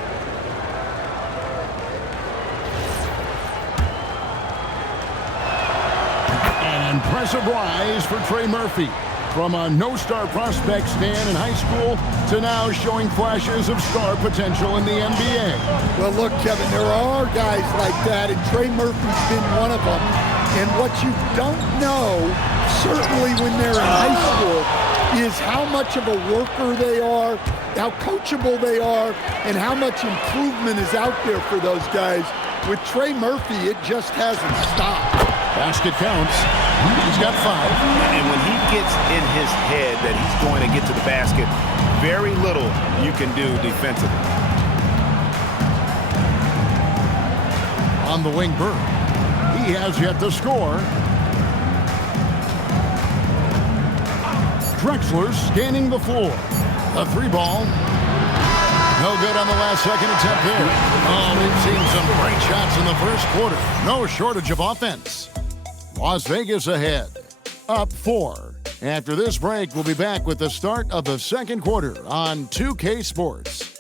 An impressive rise for Trey Murphy. From a no-star prospect stand in high school to now showing flashes of star potential in the NBA. Well, look, Kevin, there are guys like that, and Trey Murphy's been one of them. And what you don't know, certainly when they're in high school, is how much of a worker they are, how coachable they are, and how much improvement is out there for those guys. With Trey Murphy, it just hasn't stopped. Basket counts. He's got 5. And when he gets in his head that he's going to get to the basket, very little you can do defensively. On the wing, Bird. He has yet to score. Drexler scanning the floor. The three ball. No good on the last second attempt there. Oh, we've seen some great shots in the first quarter. No shortage of offense. Las Vegas ahead, up 4. After this break, we'll be back with the start of the second quarter on 2K Sports.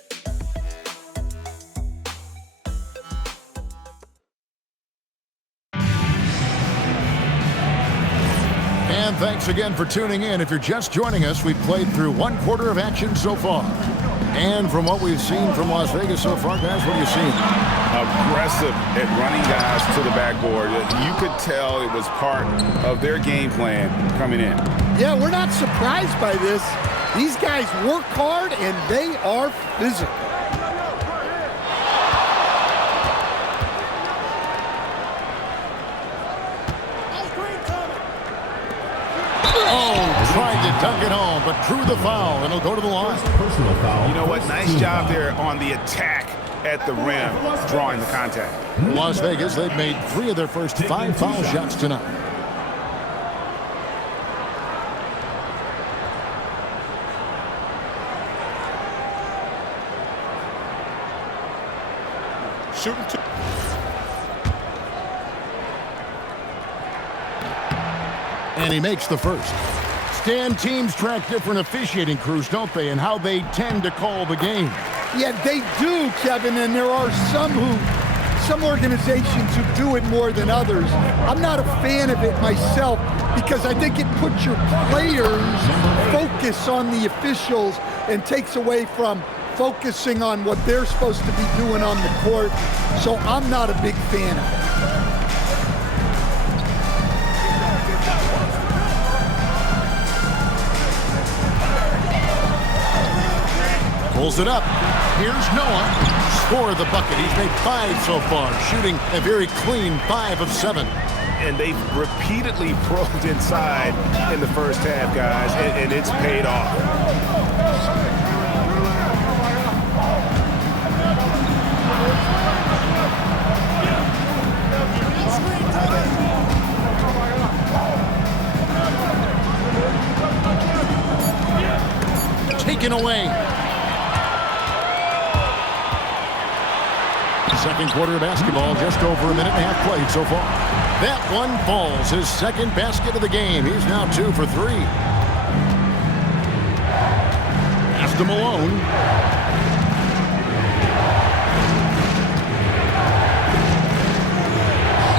And thanks again for tuning in. If you're just joining us, we've played through one quarter of action so far. And from what we've seen from Las Vegas so far, guys, what are you seeing? Aggressive at running guys to the backboard. You could tell it was part of their game plan coming in. Yeah, we're not surprised by this. These guys work hard, and they are physical. Tried to dunk it home, but drew the foul, and he'll go to the line. You know what? Nice job there on the attack at the rim, drawing the contact. Las Vegas, they've made 3 of their first 5 foul shots tonight. Shooting 2. And he makes the first. Stan, teams track different officiating crews, don't they, and how they tend to call the game. Yeah, they do, Kevin, and there are some organizations who do it more than others. I'm not a fan of it myself because I think it puts your players focus on the officials and takes away from focusing on what they're supposed to be doing on the court. So I'm not a big fan of it. Pulls it up. Here's Noah. Score the bucket. He's made 5 so far, shooting a very clean 5 of 7. And they've repeatedly probed inside in the first half, guys, and it's paid off. Taken away. Second quarter of basketball, just over a minute and a half played so far. That one falls, his second basket of the game. He's now 2 for 3. Pass to Malone.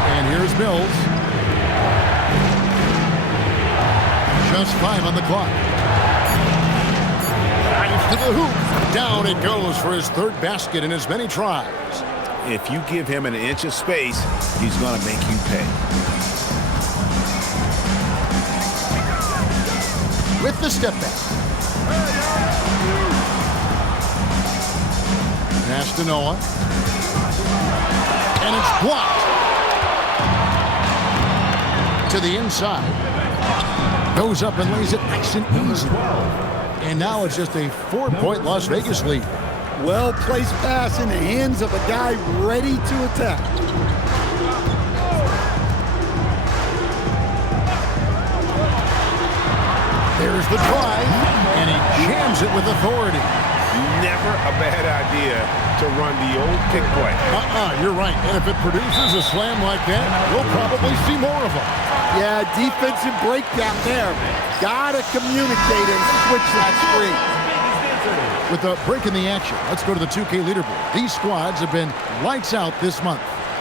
And here's Mills. Just 5 on the clock. Drives to the hoop. Down it goes for his 3rd basket in as many tries. If you give him an inch of space, he's going to make you pay. With the step back. Pass to Noah. And it's blocked. To the inside. Goes up and lays it nice and easy. And now it's just a 4-point Las Vegas lead. Well-placed pass in the hands of a guy ready to attack. There's the drive, and he jams it with authority. Never a bad idea to run the old kick play. You're right. And if it produces a slam like that, we'll probably see more of them. Yeah, defensive breakdown there. Gotta communicate and switch that screen. With a break in the action, let's go to the 2K leaderboard. These squads have been lights out this month.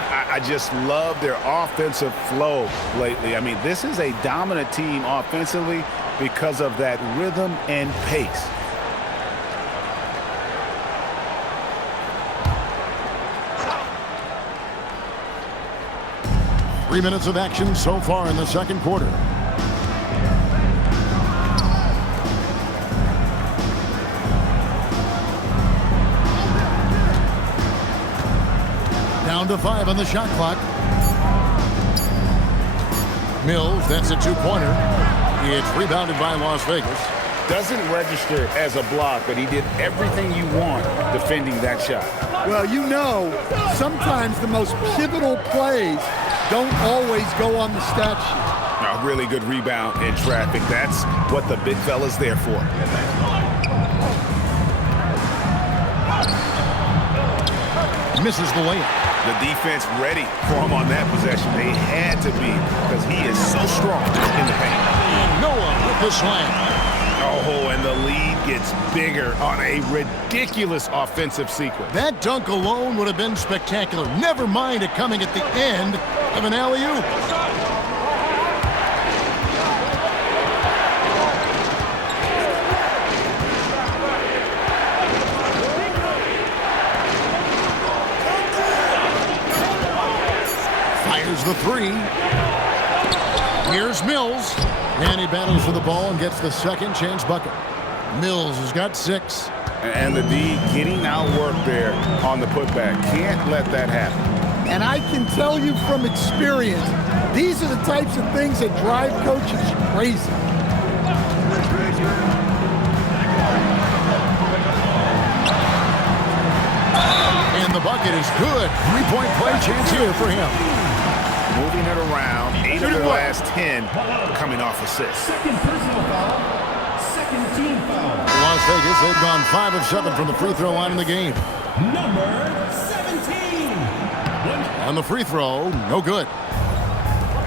I just love their offensive flow lately. I mean, this is a dominant team offensively because of that rhythm and pace. Three minutes of action so far in the second quarter. Down to 5 on the shot clock. Mills, that's a 2-pointer. It's rebounded by Las Vegas. Doesn't register as a block, but he did everything you want defending that shot. Well, you know, sometimes the most pivotal plays don't always go on the stat sheet. Now, really good rebound in traffic. That's what the big fella's there for. Misses the layup. The defense ready for him on that possession. They had to be because he is so strong in the paint. And Noah with the slam. Oh, and the lead gets bigger on a ridiculous offensive sequence. That dunk alone would have been spectacular. Never mind it coming at the end of an alley-oop. Fires the three. Here's Mills. And he battles for the ball and gets the second chance bucket. Mills has got 6. And the D getting outworked there on the putback. Can't let that happen. And I can tell you from experience, these are the types of things that drive coaches crazy. And the bucket is good. 3-point play chance here for him. Moving it around, 8 of the last 10 coming off assists. Second personal foul. Second team foul. Las Vegas, they've gone 5 of 7 from the free throw line in the game. Number 17. On the free throw, no good.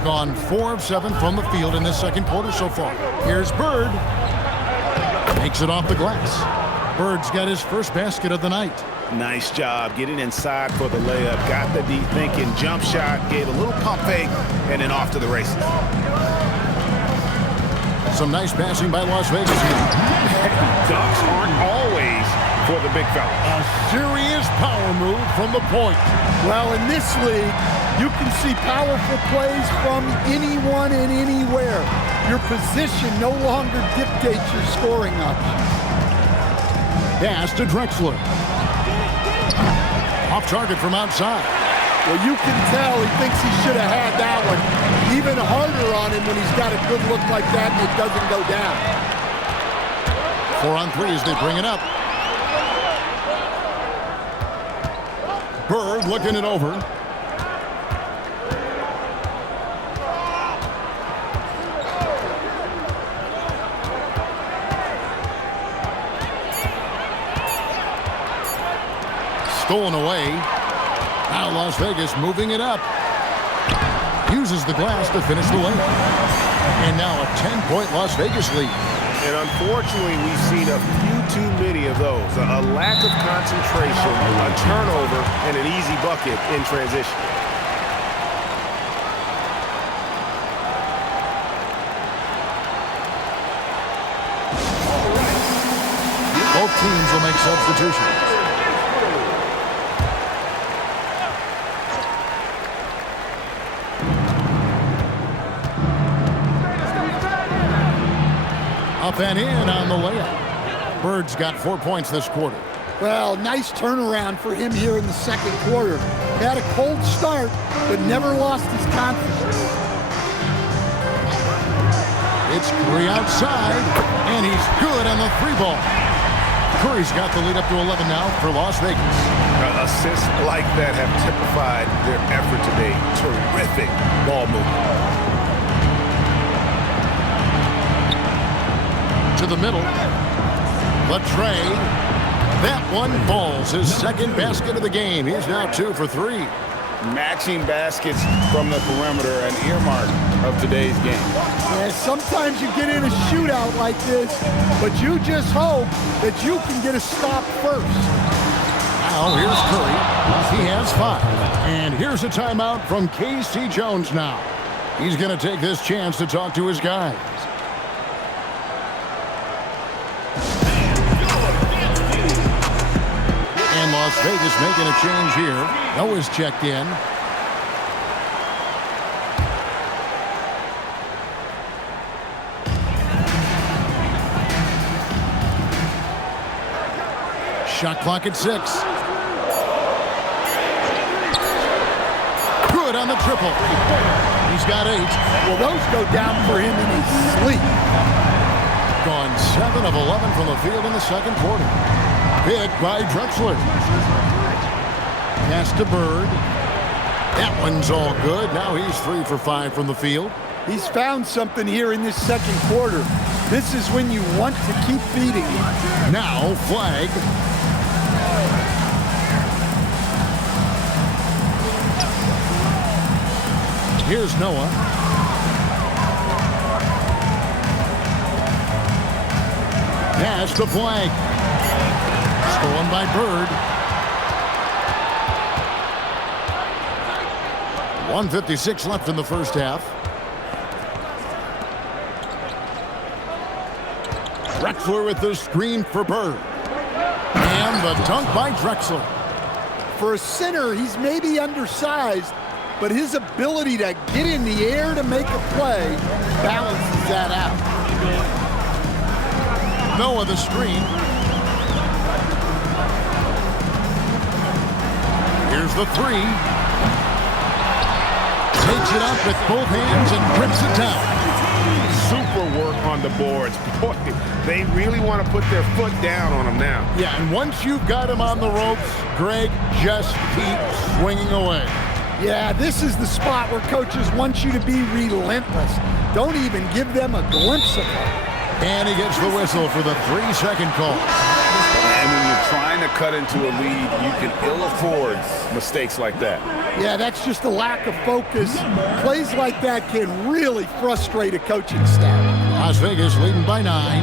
Gone 4 of 7 from the field in this second quarter so far. Here's Bird. Makes it off the glass. Bird's got his first basket of the night. Nice job getting inside for the layup. Got the D thinking jump shot, gave a little pump fake, and then off to the races. Some nice passing by Las Vegas here. Dunks aren't always for the big fella. A serious power move from the point. Well, in this league, you can see powerful plays from anyone and anywhere. Your position no longer dictates your scoring options. Pass to Drexler. Off target from outside. Well, you can tell he thinks he should have had that one. Even harder on him when he's got a good look like that and it doesn't go down. 4 on 3 as they bring it up. Bird looking it over. Stolen away. Now Las Vegas moving it up. Uses the glass to finish the layup. And now a 10-point Las Vegas lead. And unfortunately, we've seen a few too many of those. A lack of concentration, a turnover, and an easy bucket in transition. Both teams will make substitutions. Up and in on the layup. Bird's got 4 points this quarter. Well, nice turnaround for him here in the second quarter. Had a cold start, but never lost his confidence. It's Curry outside, and he's good on the 3-ball. Curry's got the lead up to 11 now for Las Vegas. Assists like that have typified their effort today. Terrific ball movement. To the middle. Latrey. That one falls. His second basket of the game. He's now 2 for 3. Matching baskets from the perimeter, an earmark of today's game. Yeah, sometimes you get in a shootout like this, but you just hope that you can get a stop first. Now here's Curry. He has 5. And here's a timeout from K.C. Jones now. He's going to take this chance to talk to his guys. And Las Vegas making a change here. Noah's checked in. Shot clock at 6. Good on the triple. He's got 8. Well, those go down for him in his sleep. Gone 7 of 11 from the field in the second quarter. Pick by Drexler. Pass to Bird. That one's all good. Now he's 3 for 5 from the field. He's found something here in this second quarter. This is when you want to keep feeding him. Now, flag. Here's Noah. Pass the flag. Stolen by Bird. 1:56 left in the first half. Drexler with the screen for Bird. And the dunk by Drexler. For a center, he's maybe undersized, but his ability to get in the air to make a play balances that out. Noah the screen. Here's the three. Takes it up with both hands and grips it down. Super work on the boards. Boy, they really want to put their foot down on him now. Yeah, and once you've got him on the ropes, Greg, just keep swinging away. Yeah, this is the spot where coaches want you to be relentless. Don't even give them a glimpse of it. And he gets the whistle for the 3-second call. And when you're trying to cut into a lead, you can ill afford mistakes like that. Yeah, that's just a lack of focus. Plays like that can really frustrate a coaching staff. Las Vegas leading by 9.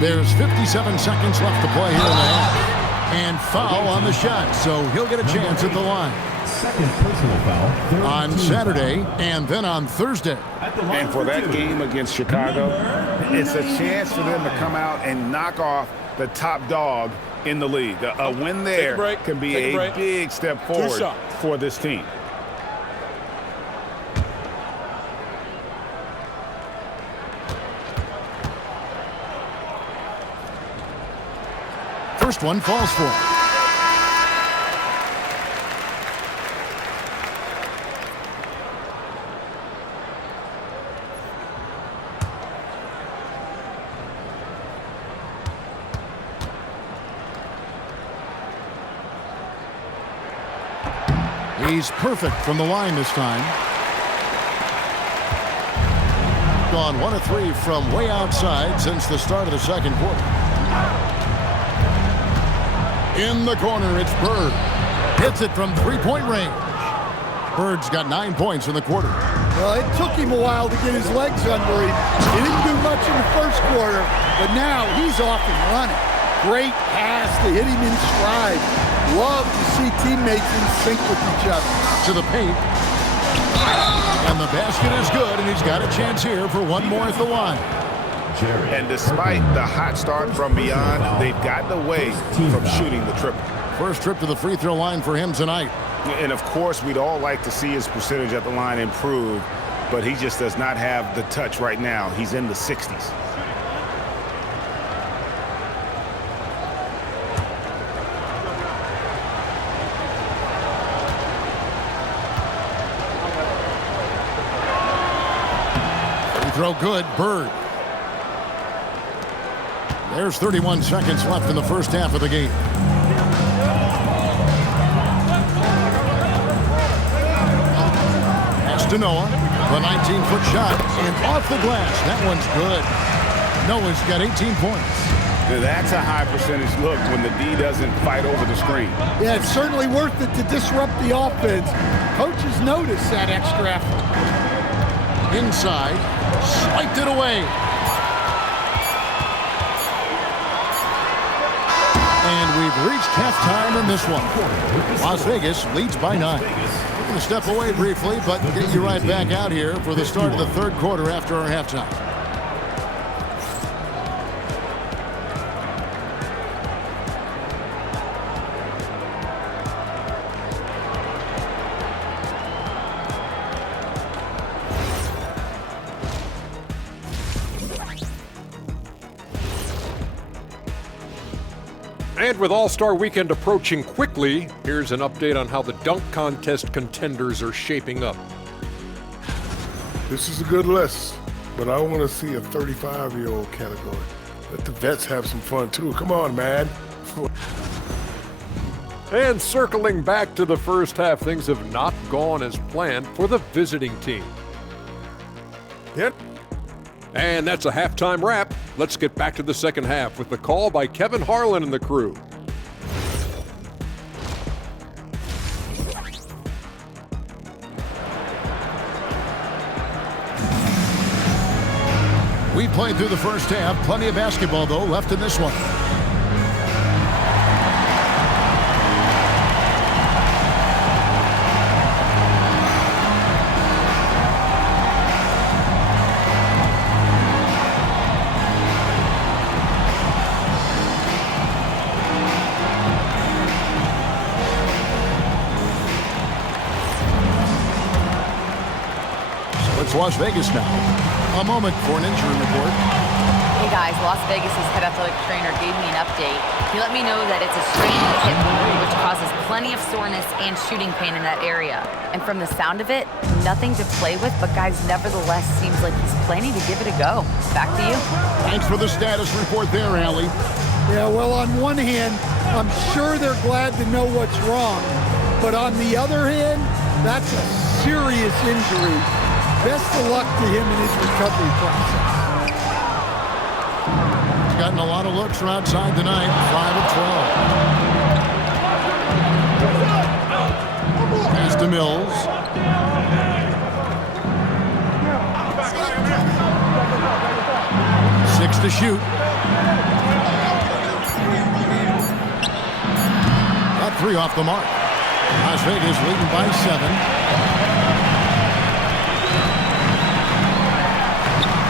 There's 57 seconds left to play here in the half. And foul on the shot, so he'll get a chance at the line. Second personal foul. On Saturday and then on Thursday. And for that game against Chicago, it's a chance for them to come out and knock off the top dog in the league. A win there can be a big step forward for this team. First one falls for him. He's perfect from the line this time. Gone 1 of 3 from way outside since the start of the second quarter. In the corner, it's Bird. Hits it from three-point range. Bird's got 9 points in the quarter. Well, it took him a while to get his legs under him. He didn't do much in the first quarter, but now he's off and running. Great pass to hit him in stride. Love to see teammates in sync with each other. To the paint. And the basket is good, and he's got a chance here for one more at the line. And despite the hot start from beyond, they've gotten away from shooting the triple. First trip to the free throw line for him tonight. And of course, we'd all like to see his percentage at the line improve, but he just does not have the touch right now. He's in the 60s. Free throw good, Bird. There's 31 seconds left in the first half of the game. Pass to Noah. The 19-foot shot. And off the glass. That one's good. Noah's got 18 points. Now that's a high percentage look when the D doesn't fight over the screen. Yeah, it's certainly worth it to disrupt the offense. Coaches notice that extra effort. Inside. Swiped it away. And we've reached halftime in this one. Las Vegas leads by 9. We're going to step away briefly, but get you right back out here for the start of the third quarter after our halftime. And with All-Star Weekend approaching quickly, here's an update on how the dunk contest contenders are shaping up. This is a good list, but I want to see a 35-year-old category. Let the vets have some fun, too. Come on, man. And circling back to the first half, things have not gone as planned for the visiting team. Yep. And that's a halftime wrap. Let's get back to the second half with the call by Kevin Harlan and the crew. We played through the first half. Plenty of basketball, though, left in this one. So it's Las Vegas now. A moment for an injury report. Hey guys, Las Vegas' head athletic trainer gave me an update. He let me know that it's a strained hip, which causes plenty of soreness and shooting pain in that area. And from the sound of it, nothing to play with, but guys, nevertheless, seems like he's planning to give it a go. Back to you. Thanks for the status report there, Allie. Yeah, well, on one hand, I'm sure they're glad to know what's wrong. But on the other hand, that's a serious injury. Best of luck to him in his recovery process. He's gotten a lot of looks from outside tonight. 5 of 12. Pass to Mills. Six to shoot. Got 3 off the mark. Las Vegas leading by 7.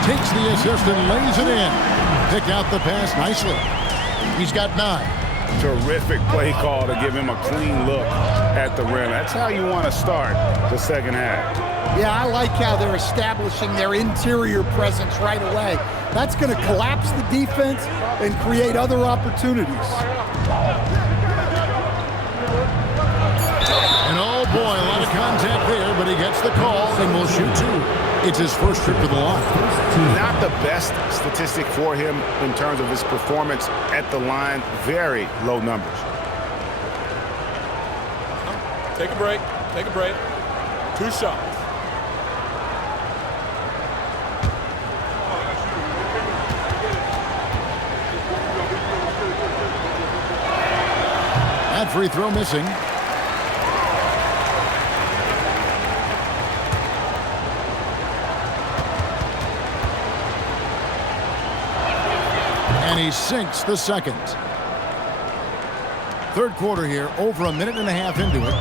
Takes the assist and lays it in. Pick out the pass nicely. He's got 9. Terrific play call to give him a clean look at the rim. That's how you want to start the second half. Yeah, I like how they're establishing their interior presence right away. That's going to collapse the defense and create other opportunities. And oh boy, a lot of contact there, but he gets the call and will shoot 2. It's his first trip to the line. Not the best statistic for him in terms of his performance at the line. Very low numbers. Take a break. Take a break. 2 shots. That free throw missing. And he sinks the second. Third quarter here, over a minute and a half into it.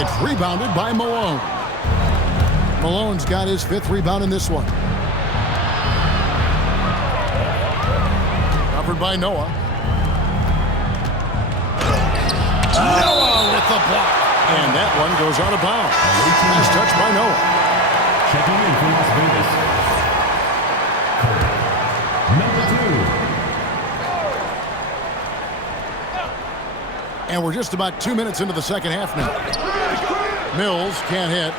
It's rebounded by Malone. Malone's got his 5th rebound in this one. Covered by Noah. Noah with the block. And that one goes out of bounds. Nice touch by Noah. Checking in from Las Vegas. Number 2. And we're just about 2 minutes into the second half now. Mills can't hit.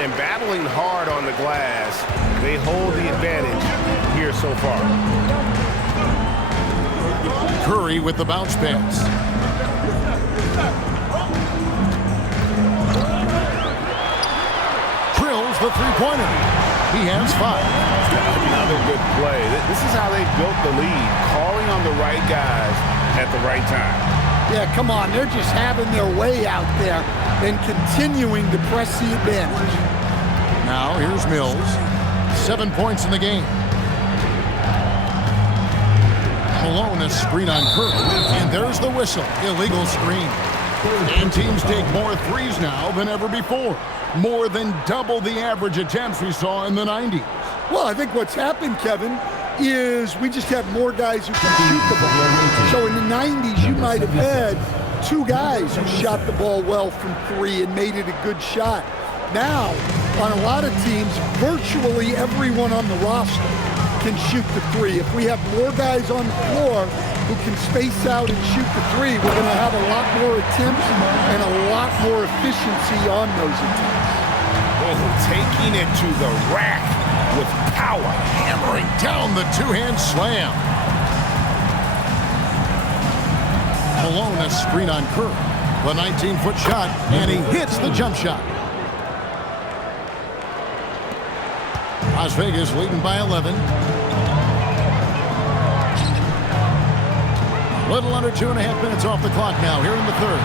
And battling hard on the glass, they hold the advantage here so far. Curry with the bounce pass. Drills the three-pointer. He has 5. Another good play. This is how they built the lead, calling on the right guys at the right time. Yeah, come on. They're just having their way out there and continuing to press the advantage. Now, here's Mills. 7 points in the game. Malone, a screen on Curry. And there's the whistle. Illegal screen. And teams take more threes now than ever before. More than double the average attempts we saw in the 90s. Well, I think what's happened, Kevin, is we just have more guys who can shoot the ball. So in the 90s, you might have had 2 guys who shot the ball well from 3 and made it a good shot. Now, on a lot of teams, virtually everyone on the roster can shoot the 3. If we have more guys on the floor who can space out and shoot the 3, we're going to have a lot more attempts and a lot more efficiency on those attempts. taking it to the rack with power. Hammering down the two-hand slam. Malone a screen on Curry. The 19-foot shot, and he hits the jump shot. Las Vegas leading by 11. Little under 2.5 minutes off the clock now here in the third.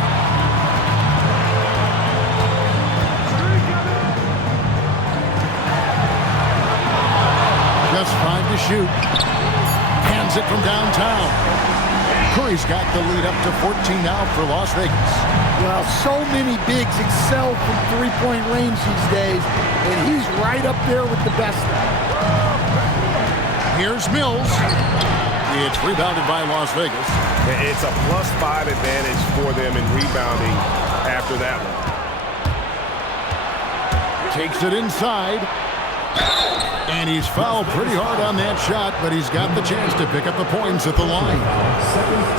Just 5 to shoot. Hands it from downtown. Curry's got the lead up to 14 now for Las Vegas. Well, so many bigs excel from three-point range these days, and he's right up there with the best of them. Here's Mills. It's rebounded by Las Vegas. It's a +5 advantage for them in rebounding after that one. Takes it inside. And he's fouled pretty hard on that shot, but he's got the chance to pick up the points at the line.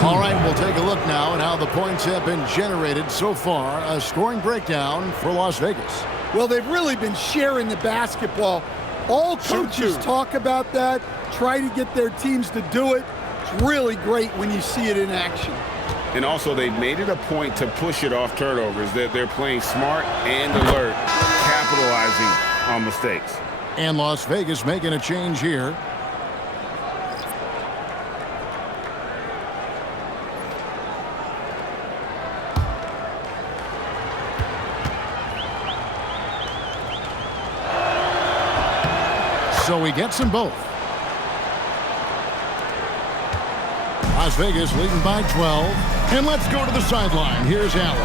All right, we'll take a look now at how the points have been generated so far. A scoring breakdown for Las Vegas. Well, they've really been sharing the basketball. All coaches talk about that, try to get their teams to do it. It's really great when you see it in action. And also, they've made it a point to push it off turnovers. They're playing smart and alert, capitalizing on mistakes. And Las Vegas making a change here. So he gets them both. Las Vegas leading by 12. And let's go to the sideline. Here's Alice.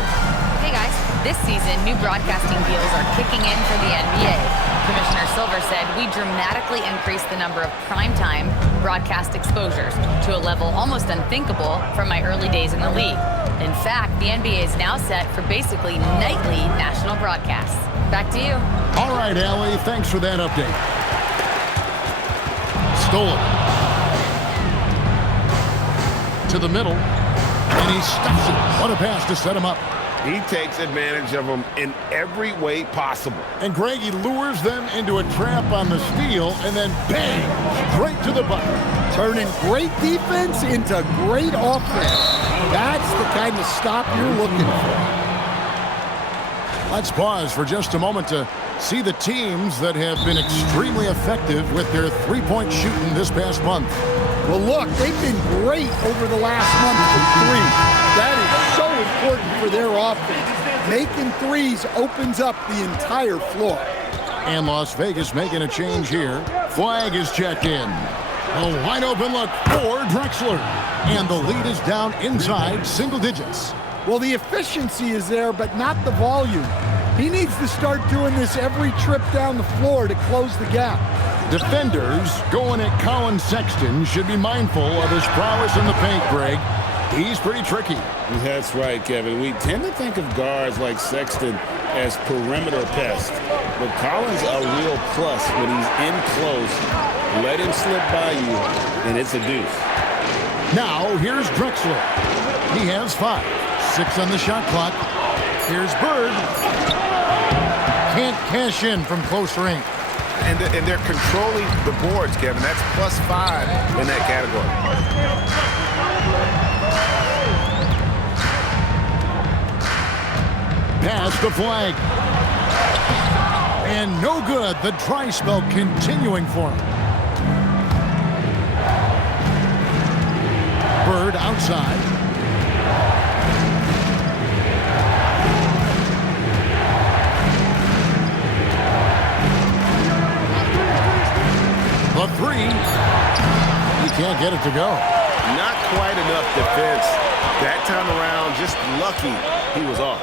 Hey guys, this season new broadcasting deals are kicking in for the NBA. Commissioner Silver said we dramatically increased the number of primetime broadcast exposures to a level almost unthinkable from my early days in the league. In fact, the NBA is now set for basically nightly national broadcasts. Back to you. All right, Allie, thanks for that update. Stolen. To the middle, and he stuffs it. What a pass to set him up. He takes advantage of them in every way possible. And Greg, he lures them into a trap on the steal, and then bang, straight to the bucket. Turning great defense into great offense. That's the kind of stop you're looking for. Let's pause for just a moment to see the teams that have been extremely effective with their three-point shooting this past month. Well, look, they've been great over the last month from three. That is so important for their offense. Making threes opens up the entire floor. And Las Vegas making a change here. Flag is checked in. A wide open look for Drexler. And the lead is down inside single digits. Well, the efficiency is there, but not the volume. He needs to start doing this every trip down the floor to close the gap. Defenders going at Colin Sexton should be mindful of his prowess in the paint, Greg. He's pretty tricky. That's right, Kevin. We tend to think of guards like Sexton as perimeter pests, but Colin's a real plus when he's in close. Let him slip by you, and it's a deuce. Now, here's Drexler. He has 5. 6 on the shot clock. Here's Bird. Can't cash in from close range. And they're controlling the boards, Kevin. That's +5 in that category. Pass the flag. And no good. The dry spell continuing for him. Bird outside. The 3. He can't get it to go. Not quite enough defense. That time around, just lucky he was off.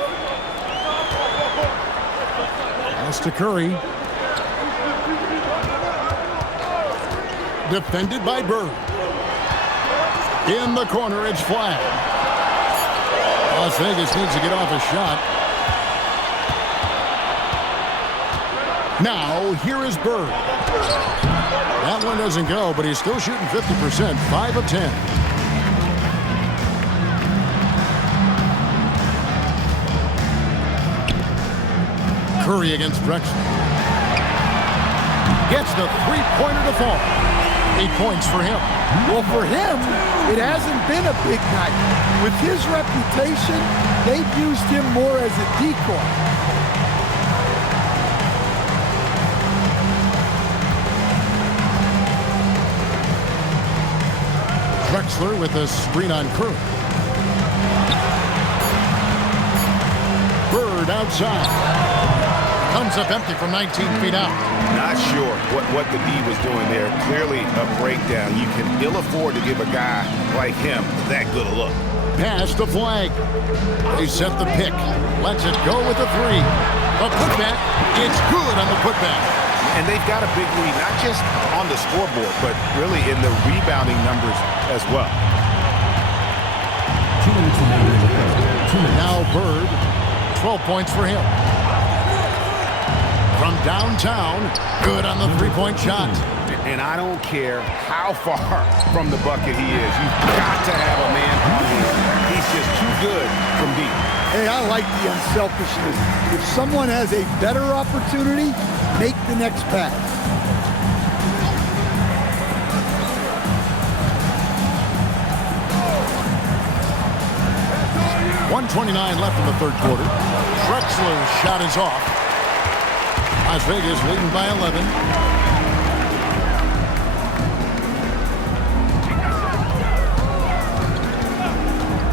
Pass to Curry. Defended by Bird. In the corner, it's flag. Las Vegas needs to get off a shot. Now, here is Bird. That one doesn't go, but he's still shooting 50%, 5 of 10. Curry against Drexler. gets the three-pointer to fall. 8 points for him. Well, for him, it hasn't been a big night. With his reputation, they've used him more as a decoy. Drexler with a screen on Curry. Bird outside. Comes up empty from 19 feet out. Not sure what the D was doing there. Clearly a breakdown. You can ill afford to give a guy like him that good a look. Pass the flag. They set the pick. Lets it go with a three. A putback. It's good on the putback. And they've got a big lead, not just on the scoreboard, but really in the rebounding numbers as well. 2 minutes remaining in the third. 2 minutes. Now Bird, 12 points for him. From downtown, good on the three-point shot. And I don't care how far from the bucket he is. You've got to have a man on him. He's just too good from deep. Hey, I like the unselfishness. If someone has a better opportunity, make the next pass. .129 left in the third quarter. Drexler's shot is off. Las Vegas leading by 11.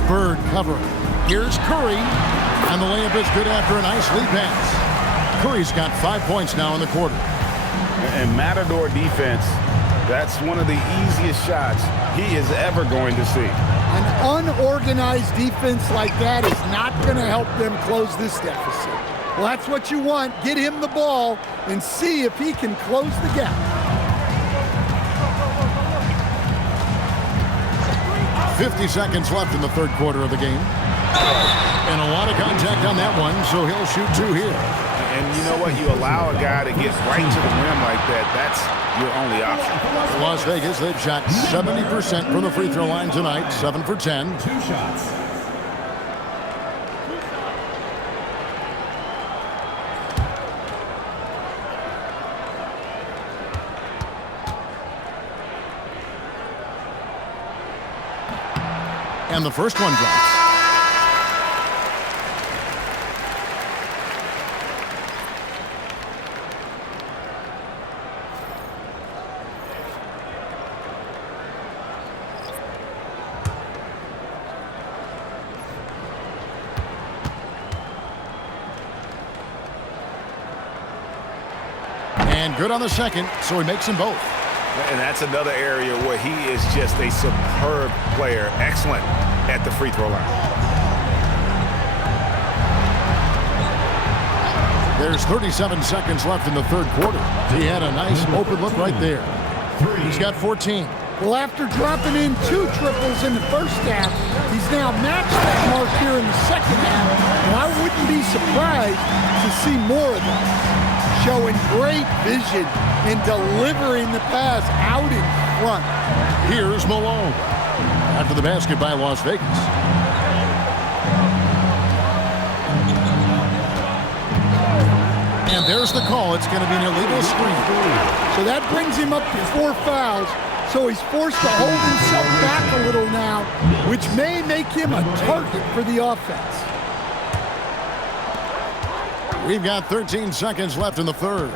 Bird covering. Here's Curry. And the layup is good after a nice lead pass. Curry's got 5 points now in the quarter. And Matador defense, that's one of the easiest shots he is ever going to see. An unorganized defense like that is not going to help them close this deficit. Well, that's what you want. Get him the ball and see if he can close the gap. .50 seconds left in the third quarter of the game. And a lot of contact on that one, so he'll shoot two here. And you know what? You allow a guy to get right to the rim like that, that's your only option. Las Vegas, they've shot 70% from the free throw line tonight, 7 for 10. 2 shots. And the first one drops. And good on the second, so he makes them both. And that's another area where he is just a superb player. Excellent at the free throw line. There's 37 seconds left in the third quarter. He had a nice open look right there. He's got 14. Well, after dropping in 2 triples in the first half, he's now matched that mark here in the second half. And I wouldn't be surprised to see more of them. Showing great vision and delivering the pass out in front. Here's Malone. After the basket by Las Vegas. And there's the call. It's going to be an illegal screen. So that brings him up to 4 fouls. So he's forced to hold himself back a little now, which may make him a target for the offense. We've got 13 seconds left in the third.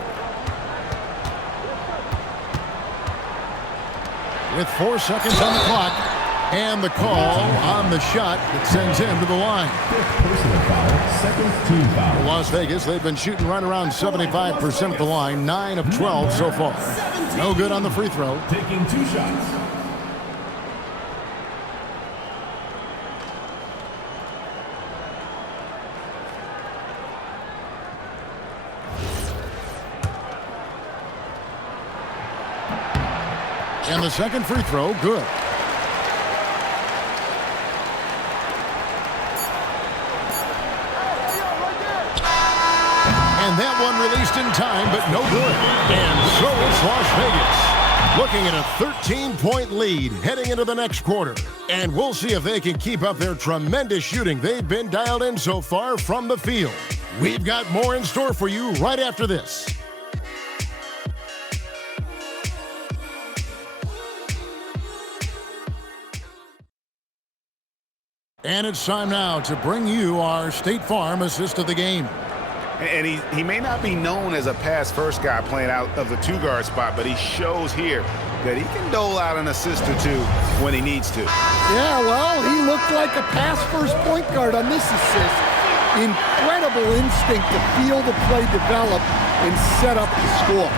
With 4 seconds on the clock. And the call on the shot that sends him to the line. Personal foul, second team foul. For Las Vegas, they've been shooting right around 75% at the line, 9 of 12 so far. No good on the free throw. Taking 2 shots. And the second free throw, good. And that one released in time, but no good. And so it's Las Vegas, looking at a 13-point lead heading into the next quarter. And we'll see if they can keep up their tremendous shooting they've been dialed in so far from the field. We've got more in store for you right after this. And it's time now to bring you our State Farm assist of the game. And he may not be known as a pass-first guy playing out of the two-guard spot, but he shows here that he can dole out an assist or two when he needs to. Yeah, well, he looked like a pass-first point guard on this assist. Incredible instinct to feel the play develop and set up the score.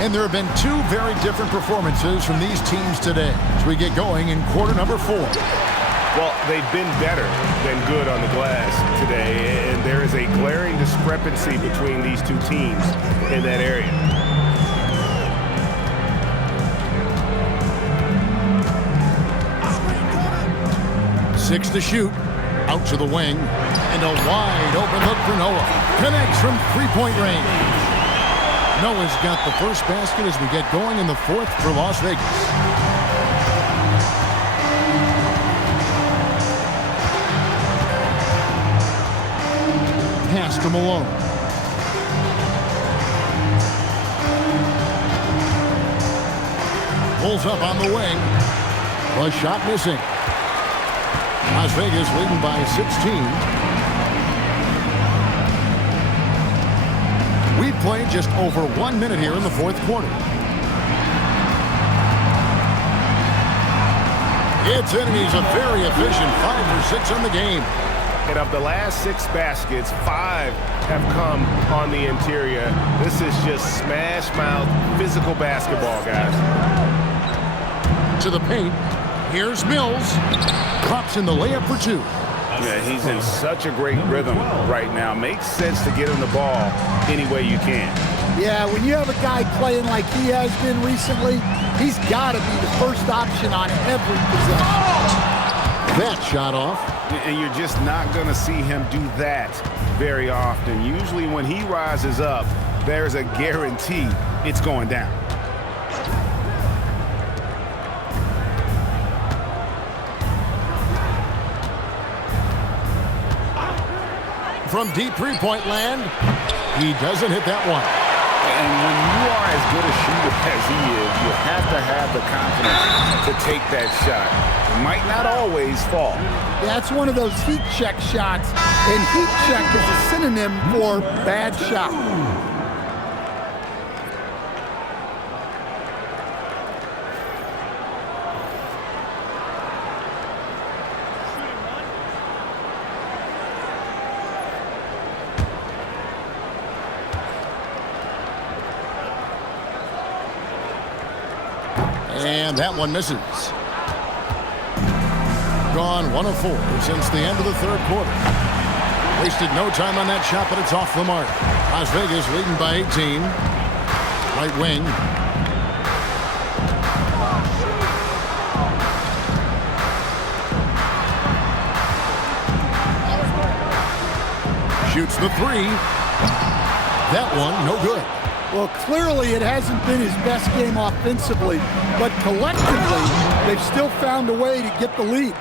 And there have been two very different performances from these teams today as we get going in quarter number 4. Well, they've been better than good on the glass today, and there is a glaring discrepancy between these two teams in that area. Six to shoot. Out to the wing. And a wide open look for Noah. Connects from three-point range. Noah's got the first basket as we get going in the fourth for Las Vegas. Pass to Malone. Pulls up on the wing. A shot missing. Las Vegas leading by 16. We've played just over 1 minute here in the fourth quarter. It's in, and he's a very efficient 5 for 6 on the game. And of the last 6 baskets, 5 have come on the interior. This is just smash mouth physical basketball, guys. To the paint. Here's Mills. Drops in the layup for 2. Yeah, he's in such a great rhythm right now. Makes sense to get him the ball any way you can. Yeah, when you have a guy playing like he has been recently, he's got to be the first option on every possession. That shot off. And you're just not going to see him do that very often. Usually when he rises up, there's a guarantee it's going down. From deep three-point land, he doesn't hit that one. And when you are as good a shooter as he is, you have to have the confidence to take that shot. It might not always fall. That's one of those heat check shots, and heat check is a synonym for bad shot. And that one misses. Gone 1 of 4 since the end of the third quarter. Wasted no time on that shot, but it's off the mark. Las Vegas leading by 18. Right wing. Shoots the 3. That one, no good. Well, clearly it hasn't been his best game offensively, but collectively, they've still found a way to get the lead.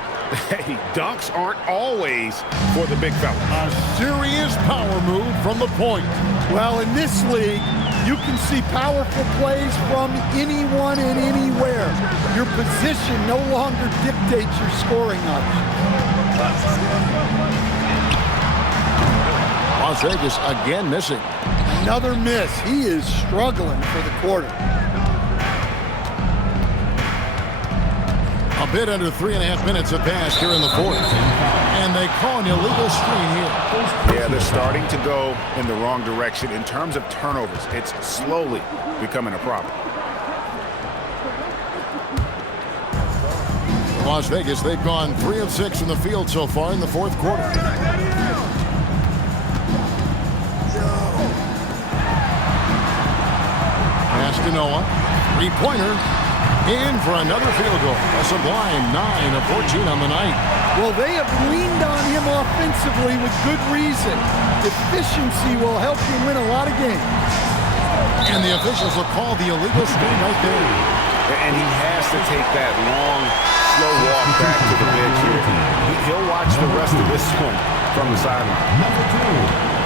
Hey, dunks aren't always for the big fella. A serious power move from the point. Well, in this league, you can see powerful plays from anyone and anywhere. Your position no longer dictates your scoring options. Las Vegas again missing. Another miss. He is struggling for the quarter. A bit under 3.5 minutes have passed here in the fourth. And they call an illegal screen here. Yeah, they're starting to go in the wrong direction in terms of turnovers. It's slowly becoming a problem. Las Vegas, they've gone 3 of 6 from the field so far in the fourth quarter. Pass to Noah. Three-pointer. In for another field goal. A sublime 9 of 14 on the night. Well, they have leaned on him offensively with good reason. Efficiency will help you win a lot of games. And the officials will call the illegal screen right there. And he has to take that long, slow walk back to the bench here. He'll watch the rest of this one from the sideline. Number 2.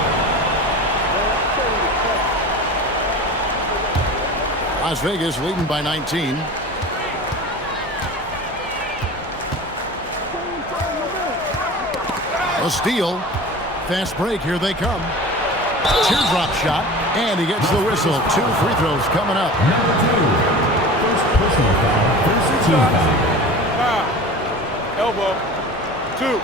Las Vegas leading by 19. A steal. Fast break. Here they come. Teardrop shot. And he gets the whistle. 2 free throws coming up. Number 2. First personal foul. First team foul. Elbow. 2.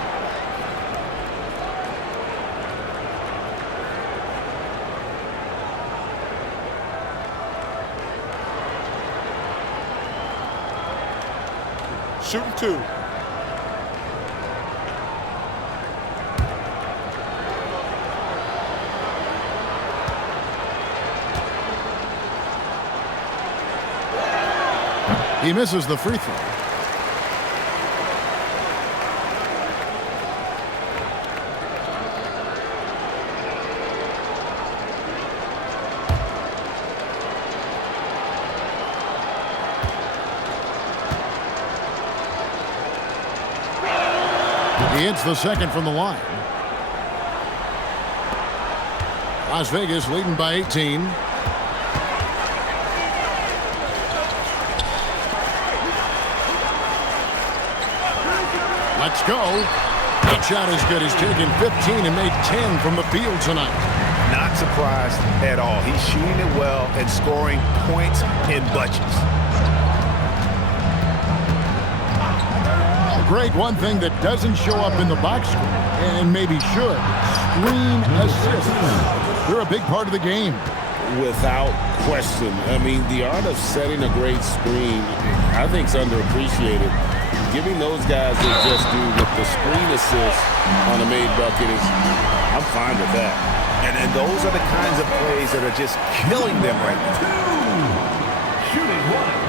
Shooting 2. He misses the free throw. He hits the second from the line. Las Vegas leading by 18. Let's go. That shot is good. He's taken 15 and made 10 from the field tonight. Not surprised at all. He's shooting it well and scoring points in bunches. Greg, one thing that doesn't show up in the box score, and maybe should, screen assists. They're a big part of the game. Without question. I mean, the art of setting a great screen, I think, is underappreciated. Giving those guys they just do with the screen assist on a made bucket is, I'm fine with that. And those are the kinds of plays that are just killing them right now. Shooting 1.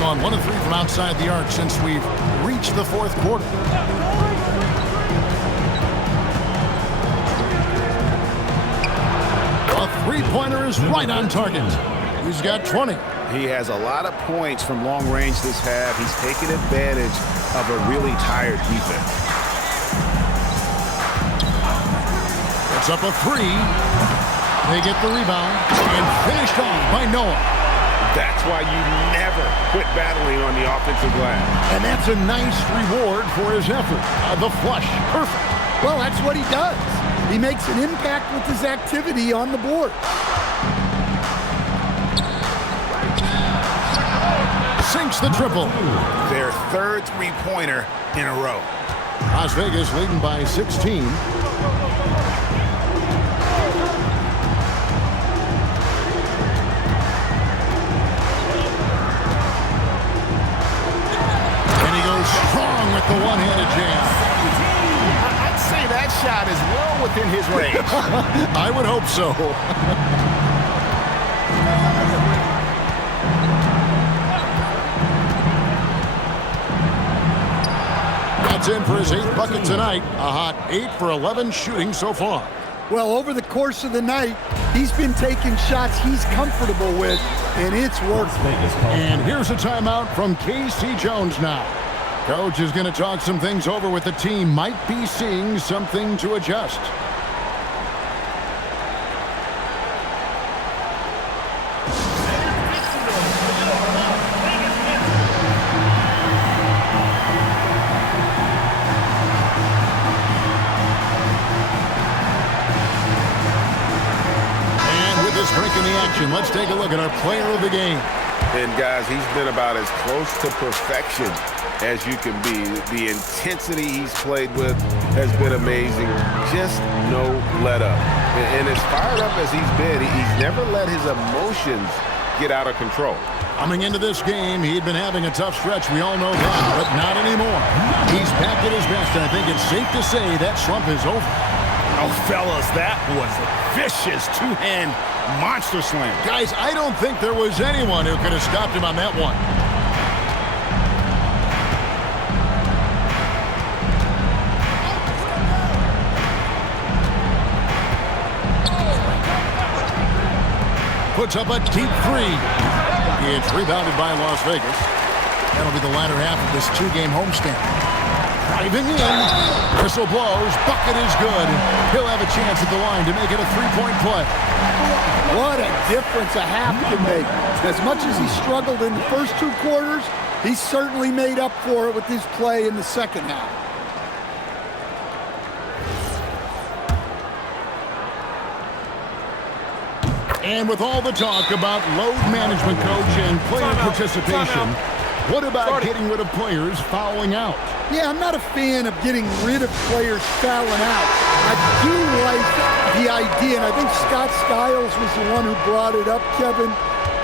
On 1 of 3 from outside the arc since we've reached the fourth quarter. A three-pointer is right on target. He's got 20. He has a lot of points from long range this half. He's taken advantage of a really tired defense. It's up a 3. They get the rebound and finished off by Noah. That's why you never quit battling on the offensive glass. And that's a nice reward for his effort. The flush. Perfect. Well, that's what he does. He makes an impact with his activity on the board. Sinks the triple. Their third three-pointer in a row. Las Vegas leading by 16. Strong with the one-handed jam. I'd say that shot is well within his range. I would hope so. That's in for his 8th bucket tonight. A hot 8 for 11 shooting so far. Well, over the course of the night, he's been taking shots he's comfortable with, and it's worked. And here's a timeout from K.C. Jones now. Coach is going to talk some things over with the team. Might be seeing something to adjust. And with this break in the action, let's take a look at our player of the game. And guys, he's been about as close to perfection as you can be. The intensity he's played with has been amazing. Just no let up. And as fired up as he's been, he's never let his emotions get out of control. Coming into this game, he'd been having a tough stretch. We all know that, but not anymore. He's back at his best, and I think it's safe to say that slump is over. Oh, fellas, that was a vicious two-hand monster slam. Guys, I don't think there was anyone who could have stopped him on that one. Puts up a deep 3. It's rebounded by Las Vegas. That'll be the latter half of this two-game homestand. Driving in. Whistle blows. Bucket is good. He'll have a chance at the line to make it a three-point play. What a difference a half can make. As much as he struggled in the first two quarters, he certainly made up for it with his play in the second half. And with all the talk about load management, coach, and player participation, what about getting rid of players fouling out? Yeah, I'm not a fan of getting rid of players fouling out. I do like the idea, and I think Scott Skiles was the one who brought it up, Kevin,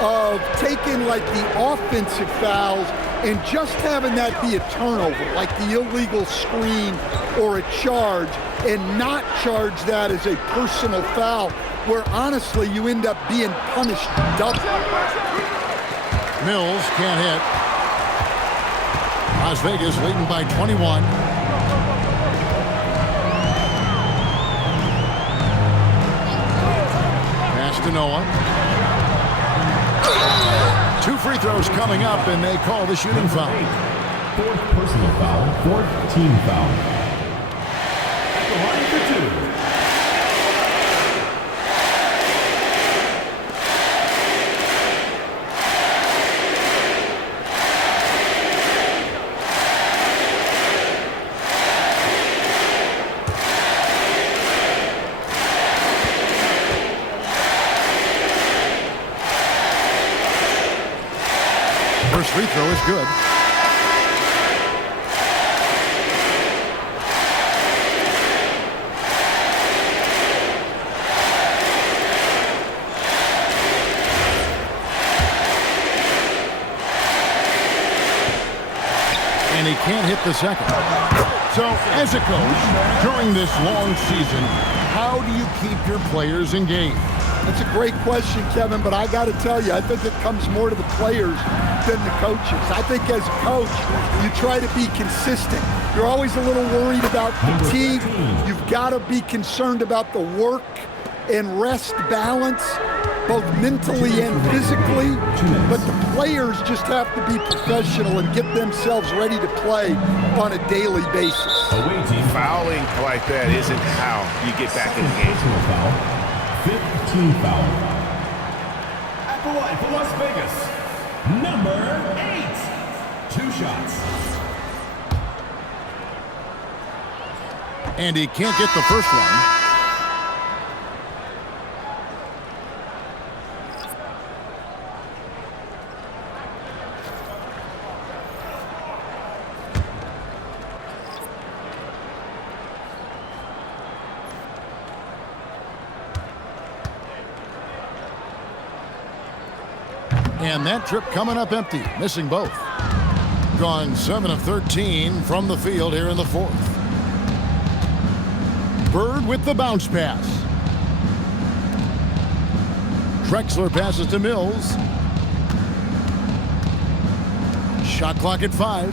of taking like the offensive fouls and just having that be a turnover, like the illegal screen or a charge, and not charge that as a personal foul, where honestly you end up being punished double. Mills can't hit. Las Vegas leading by 21. Pass to Noah. 2 free throws coming up, and they call the shooting foul. Fourth personal foul, fourth team foul. At the line for 2. First free throw is good. And he can't hit the second. So, as a coach, during this long season, how do you keep your players engaged? That's a great question, Kevin, but I got to tell you, I think it comes more to the players than the coaches. I think as a coach, you try to be consistent. You're always a little worried about fatigue. You've got to be concerned about the work and rest balance, both mentally and physically. But the players just have to be professional and get themselves ready to play on a daily basis. Fouling like that isn't how you get back in the game. Fifth team foul. At the line for Las Vegas, number 8. 2 shots. And he can't get the first one. And that trip coming up empty, missing both. Gone 7 of 13 from the field here in the fourth. Bird with the bounce pass. Drexler passes to Mills. Shot clock at 5.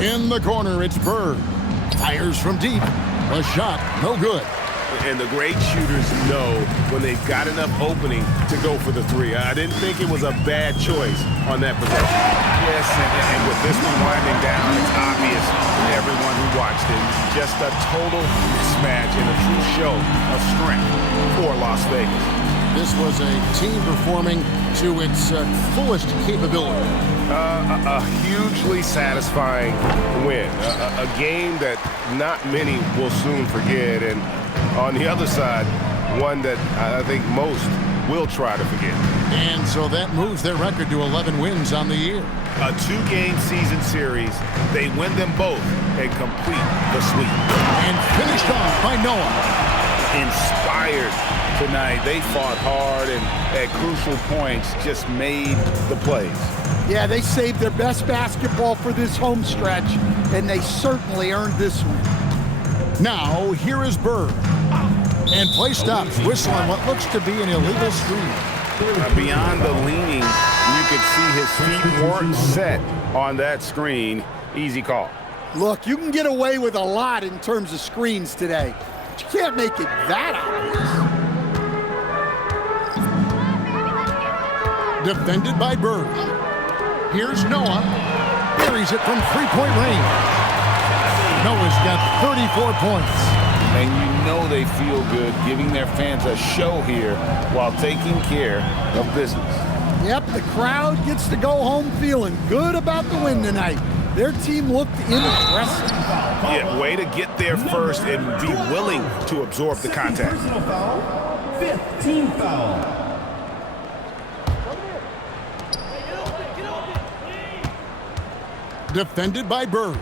In the corner, it's Bird. Fires from deep. A shot, no good. And the great shooters know when they've got enough opening to go for the 3. I didn't think it was a bad choice on that possession. Yes, and with this one winding down, it's obvious to everyone who watched it. Just a total mismatch and a true show of strength for Las Vegas. This was a team performing to its fullest capability. A hugely satisfying win. A game that not many will soon forget. And on the other side, one that I think most will try to forget. And so that moves their record to 11 wins on the year. A 2-game season series. They win them both and complete the sweep. And finished off by Noah. Inspired tonight. They fought hard and at crucial points just made the plays. Yeah, they saved their best basketball for this home stretch, and they certainly earned this one. Now, here is Bird. And play stops, whistle on what looks to be an illegal screen. Beyond the leaning, you could see his feet weren't set on that screen. Easy call. Look, you can get away with a lot in terms of screens today, but you can't make it that obvious. Defended by Bird. Here's Noah. Buries it from three-point range. Noah's got 34 points. And you know they feel good giving their fans a show here while taking care of business. Yep, the crowd gets to go home feeling good about the win tonight. Their team looked impressive. Yeah, way to get there first and be willing to absorb the contact. Personal foul. 15 foul. Defended by Bird.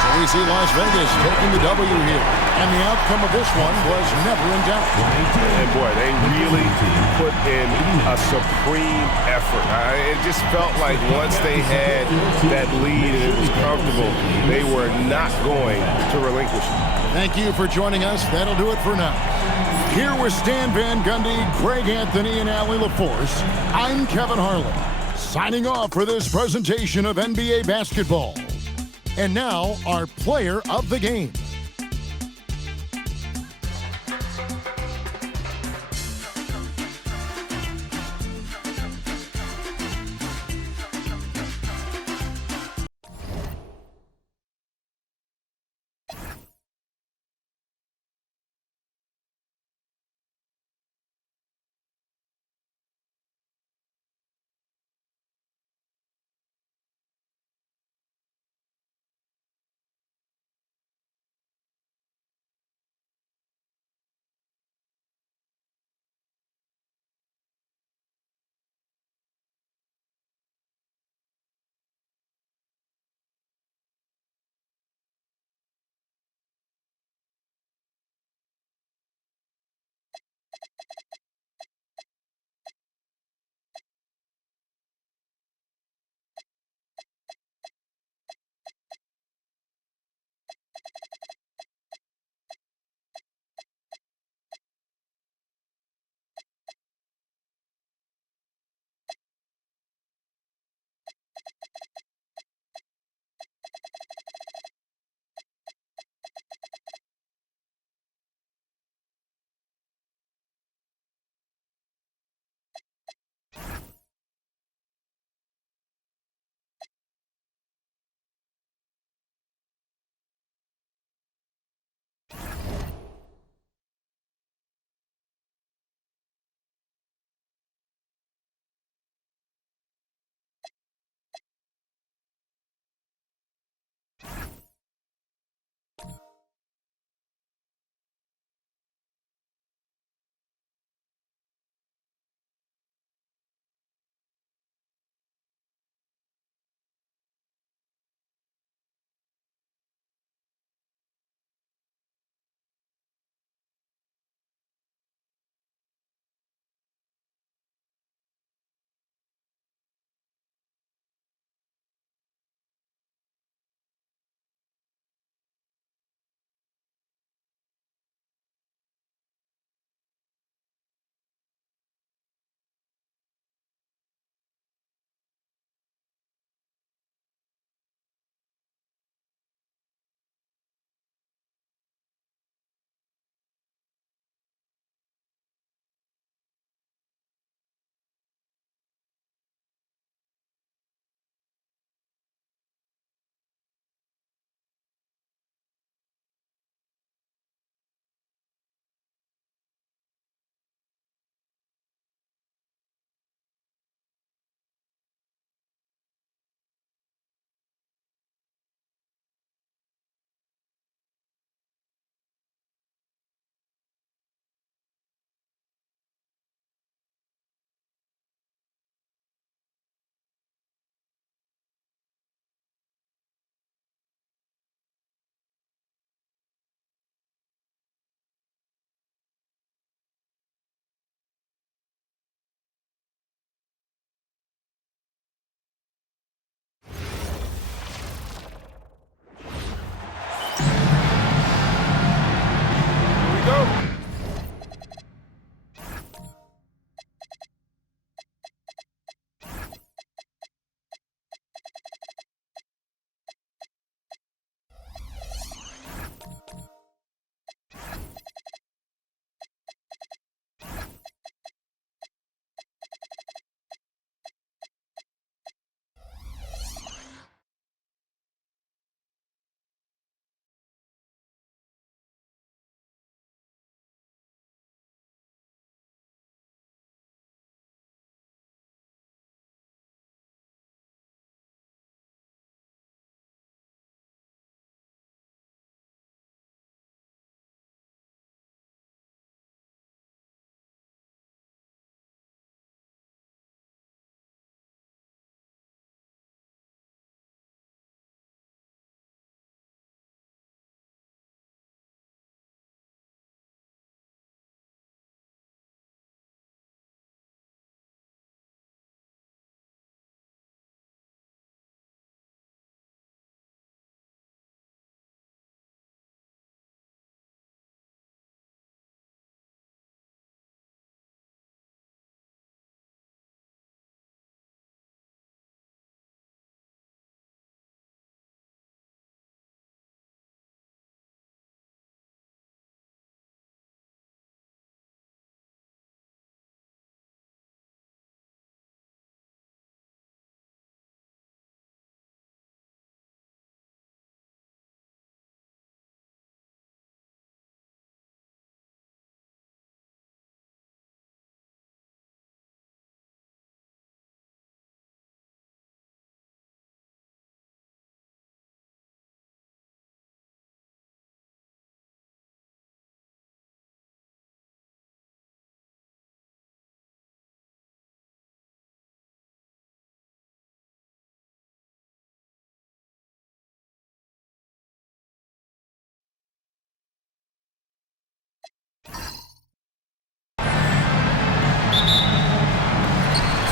So we see Las Vegas taking the W here. And the outcome of this one was never in doubt. And boy, they really put in a supreme effort. It just felt like once they had that lead and it was comfortable, they were not going to relinquish it. Thank you for joining us. That'll do it for now. Here with Stan Van Gundy, Greg Anthony, and Allie LaForce, I'm Kevin Harlan, signing off for this presentation of NBA basketball. And now, our player of the game.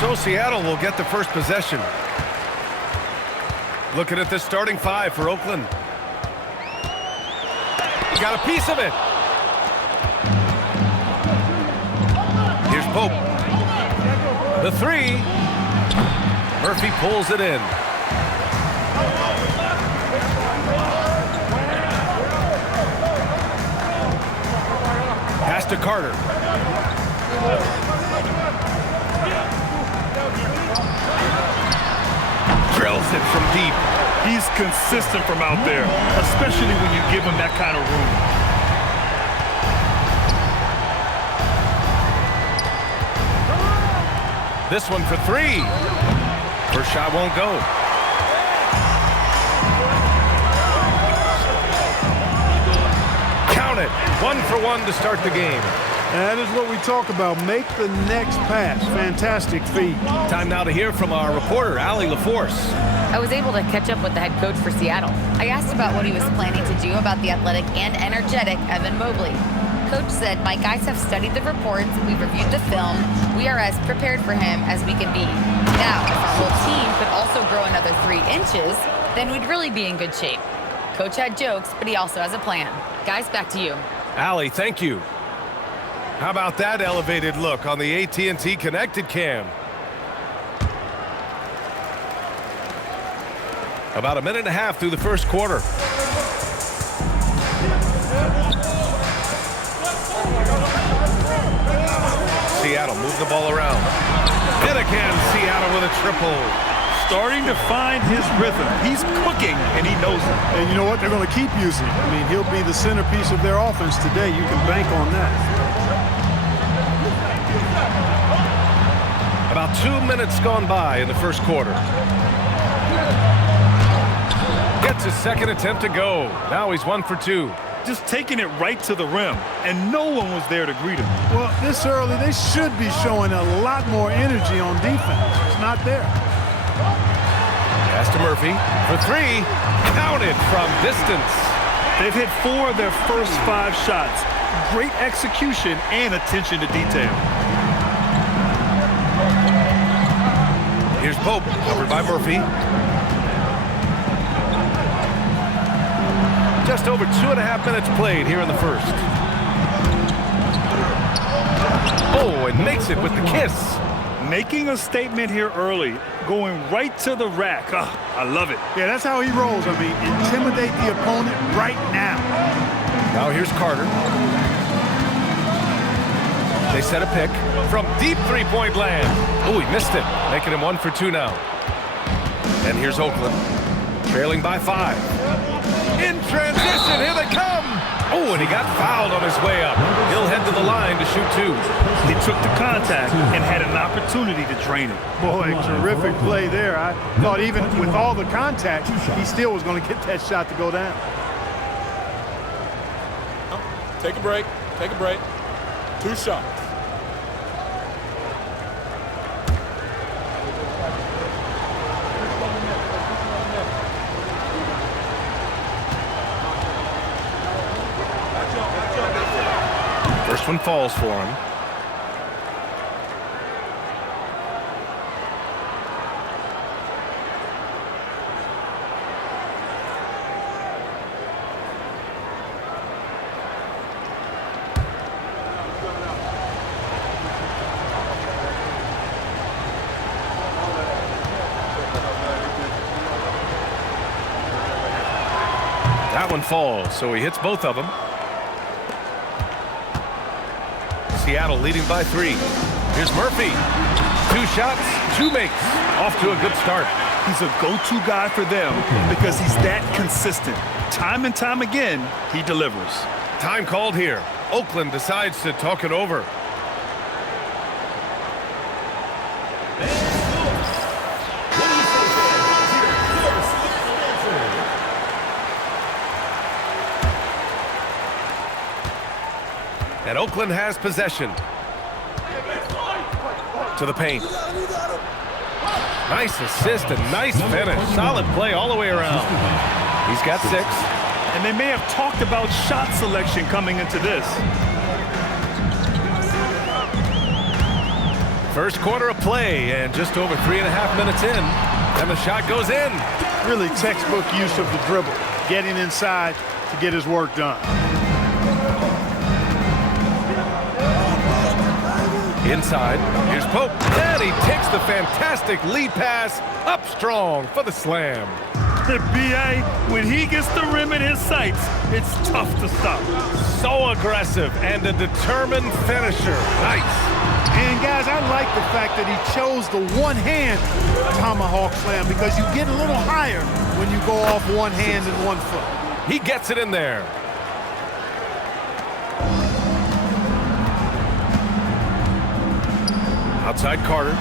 So Seattle will get the first possession. Looking at the starting five for Oakland. Got a piece of it. Here's Pope. The three. Murphy pulls it in. Pass to Carter. Drills it from deep. He's consistent from out there, especially when you give him that kind of room. This one for three. First shot won't go. Count it. 1 for 1 to start the game. That is what we talk about. Make the next pass. Fantastic feat. Time now to hear from our reporter, Allie LaForce. I was able to catch up with the head coach for Seattle. I asked about what he was planning to do about the athletic and energetic Evan Mobley. Coach said, "My guys have studied the reports, we've reviewed the film, we are as prepared for him as we can be. Now, if our whole team could also grow another 3 inches, then we'd really be in good shape." Coach had jokes, but he also has a plan. Guys, back to you. Allie, thank you. How about that elevated look on the AT&T Connected Cam? About a minute and a half through the first quarter. Seattle move the ball around. And again, Seattle with a triple. Starting to find his rhythm. He's cooking, and he knows it. And you know what? They're going to keep using it. I mean, he'll be the centerpiece of their offense today. You can bank on that. About 2 minutes gone by in the first quarter. Gets his second attempt to go. Now he's 1 for 2. Just taking it right to the rim, and no one was there to greet him. Well, this early, they should be showing a lot more energy on defense. It's not there. Pass to Murphy for 3. Counted from distance. They've hit 4 of their first 5 shots. Great execution and attention to detail. Here's Pope, covered by Murphy. Just over 2.5 minutes played here in the first. Oh, and makes it with the kiss. Making a statement here early, going right to the rack. Oh, I love it. Yeah, that's how he rolls. I mean, intimidate the opponent right now. Now here's Carter. They set a pick from deep three-point land. Oh, he missed it, making him 1 for 2 now. And here's Oakland, trailing by 5. In transition, here they come. Oh, and he got fouled on his way up. He'll head to the line to shoot 2. He took the contact and had an opportunity to drain it. Boy, terrific play there. I thought even with all the contact, he still was going to get that shot to go down. Take a break. Take a break. 2 shots. First one falls for him. That one falls, so he hits both of them. Seattle leading by 3. Here's Murphy. 2 shots, 2 makes. Off to a good start. He's a go-to guy for them because he's that consistent. Time and time again, he delivers. Time called here. Oakland decides to talk it over. And Oakland has possession. To the paint. Nice assist and nice finish. Solid play all the way around. He's got 6. And they may have talked about shot selection coming into this. First quarter of play and just over 3.5 minutes in. And the shot goes in. Really textbook use of the dribble. Getting inside to get his work done. Inside, here's Pope, and he takes the fantastic lead pass up strong for the slam. The BA, when he gets the rim in his sights, it's tough to stop. So aggressive and a determined finisher. Nice. And guys, I like the fact that he chose the one-hand tomahawk slam because you get a little higher when you go off one hand and 1 foot. He gets it in there. Outside Carter.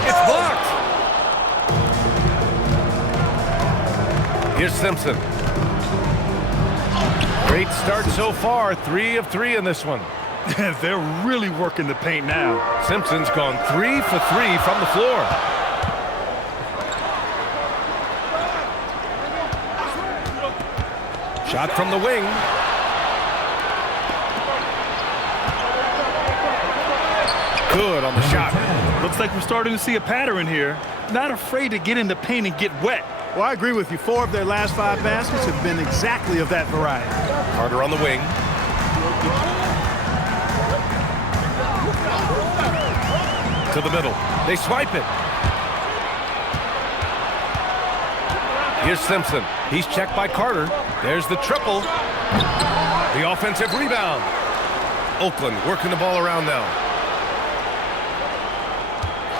It's blocked. Here's Simpson. Great start so far. 3 of 3 in this one. They're really working the paint now. Simpson's gone 3 for 3 from the floor. Shot from the wing. Good on the shot. Looks like we're starting to see a pattern here. Not afraid to get in the paint and get wet. Well, I agree with you. 4 of their last 5 baskets have been exactly of that variety. Carter on the wing. To the middle. They swipe it. Here's Simpson. He's checked by Carter. There's the triple. The offensive rebound. Oakland working the ball around now.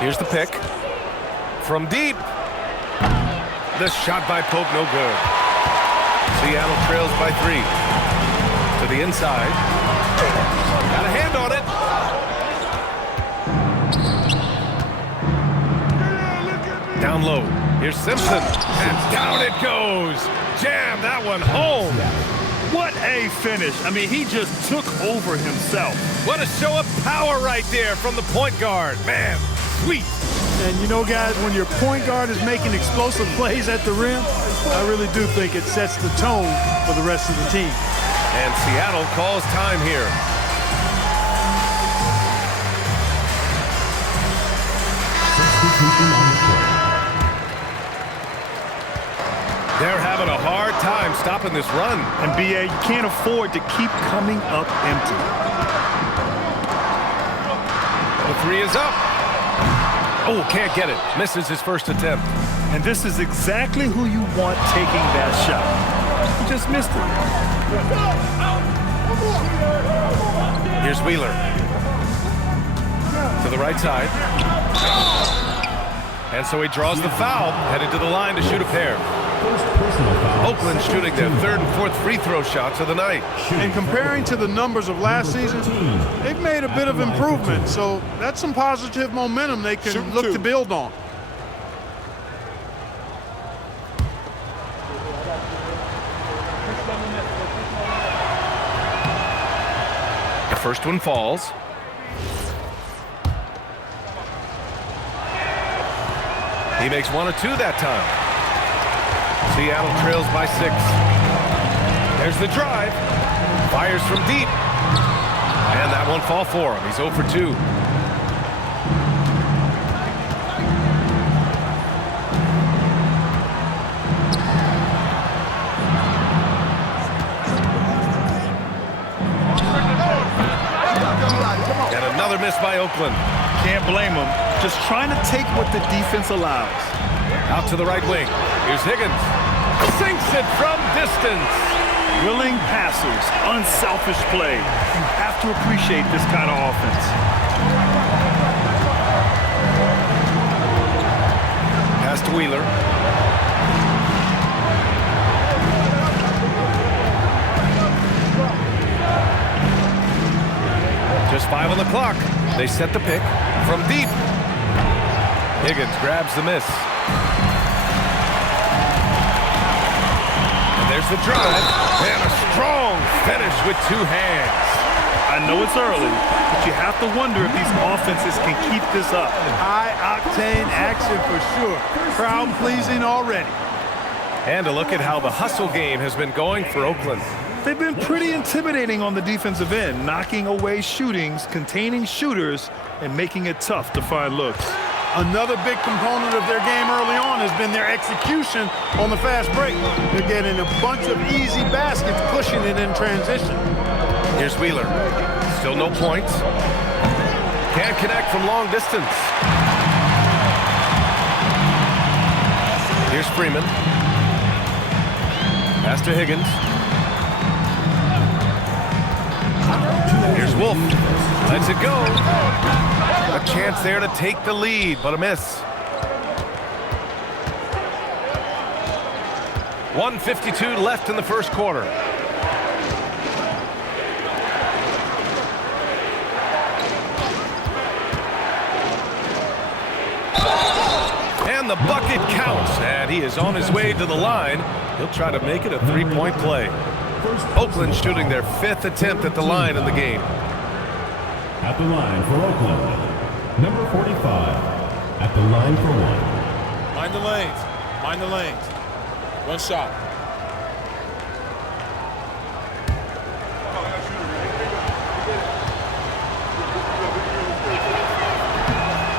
Here's the pick. From deep. The shot by Pope, no good. Seattle trails by 3. To the inside. Got a hand on it. Down low. Here's Simpson. And down it goes. Jam that one home. What a finish. I mean, he just took over himself. What a show of power right there from the point guard. Man, sweet. And you know, guys, when your point guard is making explosive plays at the rim, I really do think it sets the tone for the rest of the team. And Seattle calls time here. They're having a hard time stopping this run. And BA, you can't afford to keep coming up empty. The 3 is up. Oh, can't get it. Misses his first attempt. And this is exactly who you want taking that shot. He just missed it. Here's Wheeler. To the right side. And so he draws the foul, headed to the line to shoot a pair. Oakland shooting their 3rd and 4th free throw shots of the night. And comparing to the numbers of last season, they've made a bit of improvement. So that's some positive momentum they can look to build on. The first one falls. He makes 1 of 2 that time. Seattle trails by 6. There's the drive. Fires from deep. And that won't fall for him. He's 0 for 2. And another miss by Oakland. Can't blame him. Just trying to take what the defense allows. Out to the right wing. Here's Higgins. Sinks it from distance. Willing passers, unselfish play. You have to appreciate this kind of offense. Pass to Wheeler. Just 5 on the clock. They set the pick from deep. Higgins grabs the miss. And there's the drive. And a strong finish with 2 hands. I I know it's early, but you have to wonder if these offenses can keep this up. High-octane action for sure. Crowd-pleasing already. And a look at how the hustle game has been going for Oakland. They've been pretty intimidating on the defensive end, knocking away shootings, containing shooters, and making it tough to find looks. Another big component of their game early on has been their execution on the fast break. They're getting a bunch of easy baskets, pushing it in transition. Here's Wheeler. Still no points. Can't connect from long distance. Here's Freeman. Pass to Higgins. Here's Wolf. Lets it go. A chance there to take the lead, but a miss. 1:52 left in the first quarter. And the bucket counts, and he is on his way to the line. He'll try to make it a three-point play. Oakland shooting their 5th attempt at the line in the game. At the line for Oakland, number 45. At the line for one. Mind the lanes. Mind the lanes. One shot.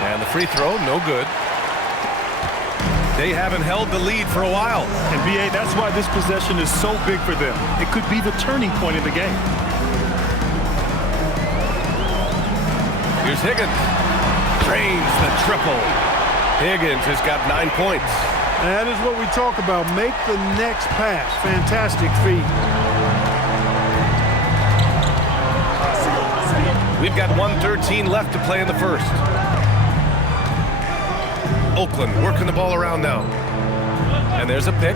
And the free throw, no good. They haven't held the lead for a while. And B.A., that's why this possession is so big for them. It could be the turning point in the game. Here's Higgins. Drains the triple. Higgins has got 9 points. That is what we talk about. Make the next pass. Fantastic feat. We've got 1:13 left to play in the first. Oakland working the ball around now. And there's a pick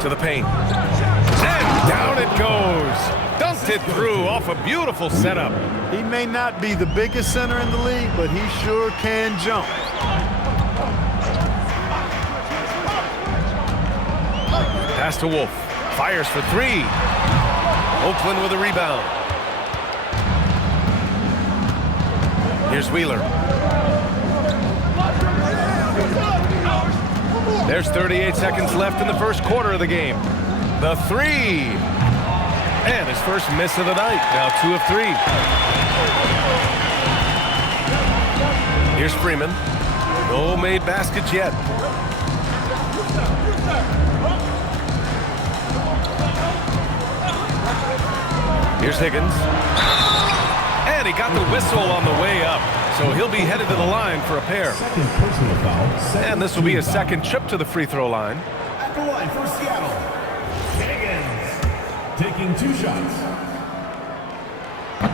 to the paint. And down it goes. Dunked it through off a beautiful setup. He may not be the biggest center in the league, but he sure can jump. Pass to Wolf. Fires for three. Oakland with a rebound. Here's Wheeler. There's 38 seconds left in the first quarter of the game. The three. And his first miss of the night. Now 2 of 3. Here's Freeman. No made baskets yet. Here's Higgins. And he got the whistle on the way up. So he'll be headed to the line for a pair. Second personal foul. And this will be his second trip to the free throw line. At the line for Seattle, Higgins taking 2 shots.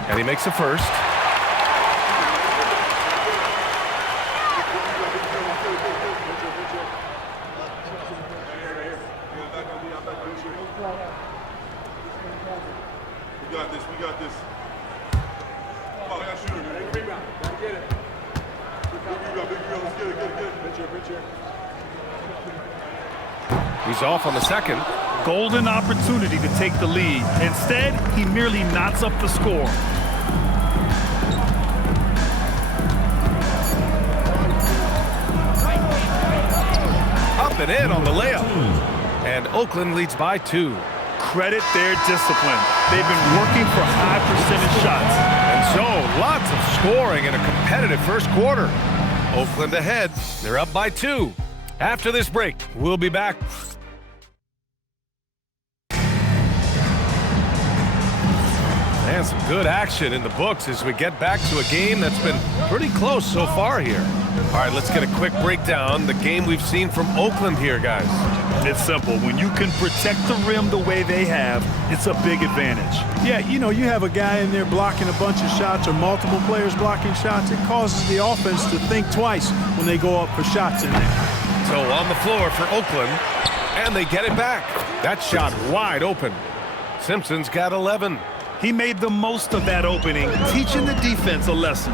And he makes the first. We got this. We got this. Oh, I got shooter. Rebound. Gotta get it. Big rebound. Let's get it. Good. Richard. He's off on the second. Golden opportunity to take the lead. Instead, he merely knots up the score. Up and in on the layup. And Oakland leads by 2. Credit their discipline. They've been working for high percentage shots. And so, lots of scoring in a competitive first quarter. Oakland ahead. They're up by 2. After this break, we'll be back. And some good action in the books as we get back to a game that's been pretty close so far here. All right, let's get a quick breakdown. The game we've seen from Oakland here, guys. It's simple. When you can protect the rim the way they have, it's a big advantage. Yeah, you have a guy in there blocking a bunch of shots or multiple players blocking shots. It causes the offense to think twice when they go up for shots in there. So on the floor for Oakland, and they get it back. That shot wide open. Simpson's got 11. He made the most of that opening, teaching the defense a lesson.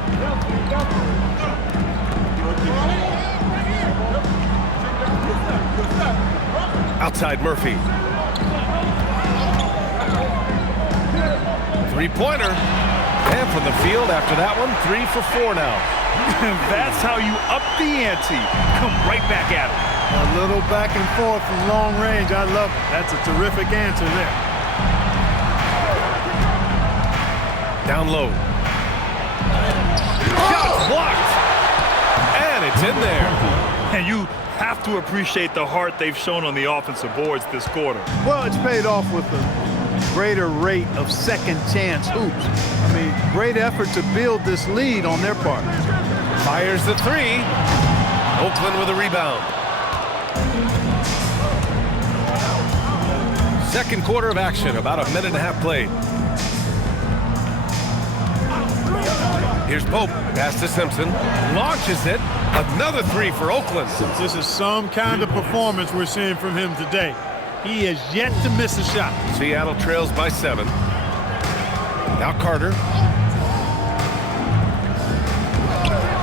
Outside Murphy. Three-pointer. And from the field after that one, 3 for 4 now. That's how you up the ante. Come right back at it. A little back and forth from long range. I love it. That's a terrific answer there. Down low. Shot blocked. And it's in there. And you have to appreciate the heart they've shown on the offensive boards this quarter. Well, it's paid off with a greater rate of second chance hoops. I mean, great effort to build this lead on their part. Fires the 3. Oakland with a rebound. Second quarter of action, about a minute and a half played. Here's Pope, pass to Simpson, launches it, another 3 for Oakland. This is some kind of performance we're seeing from him today. He has yet to miss a shot. Seattle trails by 7. Now Carter.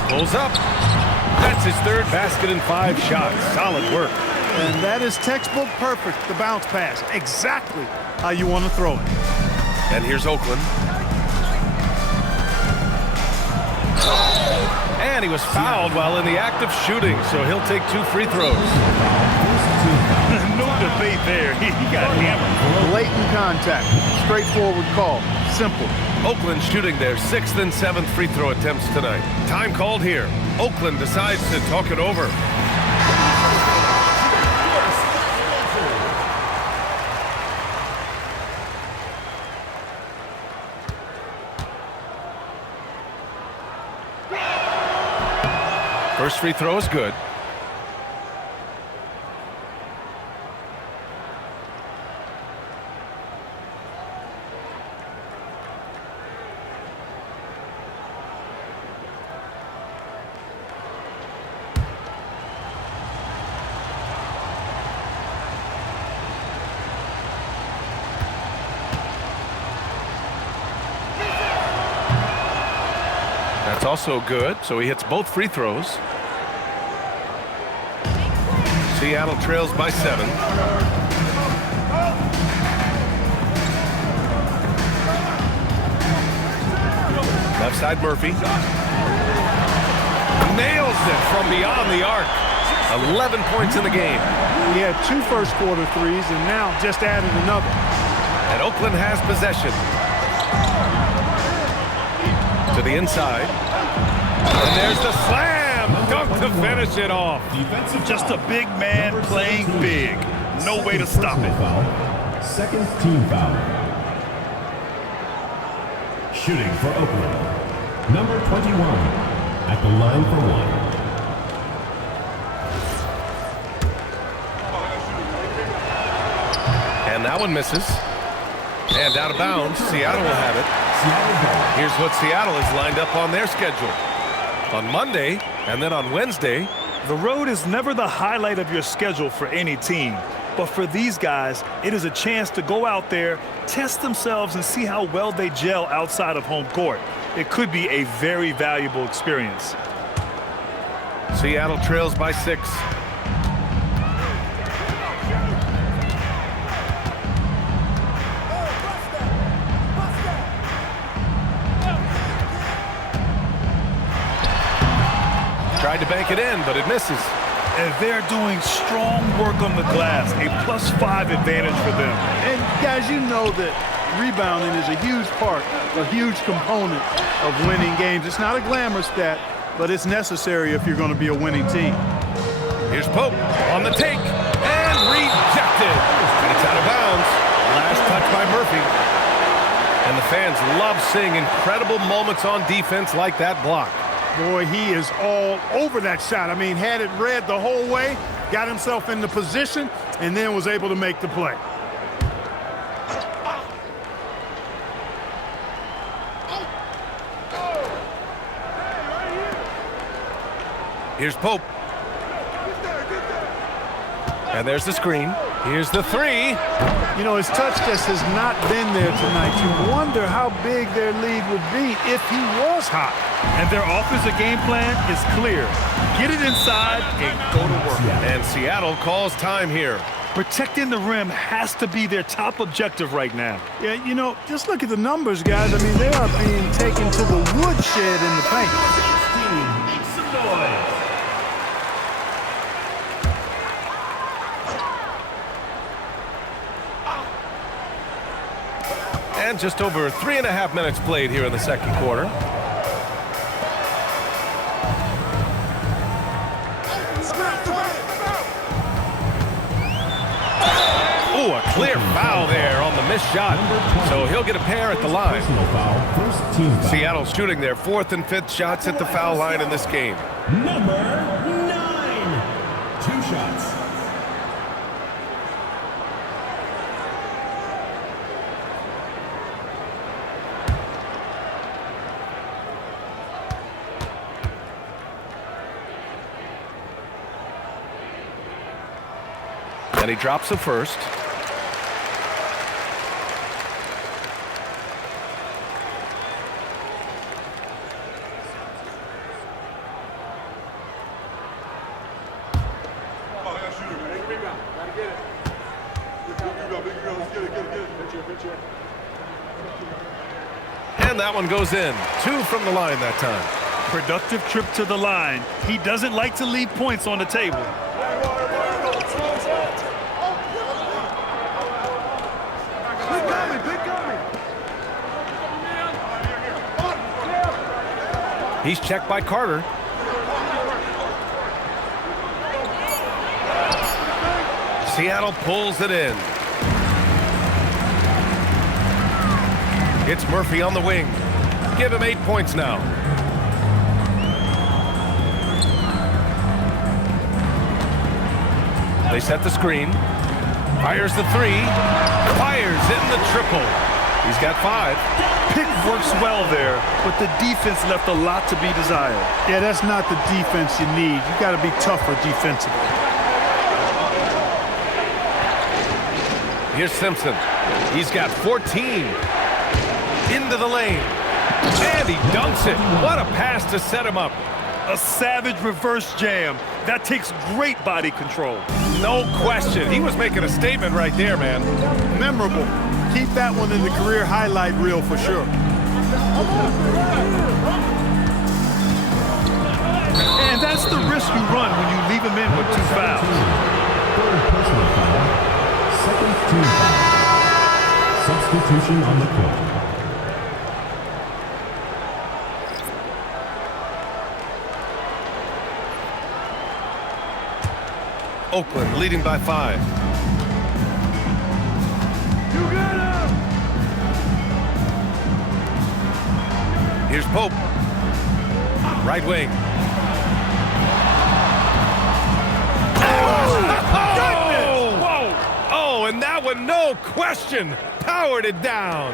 Pulls up. That's his third basket in 5 shots. Solid work. And that is textbook perfect, the bounce pass. Exactly how you want to throw it. And here's Oakland. And he was fouled while in the act of shooting, so he'll take 2 free throws. No debate there. He got hammered. Blatant contact. Straightforward call. Simple. Oakland shooting their 6th and 7th free throw attempts tonight. Time called here. Oakland decides to talk it over. First free throw is good. That's also good, so he hits both free throws. Seattle trails by 7. Left side Murphy. Nails it from beyond the arc. 11 points in the game. He had 2 first quarter threes and now just added another. And Oakland has possession. To the inside. And there's the slam. Dunk to finish it off. Just a big man playing big. No way to stop it. Second team foul. Shooting for Oakland. Number 21 at the line for 1. And that one misses. And out of bounds. Seattle will have it. Here's what Seattle has lined up on their schedule. On Monday, and then on Wednesday. The road is never the highlight of your schedule for any team. But for these guys, it is a chance to go out there, test themselves, and see how well they gel outside of home court. It could be a very valuable experience. Seattle trails by 6. Tried to bank it in, but it misses. And they're doing strong work on the glass, a +5 advantage for them. And guys, you know that rebounding is a huge part, a huge component of winning games. It's not a glamour stat, but it's necessary if you're going to be a winning team. Here's Pope on the take and rejected. And it's out of bounds. Last touch by Murphy. And the fans love seeing incredible moments on defense like that block. Boy, he is all over that shot. I mean, had it read the whole way, got himself in the position, and then was able to make the play. Here's Pope. And there's the screen. Here's the 3. You know, his touch just has not been there tonight. You wonder how big their lead would be if he was hot. And their offensive game plan is clear. Get it inside and go to work. And Seattle calls time here. Protecting the rim has to be their top objective right now. Yeah, you know, just look at the numbers, guys. I mean, they are being taken to the woodshed in the paint. Make some noise. And just over 3.5 minutes played here in the second quarter. Ooh, a clear foul there on the missed shot. So he'll get a pair at the line. Seattle shooting their 4th and 5th shots at the foul line in this game. Number 9. 2 shots. And he drops the first. And that one goes in. 2 from the line that time. Productive trip to the line. He doesn't like to leave points on the table. He's checked by Carter. Seattle pulls it in. It's Murphy on the wing. Give him 8 points now. They set the screen. Fires the 3. Fires in the triple. He's got 5. Pick works well there, but the defense left a lot to be desired. Yeah, that's not the defense you need. You got to be tougher defensively. Here's Simpson. He's got 14. Into the lane. And he dunks it. What a pass to set him up. A savage reverse jam. That takes great body control. No question. He was making a statement right there, man. Memorable. Keep that one in the career highlight reel for sure. And that's the risk you run when you leave him in with 2 fouls. 3rd personal foul. 2nd team foul. Substitution on the court. Oakland leading by 5. Here's Pope. Right wing. Oh, and that one, no question, powered it down.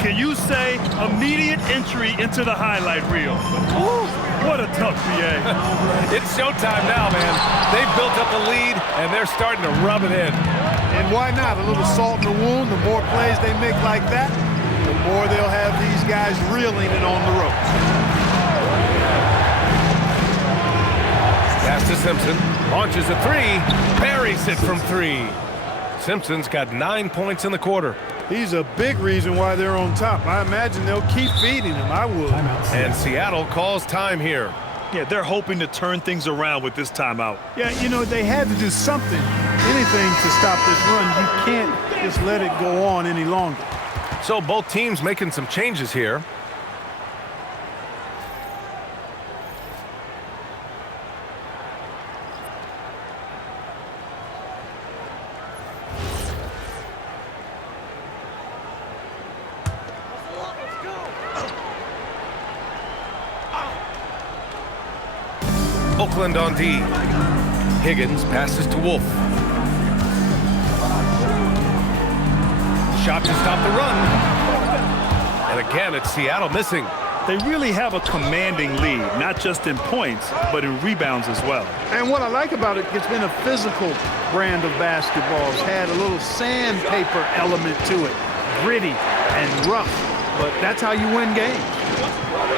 Can you say immediate entry into the highlight reel? Ooh, what a tough PA. It's showtime now, man. They've built up a lead, and they're starting to rub it in. And why not? A little salt in the wound. The more plays they make like that, the more they'll have these guys reeling and on the ropes. Pass to Simpson. Launches a 3. Buries it from 3. Simpson's got 9 points in the quarter. He's a big reason why they're on top. I imagine they'll keep feeding him. I would. And Seattle calls time here. Yeah, they're hoping to turn things around with this timeout. Yeah, you know, they had to do something, anything to stop this run. You can't just let it go on any longer. So both teams making some changes here. Oakland on D. Higgins passes to Wolf. Shot to stop the run. And again, it's Seattle missing. They really have a commanding lead, not just in points, but in rebounds as well. And what I like about it, it's been a physical brand of basketball. It's had a little sandpaper element to it, gritty and rough, but that's how you win games.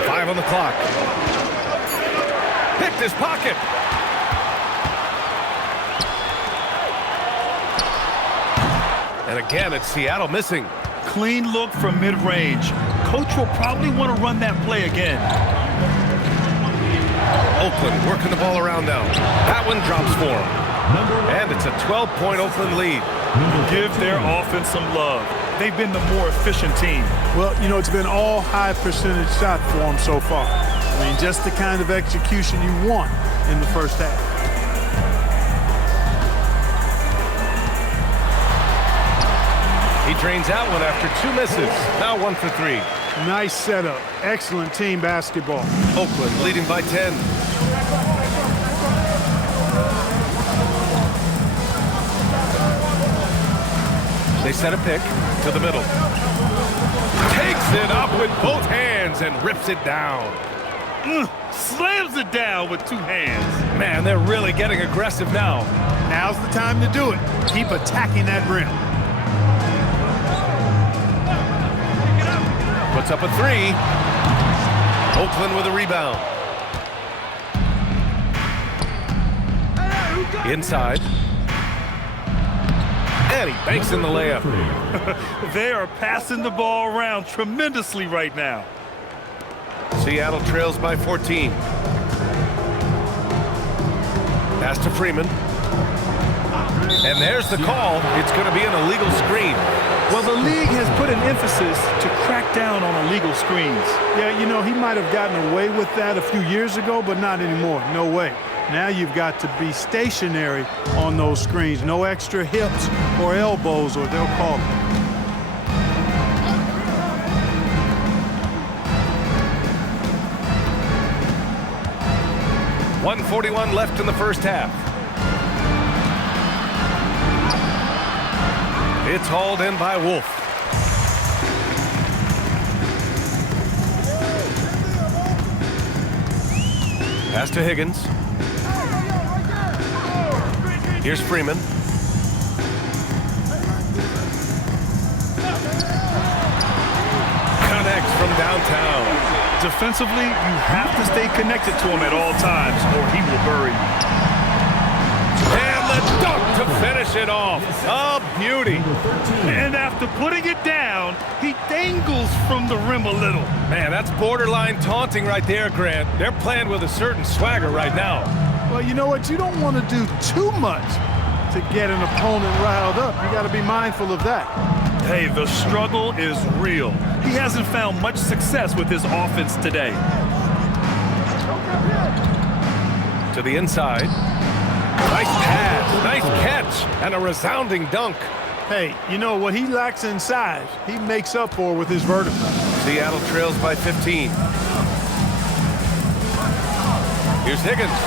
5 on the clock. Picked his pocket. And again, it's Seattle missing. Clean look from mid-range. Coach will probably want to run that play again. Oakland working the ball around now. That one drops for him. And it's a 12-point Oakland lead. Give their offense some love. They've been the more efficient team. Well, you know, it's been all high percentage shot for them so far. I mean, just the kind of execution you want in the first half. He drains out one after 2 misses. Now 1 for 3. Nice setup. Excellent team basketball. Oakland leading by 10. They set a pick to the middle. Takes it up with both hands and rips it down. Slams it down with 2 hands. Man, they're really getting aggressive now. Now's the time to do it. Keep attacking that rim. Puts up a 3. Oakland with a rebound. Inside. And he banks in the layup. They are passing the ball around tremendously right now. Seattle trails by 14. Pass to Freeman. And there's the call. It's going to be an illegal screen. Well, the league has put an emphasis to crack down on illegal screens. Yeah, you know, he might have gotten away with that a few years ago, but not anymore. No way. Now you've got to be stationary on those screens. No extra hips or elbows, or they'll call it. .141 left in the first half. It's hauled in by Wolf. Pass to Higgins. Here's Freeman. Connects from downtown. Defensively, you have to stay connected to him at all times, or he will bury you. And the dunk to finish it off. A beauty. And after putting it down, he dangles from the rim a little. Man, that's borderline taunting right there, Grant. They're playing with a certain swagger right now. Well, you know what? You don't want to do too much to get an opponent riled up. You got to be mindful of that. Hey, the struggle is real. He hasn't found much success with his offense today. To the inside. Nice pass, nice catch, and a resounding dunk. Hey, you know what he lacks in size, he makes up for with his vertical. Seattle trails by 15. Here's Higgins.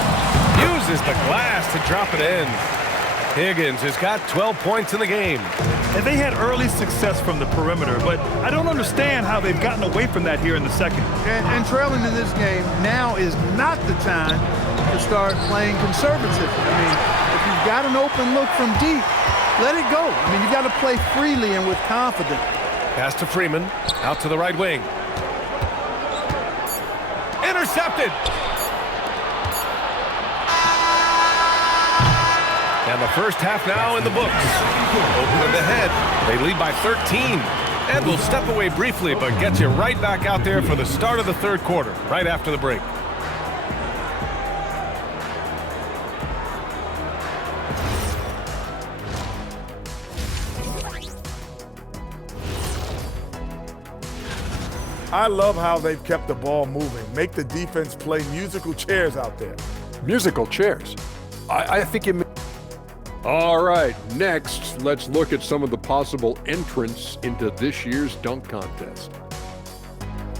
Uses the glass to drop it in. Higgins has got 12 points in the game. And they had early success from the perimeter, but I don't understand how they've gotten away from that here in the second. And trailing in this game, now is not the time to start playing conservative. I mean, if you've got an open look from deep, let it go. I mean, you've got to play freely and with confidence. Pass to Freeman, out to the right wing. Intercepted! And the first half now in the books. Oakland ahead. They lead by 13. And we'll step away briefly, but get you right back out there for the start of the third quarter, right after the break. I love how they've kept the ball moving. Make the defense play musical chairs out there. Musical chairs? I think you mean... All right, next, let's look at some of the possible entrants into this year's dunk contest.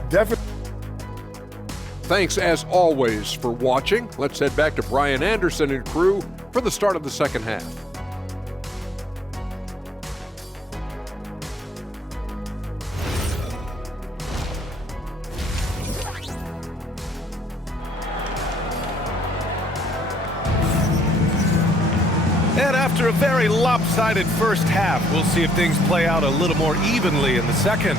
Definitely. Thanks, as always, for watching. Let's head back to Brian Anderson and crew for the start of the second half. And after a very lopsided first half, we'll see if things play out a little more evenly in the second.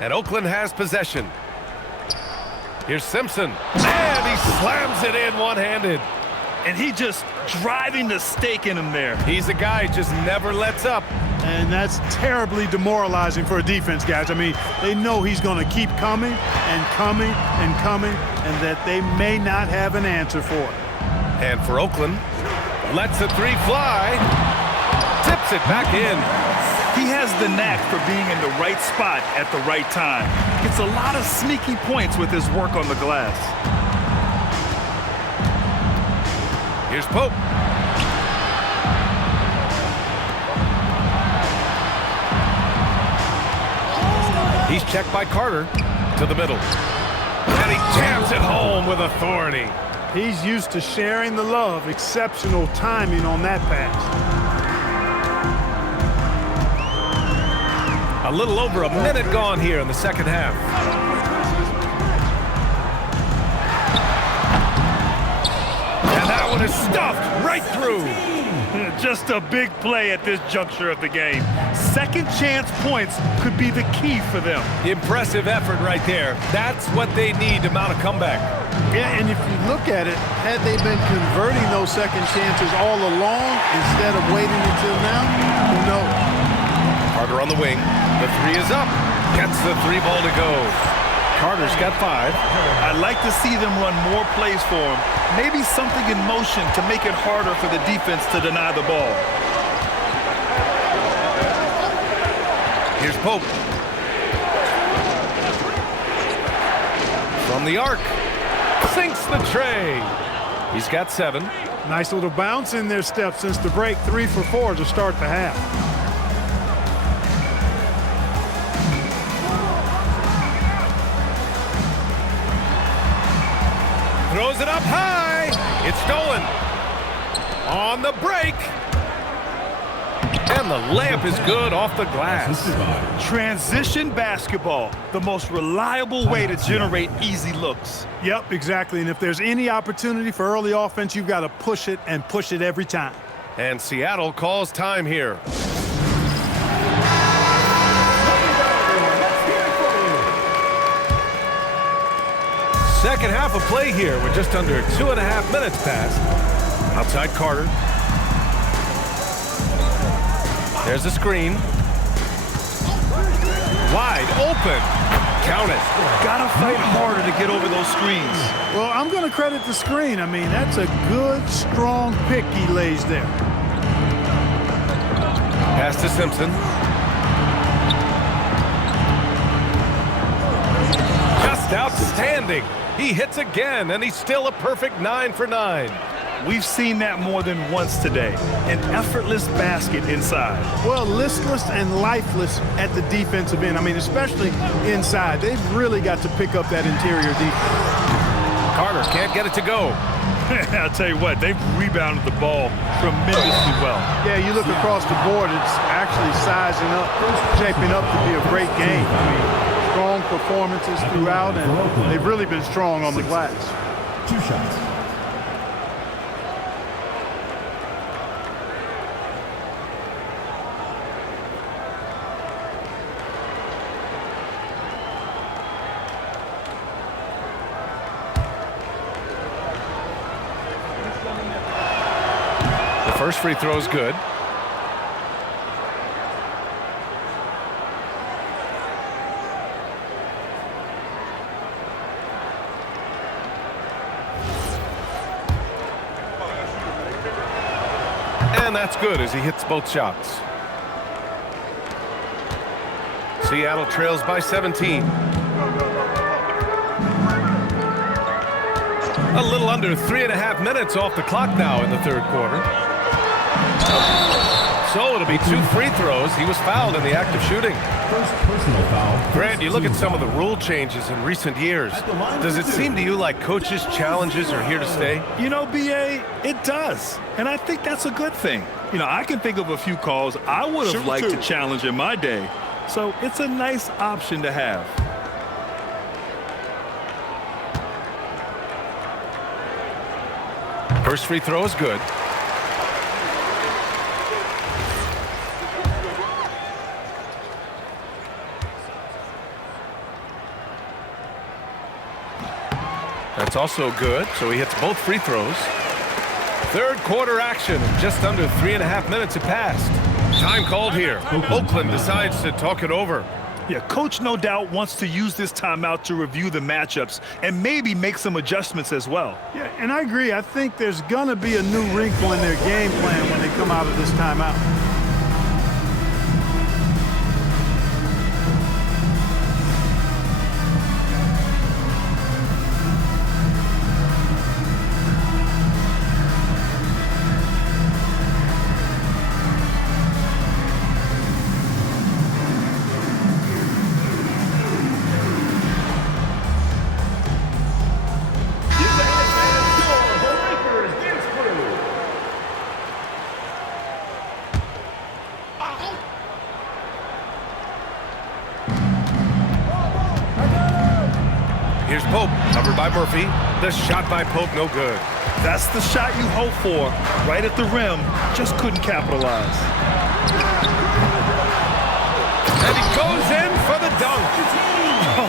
And Oakland has possession. Here's Simpson. And he slams it in one-handed. And he just driving the stake in him there. He's a guy who just never lets up. And that's terribly demoralizing for a defense, guys. I mean, they know he's going to keep coming and coming and coming, and that they may not have an answer for it. And for Oakland, lets the three fly. Tips it back in. He has the knack for being in the right spot at the right time. Gets a lot of sneaky points with his work on the glass. Here's Pope. He's checked by Carter to the middle. And he jams it home with authority. He's used to sharing the love. Exceptional timing on that pass. A little over a minute gone here in the second half. And that one is stuffed right through. Just a big play at this juncture of the game. Second chance points could be the key for them. Impressive effort right there. That's what they need to mount a comeback. Yeah, and if you look at it, had they been converting those second chances all along instead of waiting until now, who knows? Carter on the wing. The three is up. Gets the three ball to go. Carter's got 5. I'd like to see them run more plays for him. Maybe something in motion to make it harder for the defense to deny the ball. Here's Pope. From the arc. Sinks the tray. He's got 7. Nice little bounce in their step since the break. 3 for 4 to start the half. Throws it up high. It's stolen. On the break. And the layup is good off the glass. Transition basketball, the most reliable way to generate easy looks. Yep, exactly. And if there's any opportunity for early offense, you've got to push it and push it every time. And Seattle calls time here. Second half of play here with just under 2.5 minutes passed. Outside Carter. There's the screen. Wide open. Count it. Gotta fight harder to get over those screens. Well, I'm going to credit the screen. I mean, that's a good, strong pick he lays there. Pass to Simpson. Just outstanding. He hits again, and he's still a perfect 9 for 9. We've seen that more than once today. An effortless basket inside. Well, listless and lifeless at the defensive end. I mean, especially inside. They've really got to pick up that interior defense. Carter can't get it to go. I'll tell you what, they've rebounded the ball tremendously well. Yeah, you look across the board, it's actually sizing up, shaping up to be a great game. I mean, strong performances throughout, and they've really been strong on the glass. 2 shots. The first free throw is good. And that's good as he hits both shots. Seattle trails by 17. A little under 3.5 minutes off the clock now in the third quarter. So it'll be 2 free throws. He was fouled in the act of shooting. First personal foul. Grant, you look at some of the rule changes in recent years. Does it seem to you like coaches' challenges are here to stay? You know, B.A., it does. And I think that's a good thing. You know, I can think of a few calls I would have liked to challenge in my day. So it's a nice option to have. First free throw is good. That's also good, so he hits both free throws. Third quarter action. Just under 3.5 minutes have passed. Time called here. Oakland decides to talk it over. Yeah, coach no doubt wants to use this timeout to review the matchups and maybe make some adjustments as well. Yeah, and I agree. I think there's going to be a new wrinkle in their game plan when they come out of this timeout. Here's Pope, covered by Murphy. The shot by Pope, no good. That's the shot you hope for, right at the rim. Just couldn't capitalize. And he goes in for the dunk.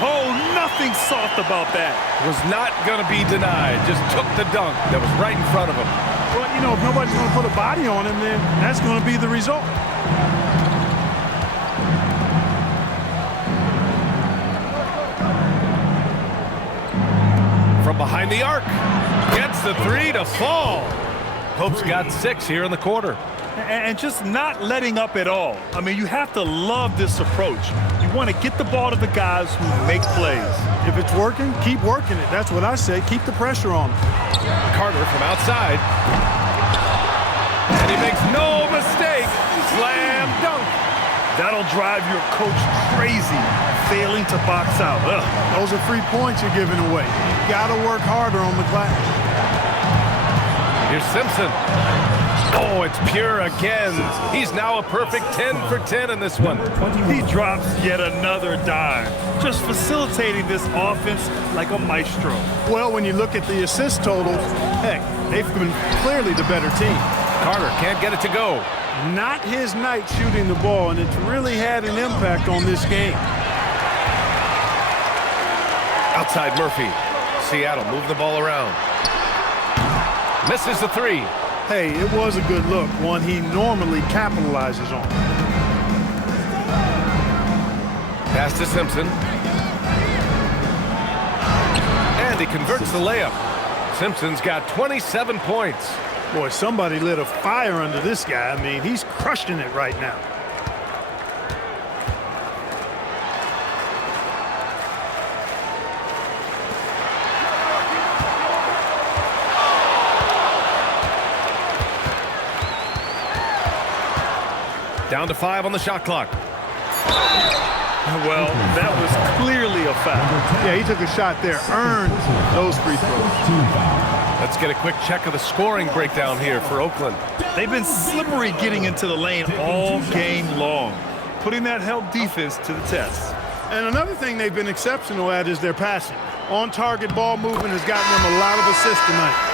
Oh, nothing soft about that. Was not going to be denied. Just took the dunk that was right in front of him. Well, you know, if nobody's going to put a body on him, then that's going to be the result. From behind the arc, gets the three to fall. Pope's got 6 here in the quarter. And just not letting up at all. I mean, you have to love this approach. You want to get the ball to the guys who make plays. If it's working, keep working it. That's what I say. Keep the pressure on them. Carter from outside. And he makes no mistake. Slam dunk. That'll drive your coach crazy, failing to box out. Ugh. Those are 3 points you're giving away. You got to work harder on the glass. Here's Simpson. Oh, it's pure again. He's now a perfect 10 for 10 in this one. He drops yet another dime, just facilitating this offense like a maestro. Well, when you look at the assist totals, heck, they've been clearly the better team. Carter can't get it to go. Not his night shooting the ball, and it's really had an impact on this game. Outside Murphy. Seattle move the ball around. Misses the three. Hey, it was a good look, one he normally capitalizes on. Pass to Simpson. And he converts the layup. Simpson's got 27 points. Boy, somebody lit a fire under this guy. I mean, he's crushing it right now. Down to 5 on the shot clock. Well, that was clearly a foul. Yeah, he took a shot there, earned those free throws. Let's get a quick check of the scoring breakdown here for Oakland. They've been slippery getting into the lane all game long, putting that help defense to the test. And another thing they've been exceptional at is their passing. On-target ball movement has gotten them a lot of assists tonight.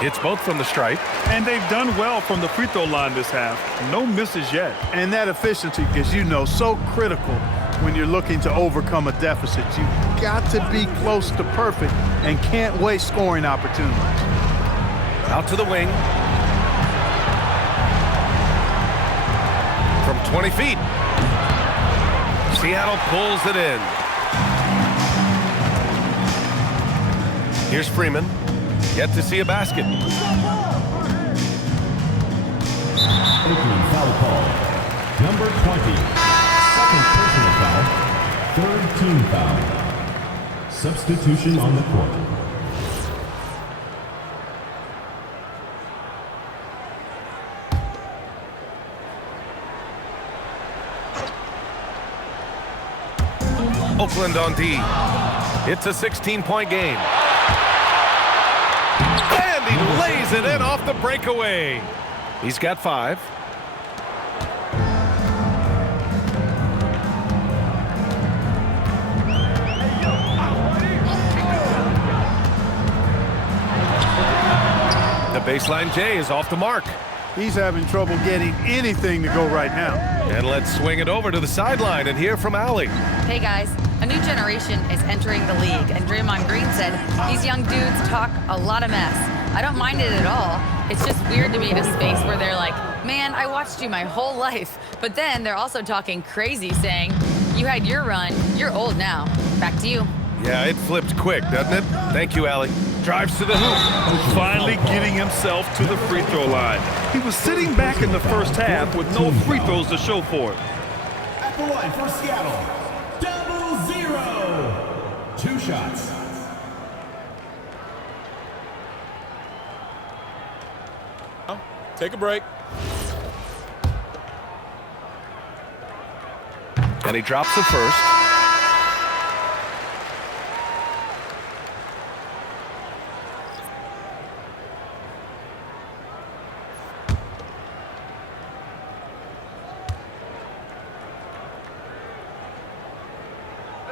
It's both from the stripe. And they've done well from the free throw line this half. No misses yet. And that efficiency, as you know, so critical when you're looking to overcome a deficit. You've got to be close to perfect and can't waste scoring opportunities. Out to the wing. From 20 feet. Seattle pulls it in. Here's Freeman. Yet to see a basket. Oakland foul call. Number 20. Second personal foul. Third team foul. Substitution on the court. Oakland on D. It's a 16-point game. He lays it in off the breakaway. He's got 5. Baseline J is off the mark. He's having trouble getting anything to go right now. And let's swing it over to the sideline and hear from Allie. Hey guys, a new generation is entering the league, and Draymond Green said these young dudes talk a lot of mess. I don't mind it at all. It's just weird to be in a space where they're like, man, I watched you my whole life. But then they're also talking crazy, saying, you had your run, you're old now. Back to you. Yeah, it flipped quick, doesn't it? Thank you, Allie. Drives to the hoop. Finally getting himself to the free throw line. He was sitting back in the first half with no free throws to show for it. At the line for Seattle, 0-0. 2 shots. Take a break. And he drops the first.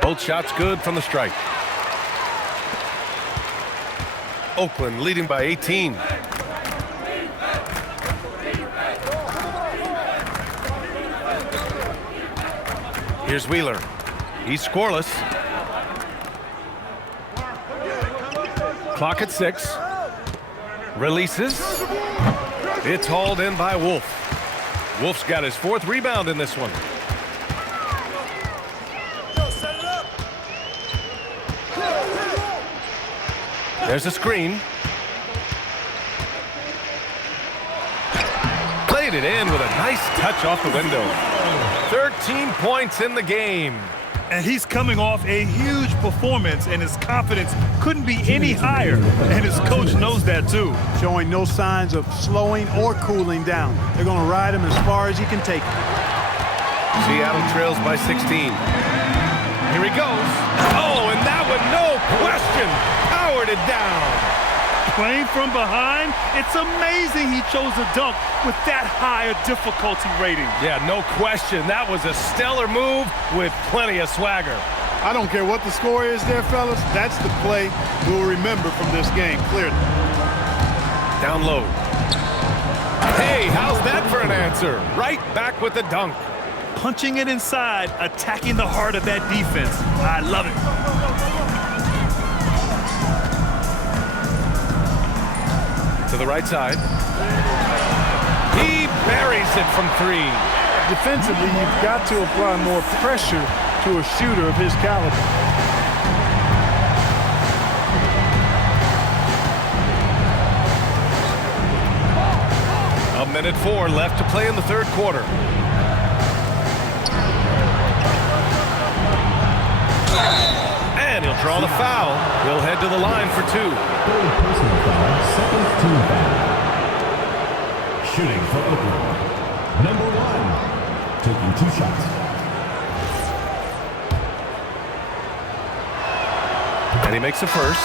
Both shots good from the strike. Oakland leading by 18. Here's Wheeler. He's scoreless. Clock at 6. Releases. It's hauled in by Wolf. Wolf's got his 4th rebound in this one. There's a screen. Played it in with a nice touch off the window. 13 points in the game. And he's coming off a huge performance, and his confidence couldn't be any higher. And his coach knows that too. Showing no signs of slowing or cooling down. They're going to ride him as far as he can take it. Seattle trails by 16. Here he goes. Oh, and that one, no question, powered it down. Playing from behind, it's amazing he chose a dunk with that higher difficulty rating. Yeah, no question. That was a stellar move with plenty of swagger. I don't care what the score is there, fellas. That's the play we'll remember from this game, clearly. Down low. Hey, how's that for an answer? Right back with the dunk. Punching it inside, attacking the heart of that defense. I love it. To the right side. He buries it from 3. Defensively, you've got to apply more pressure to a shooter of his caliber. A minute 4 left to play in the 3rd quarter. And he'll draw the foul. He'll head to the line for 2. Third personal foul, 2nd team foul. Shooting for Oakland. Number 1, taking 2 shots. And he makes the first.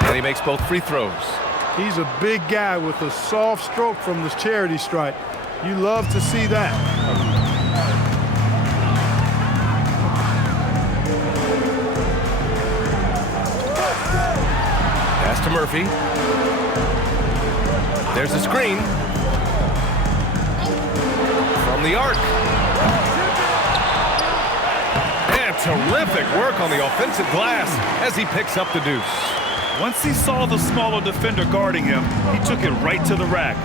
And he makes both free throws. He's a big guy with a soft stroke from the charity stripe. You love to see that. Pass to Murphy. There's a screen. From the arc. And terrific work on the offensive glass as he picks up the deuce. Once he saw the smaller defender guarding him, he took it right to the rack.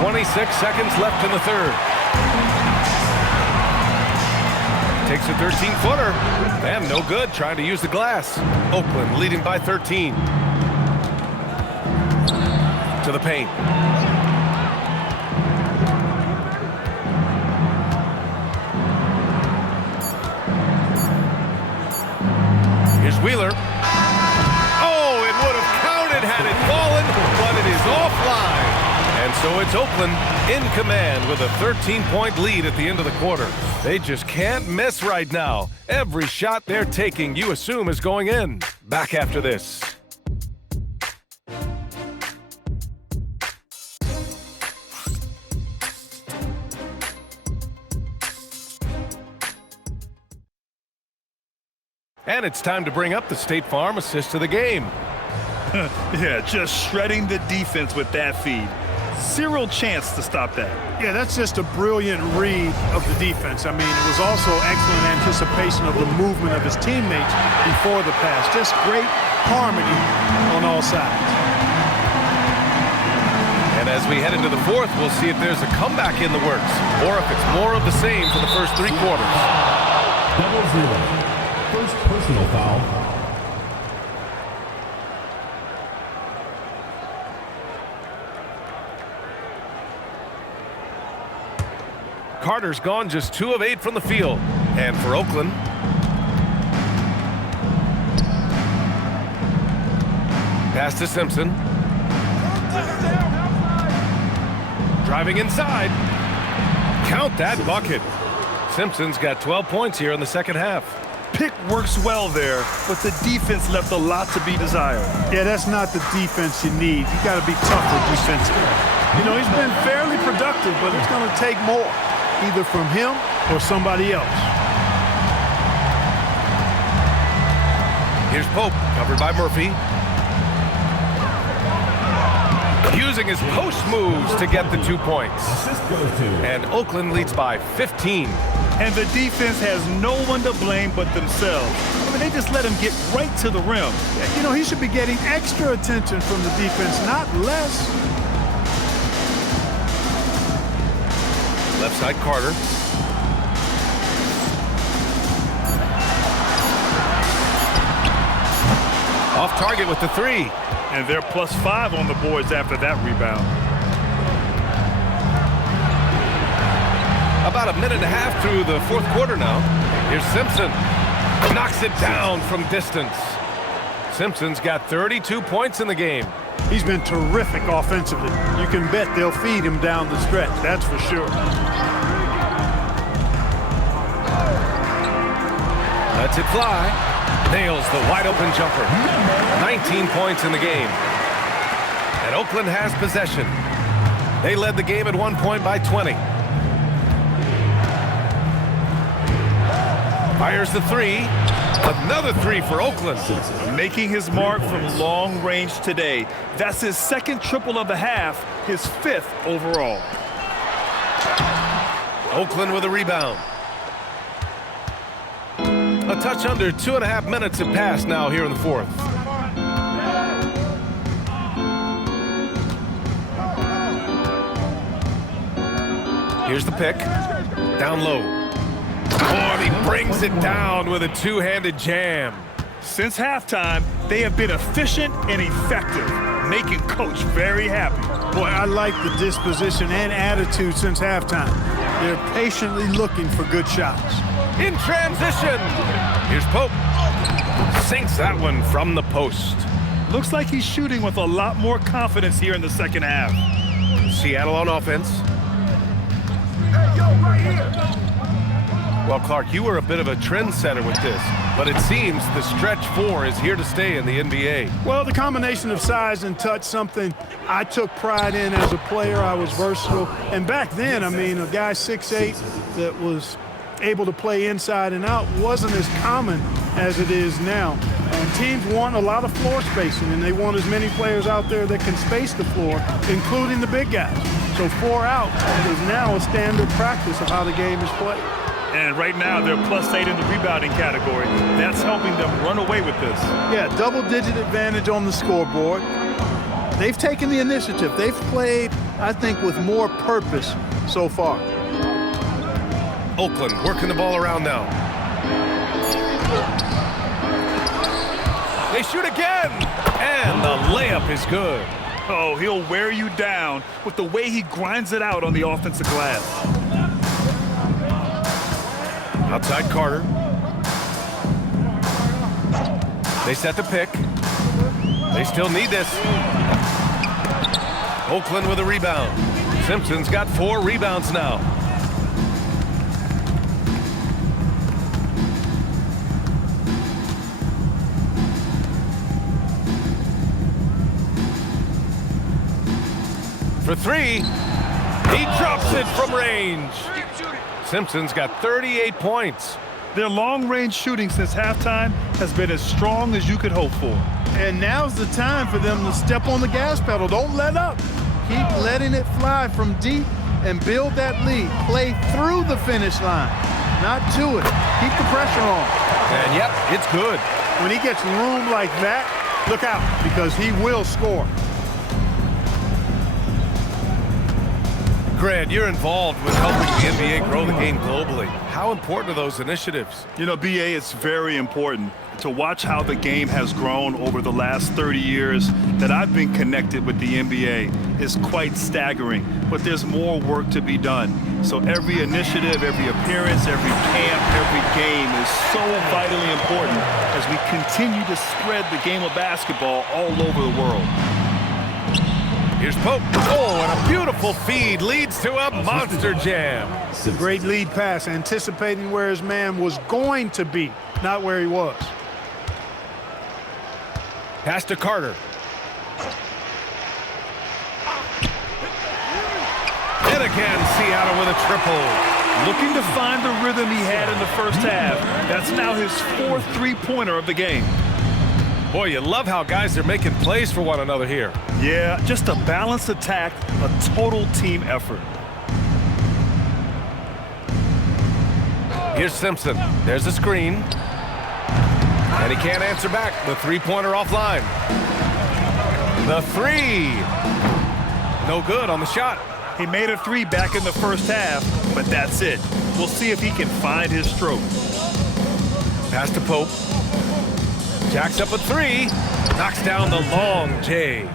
26 seconds left in the 3rd. Takes a 13-footer. And no good, trying to use the glass. Oakland leading by 13. To the paint. Here's Wheeler. Oh, it would have counted had it fallen, but it is offline. And So it's Oakland in command with a 13-point lead at the end of the quarter. They just can't miss right now. Every shot they're taking, you assume, is going in. Back after this. And it's time to bring up the State Farm assist of the game. Yeah, just shredding the defense with that feed. Zero chance to stop that. Yeah, that's just a brilliant read of the defense. I mean, it was also excellent anticipation of the movement of his teammates before the pass. Just great harmony on all sides. And as we head into the fourth, we'll see if there's a comeback in the works or if it's more of the same for the first 3 quarters. Double zero. First personal foul. Carter's gone just 2 of 8 from the field. And for Oakland, pass to Simpson. Driving inside. Count that bucket. Simpson's got 12 points here in the second half. Pick works well there, but the defense left a lot to be desired. Yeah, that's not the defense you need. You got to be tougher defensively. You know, he's been fairly productive, but it's going to take more, either from him or somebody else. Here's Pope, covered by Murphy. Using his post moves to get the 2 points. And Oakland leads by 15. And the defense has no one to blame but themselves. I mean, they just let him get right to the rim. You know, he should be getting extra attention from the defense, not less. Left side, Carter. Off target with the 3. And they're +5 on the boards after that rebound. About a minute and a half through the fourth quarter now. Here's Simpson. Knocks it down from distance. Simpson's got 32 points in the game. He's been terrific offensively. You can bet they'll feed him down the stretch, that's for sure. Lets it fly. Nails the wide-open jumper. 19 points in the game. And Oakland has possession. They led the game at one point by 20. Fires the 3. Another 3 for Oakland. Making his mark from long range today. That's his second triple of the half, his 5th overall. Oakland with a rebound. A touch under 2.5 minutes have passed now here in the fourth. Here's the pick. Down low. Oh, and he brings it down with a 2-handed jam. Since halftime, they have been efficient and effective, making Coach very happy. Boy, I like the disposition and attitude since halftime. They're patiently looking for good shots. In transition. Here's Pope. Sinks that one from the post. Looks like he's shooting with a lot more confidence here in the second half. Seattle on offense. Hey, yo, right here. Well, Clark, you were a bit of a trendsetter with this, but it seems the stretch 4 is here to stay in the NBA. Well, the combination of size and touch, something I took pride in as a player. I was versatile. And back then, I mean, a guy 6'8" that was able to play inside and out wasn't as common as it is now. Teams want a lot of floor spacing, and they want as many players out there that can space the floor, including the big guys. So 4 out is now a standard practice of how the game is played. And right now, they're +8 in the rebounding category. That's helping them run away with this. Yeah, double-digit advantage on the scoreboard. They've taken the initiative. They've played, I think, with more purpose so far. Oakland working the ball around now. They shoot again, and the layup is good. Oh, he'll wear you down with the way he grinds it out on the offensive glass. Outside Carter. They set the pick. They still need this. Oakland with a rebound. Simpson's got 4 rebounds now. For 3, he drops it from range. Simpson's got 38 points. Their long-range shooting since halftime has been as strong as you could hope for. And now's the time for them to step on the gas pedal. Don't let up. Keep letting it fly from deep and build that lead. Play through the finish line, not to it. Keep the pressure on. And yep, it's good. When he gets room like that, look out, because he will score. Grant, you're involved with helping the NBA grow the game globally. How important are those initiatives? You know, BA, it's very important to watch how the game has grown over the last 30 years that I've been connected with the NBA is quite staggering, but there's more work to be done. So every initiative, every appearance, every camp, every game is so vitally important as we continue to spread the game of basketball all over the world. Here's Pope. Oh, and a beautiful feed leads to a monster jam. Great lead pass, anticipating where his man was going to be, not where he was. Pass to Carter. And again, Seattle with a triple. Looking to find the rhythm he had in the first half. That's now his 4th three-pointer of the game. Boy, you love how guys are making plays for one another here. Yeah, just a balanced attack, a total team effort. Here's Simpson. There's the screen. And he can't answer back. The three-pointer offline. The 3. No good on the shot. He made a 3 back in the first half, but that's it. We'll see if he can find his stroke. Pass to Pope. Jacks up a 3. Knocks down the long J.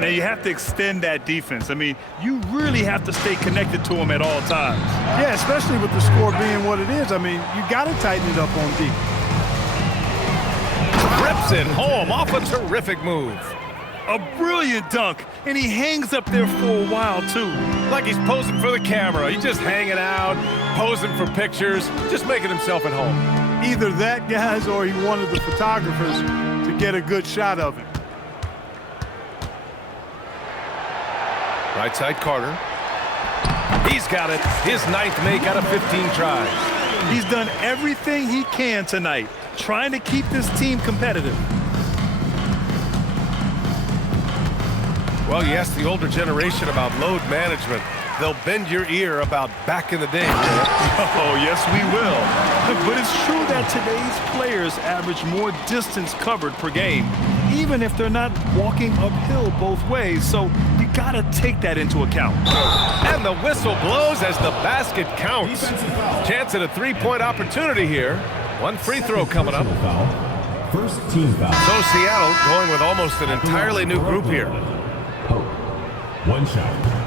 Now you have to extend that defense. I mean, you really have to stay connected to him at all times. Yeah, especially with the score being what it is. I mean, you got to tighten it up on D. Rips it home off a terrific move. A brilliant dunk, and he hangs up there for a while, too. Like he's posing for the camera. He's just hanging out, posing for pictures, just making himself at home. Either that, guys, or he wanted the photographers to get a good shot of him. Right side, Carter. He's got it. His 9th make out of 15 tries. He's done everything he can tonight, trying to keep this team competitive. Well, you ask the older generation about load management. They'll bend your ear about back in the day. Oh, yes, we will. But it's true that today's players average more distance covered per game, even if they're not walking uphill both ways. So you got to take that into account. And the whistle blows as the basket counts. Chance at a three-point opportunity here. One free throw coming up. First team foul. So Seattle going with almost an entirely new group here. One shot.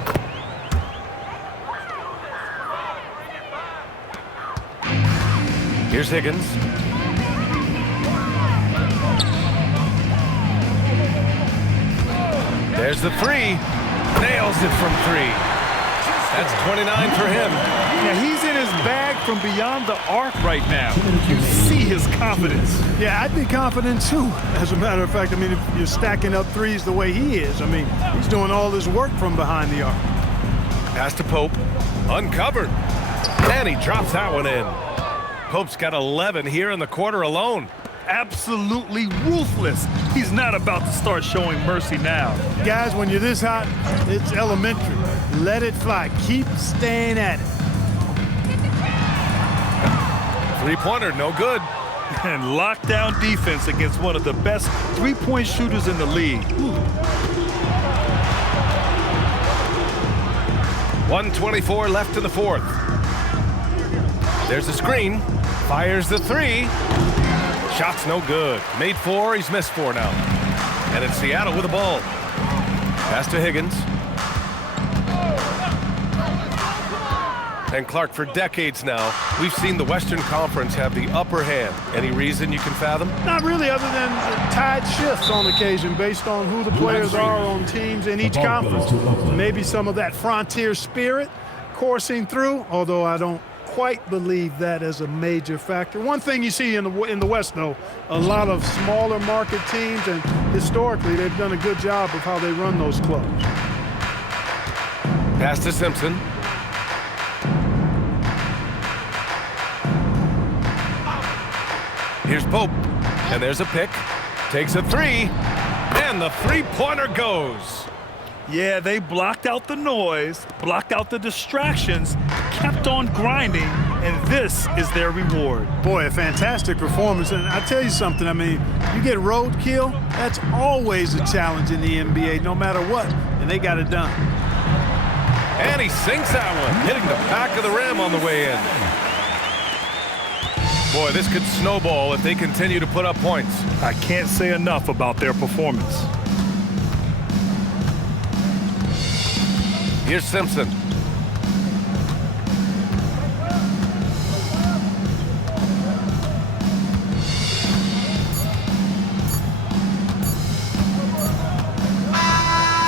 Here's Higgins. There's the 3. Nails it from 3. That's 29 for him. Yeah, he's in his bag from beyond the arc right now. You see his confidence. Yeah, I'd be confident too. As a matter of fact, I mean, if you're stacking up threes the way he is, I mean, he's doing all his work from behind the arc. Pass to Pope. Uncovered. And he drops that one in. Pope's got 11 here in the quarter alone. Absolutely ruthless. He's not about to start showing mercy now. Guys, when you're this hot, it's elementary. Let it fly. Keep staying at it. Three-pointer, no good. And lockdown defense against one of the best three-point shooters in the league. 1:24 left in the 4th. There's the screen. Fires the 3. Shot's no good. Made 4. He's missed 4 now. And it's Seattle with the ball. Pass to Higgins. And Clark, for decades now, we've seen the Western Conference have the upper hand. Any reason you can fathom? Not really, other than tide shifts on occasion based on who the players are on teams in each conference. Maybe some of that frontier spirit coursing through, although I don't quite believe that as a major factor. One thing you see in the West, though, a lot of smaller market teams, and historically they've done a good job of how they run those clubs. Pass to Simpson. Here's Pope, and there's a pick. Takes a three, and the three-pointer goes. Yeah, they blocked out the noise, blocked out the distractions, kept on grinding, and this is their reward. Boy, a fantastic performance. And I tell you something, I mean, you get roadkill, that's always a challenge in the NBA, no matter what, and they got it done. And he sinks that one, hitting the back of the rim on the way in. Boy, this could snowball if they continue to put up points. I can't say enough about their performance. Here's Simpson.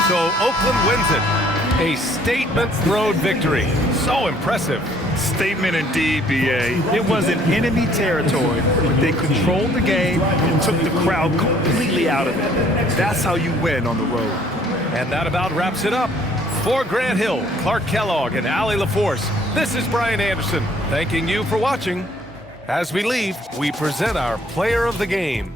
So Oakland wins it. A statement road victory. So impressive. Statement indeed, B.A. It was in enemy territory, but they controlled the game and took the crowd completely out of it. That's how you win on the road. And that about wraps it up. For Grant Hill, Clark Kellogg, and Allie LaForce, this is Brian Anderson, thanking you for watching. As we leave, we present our player of the game.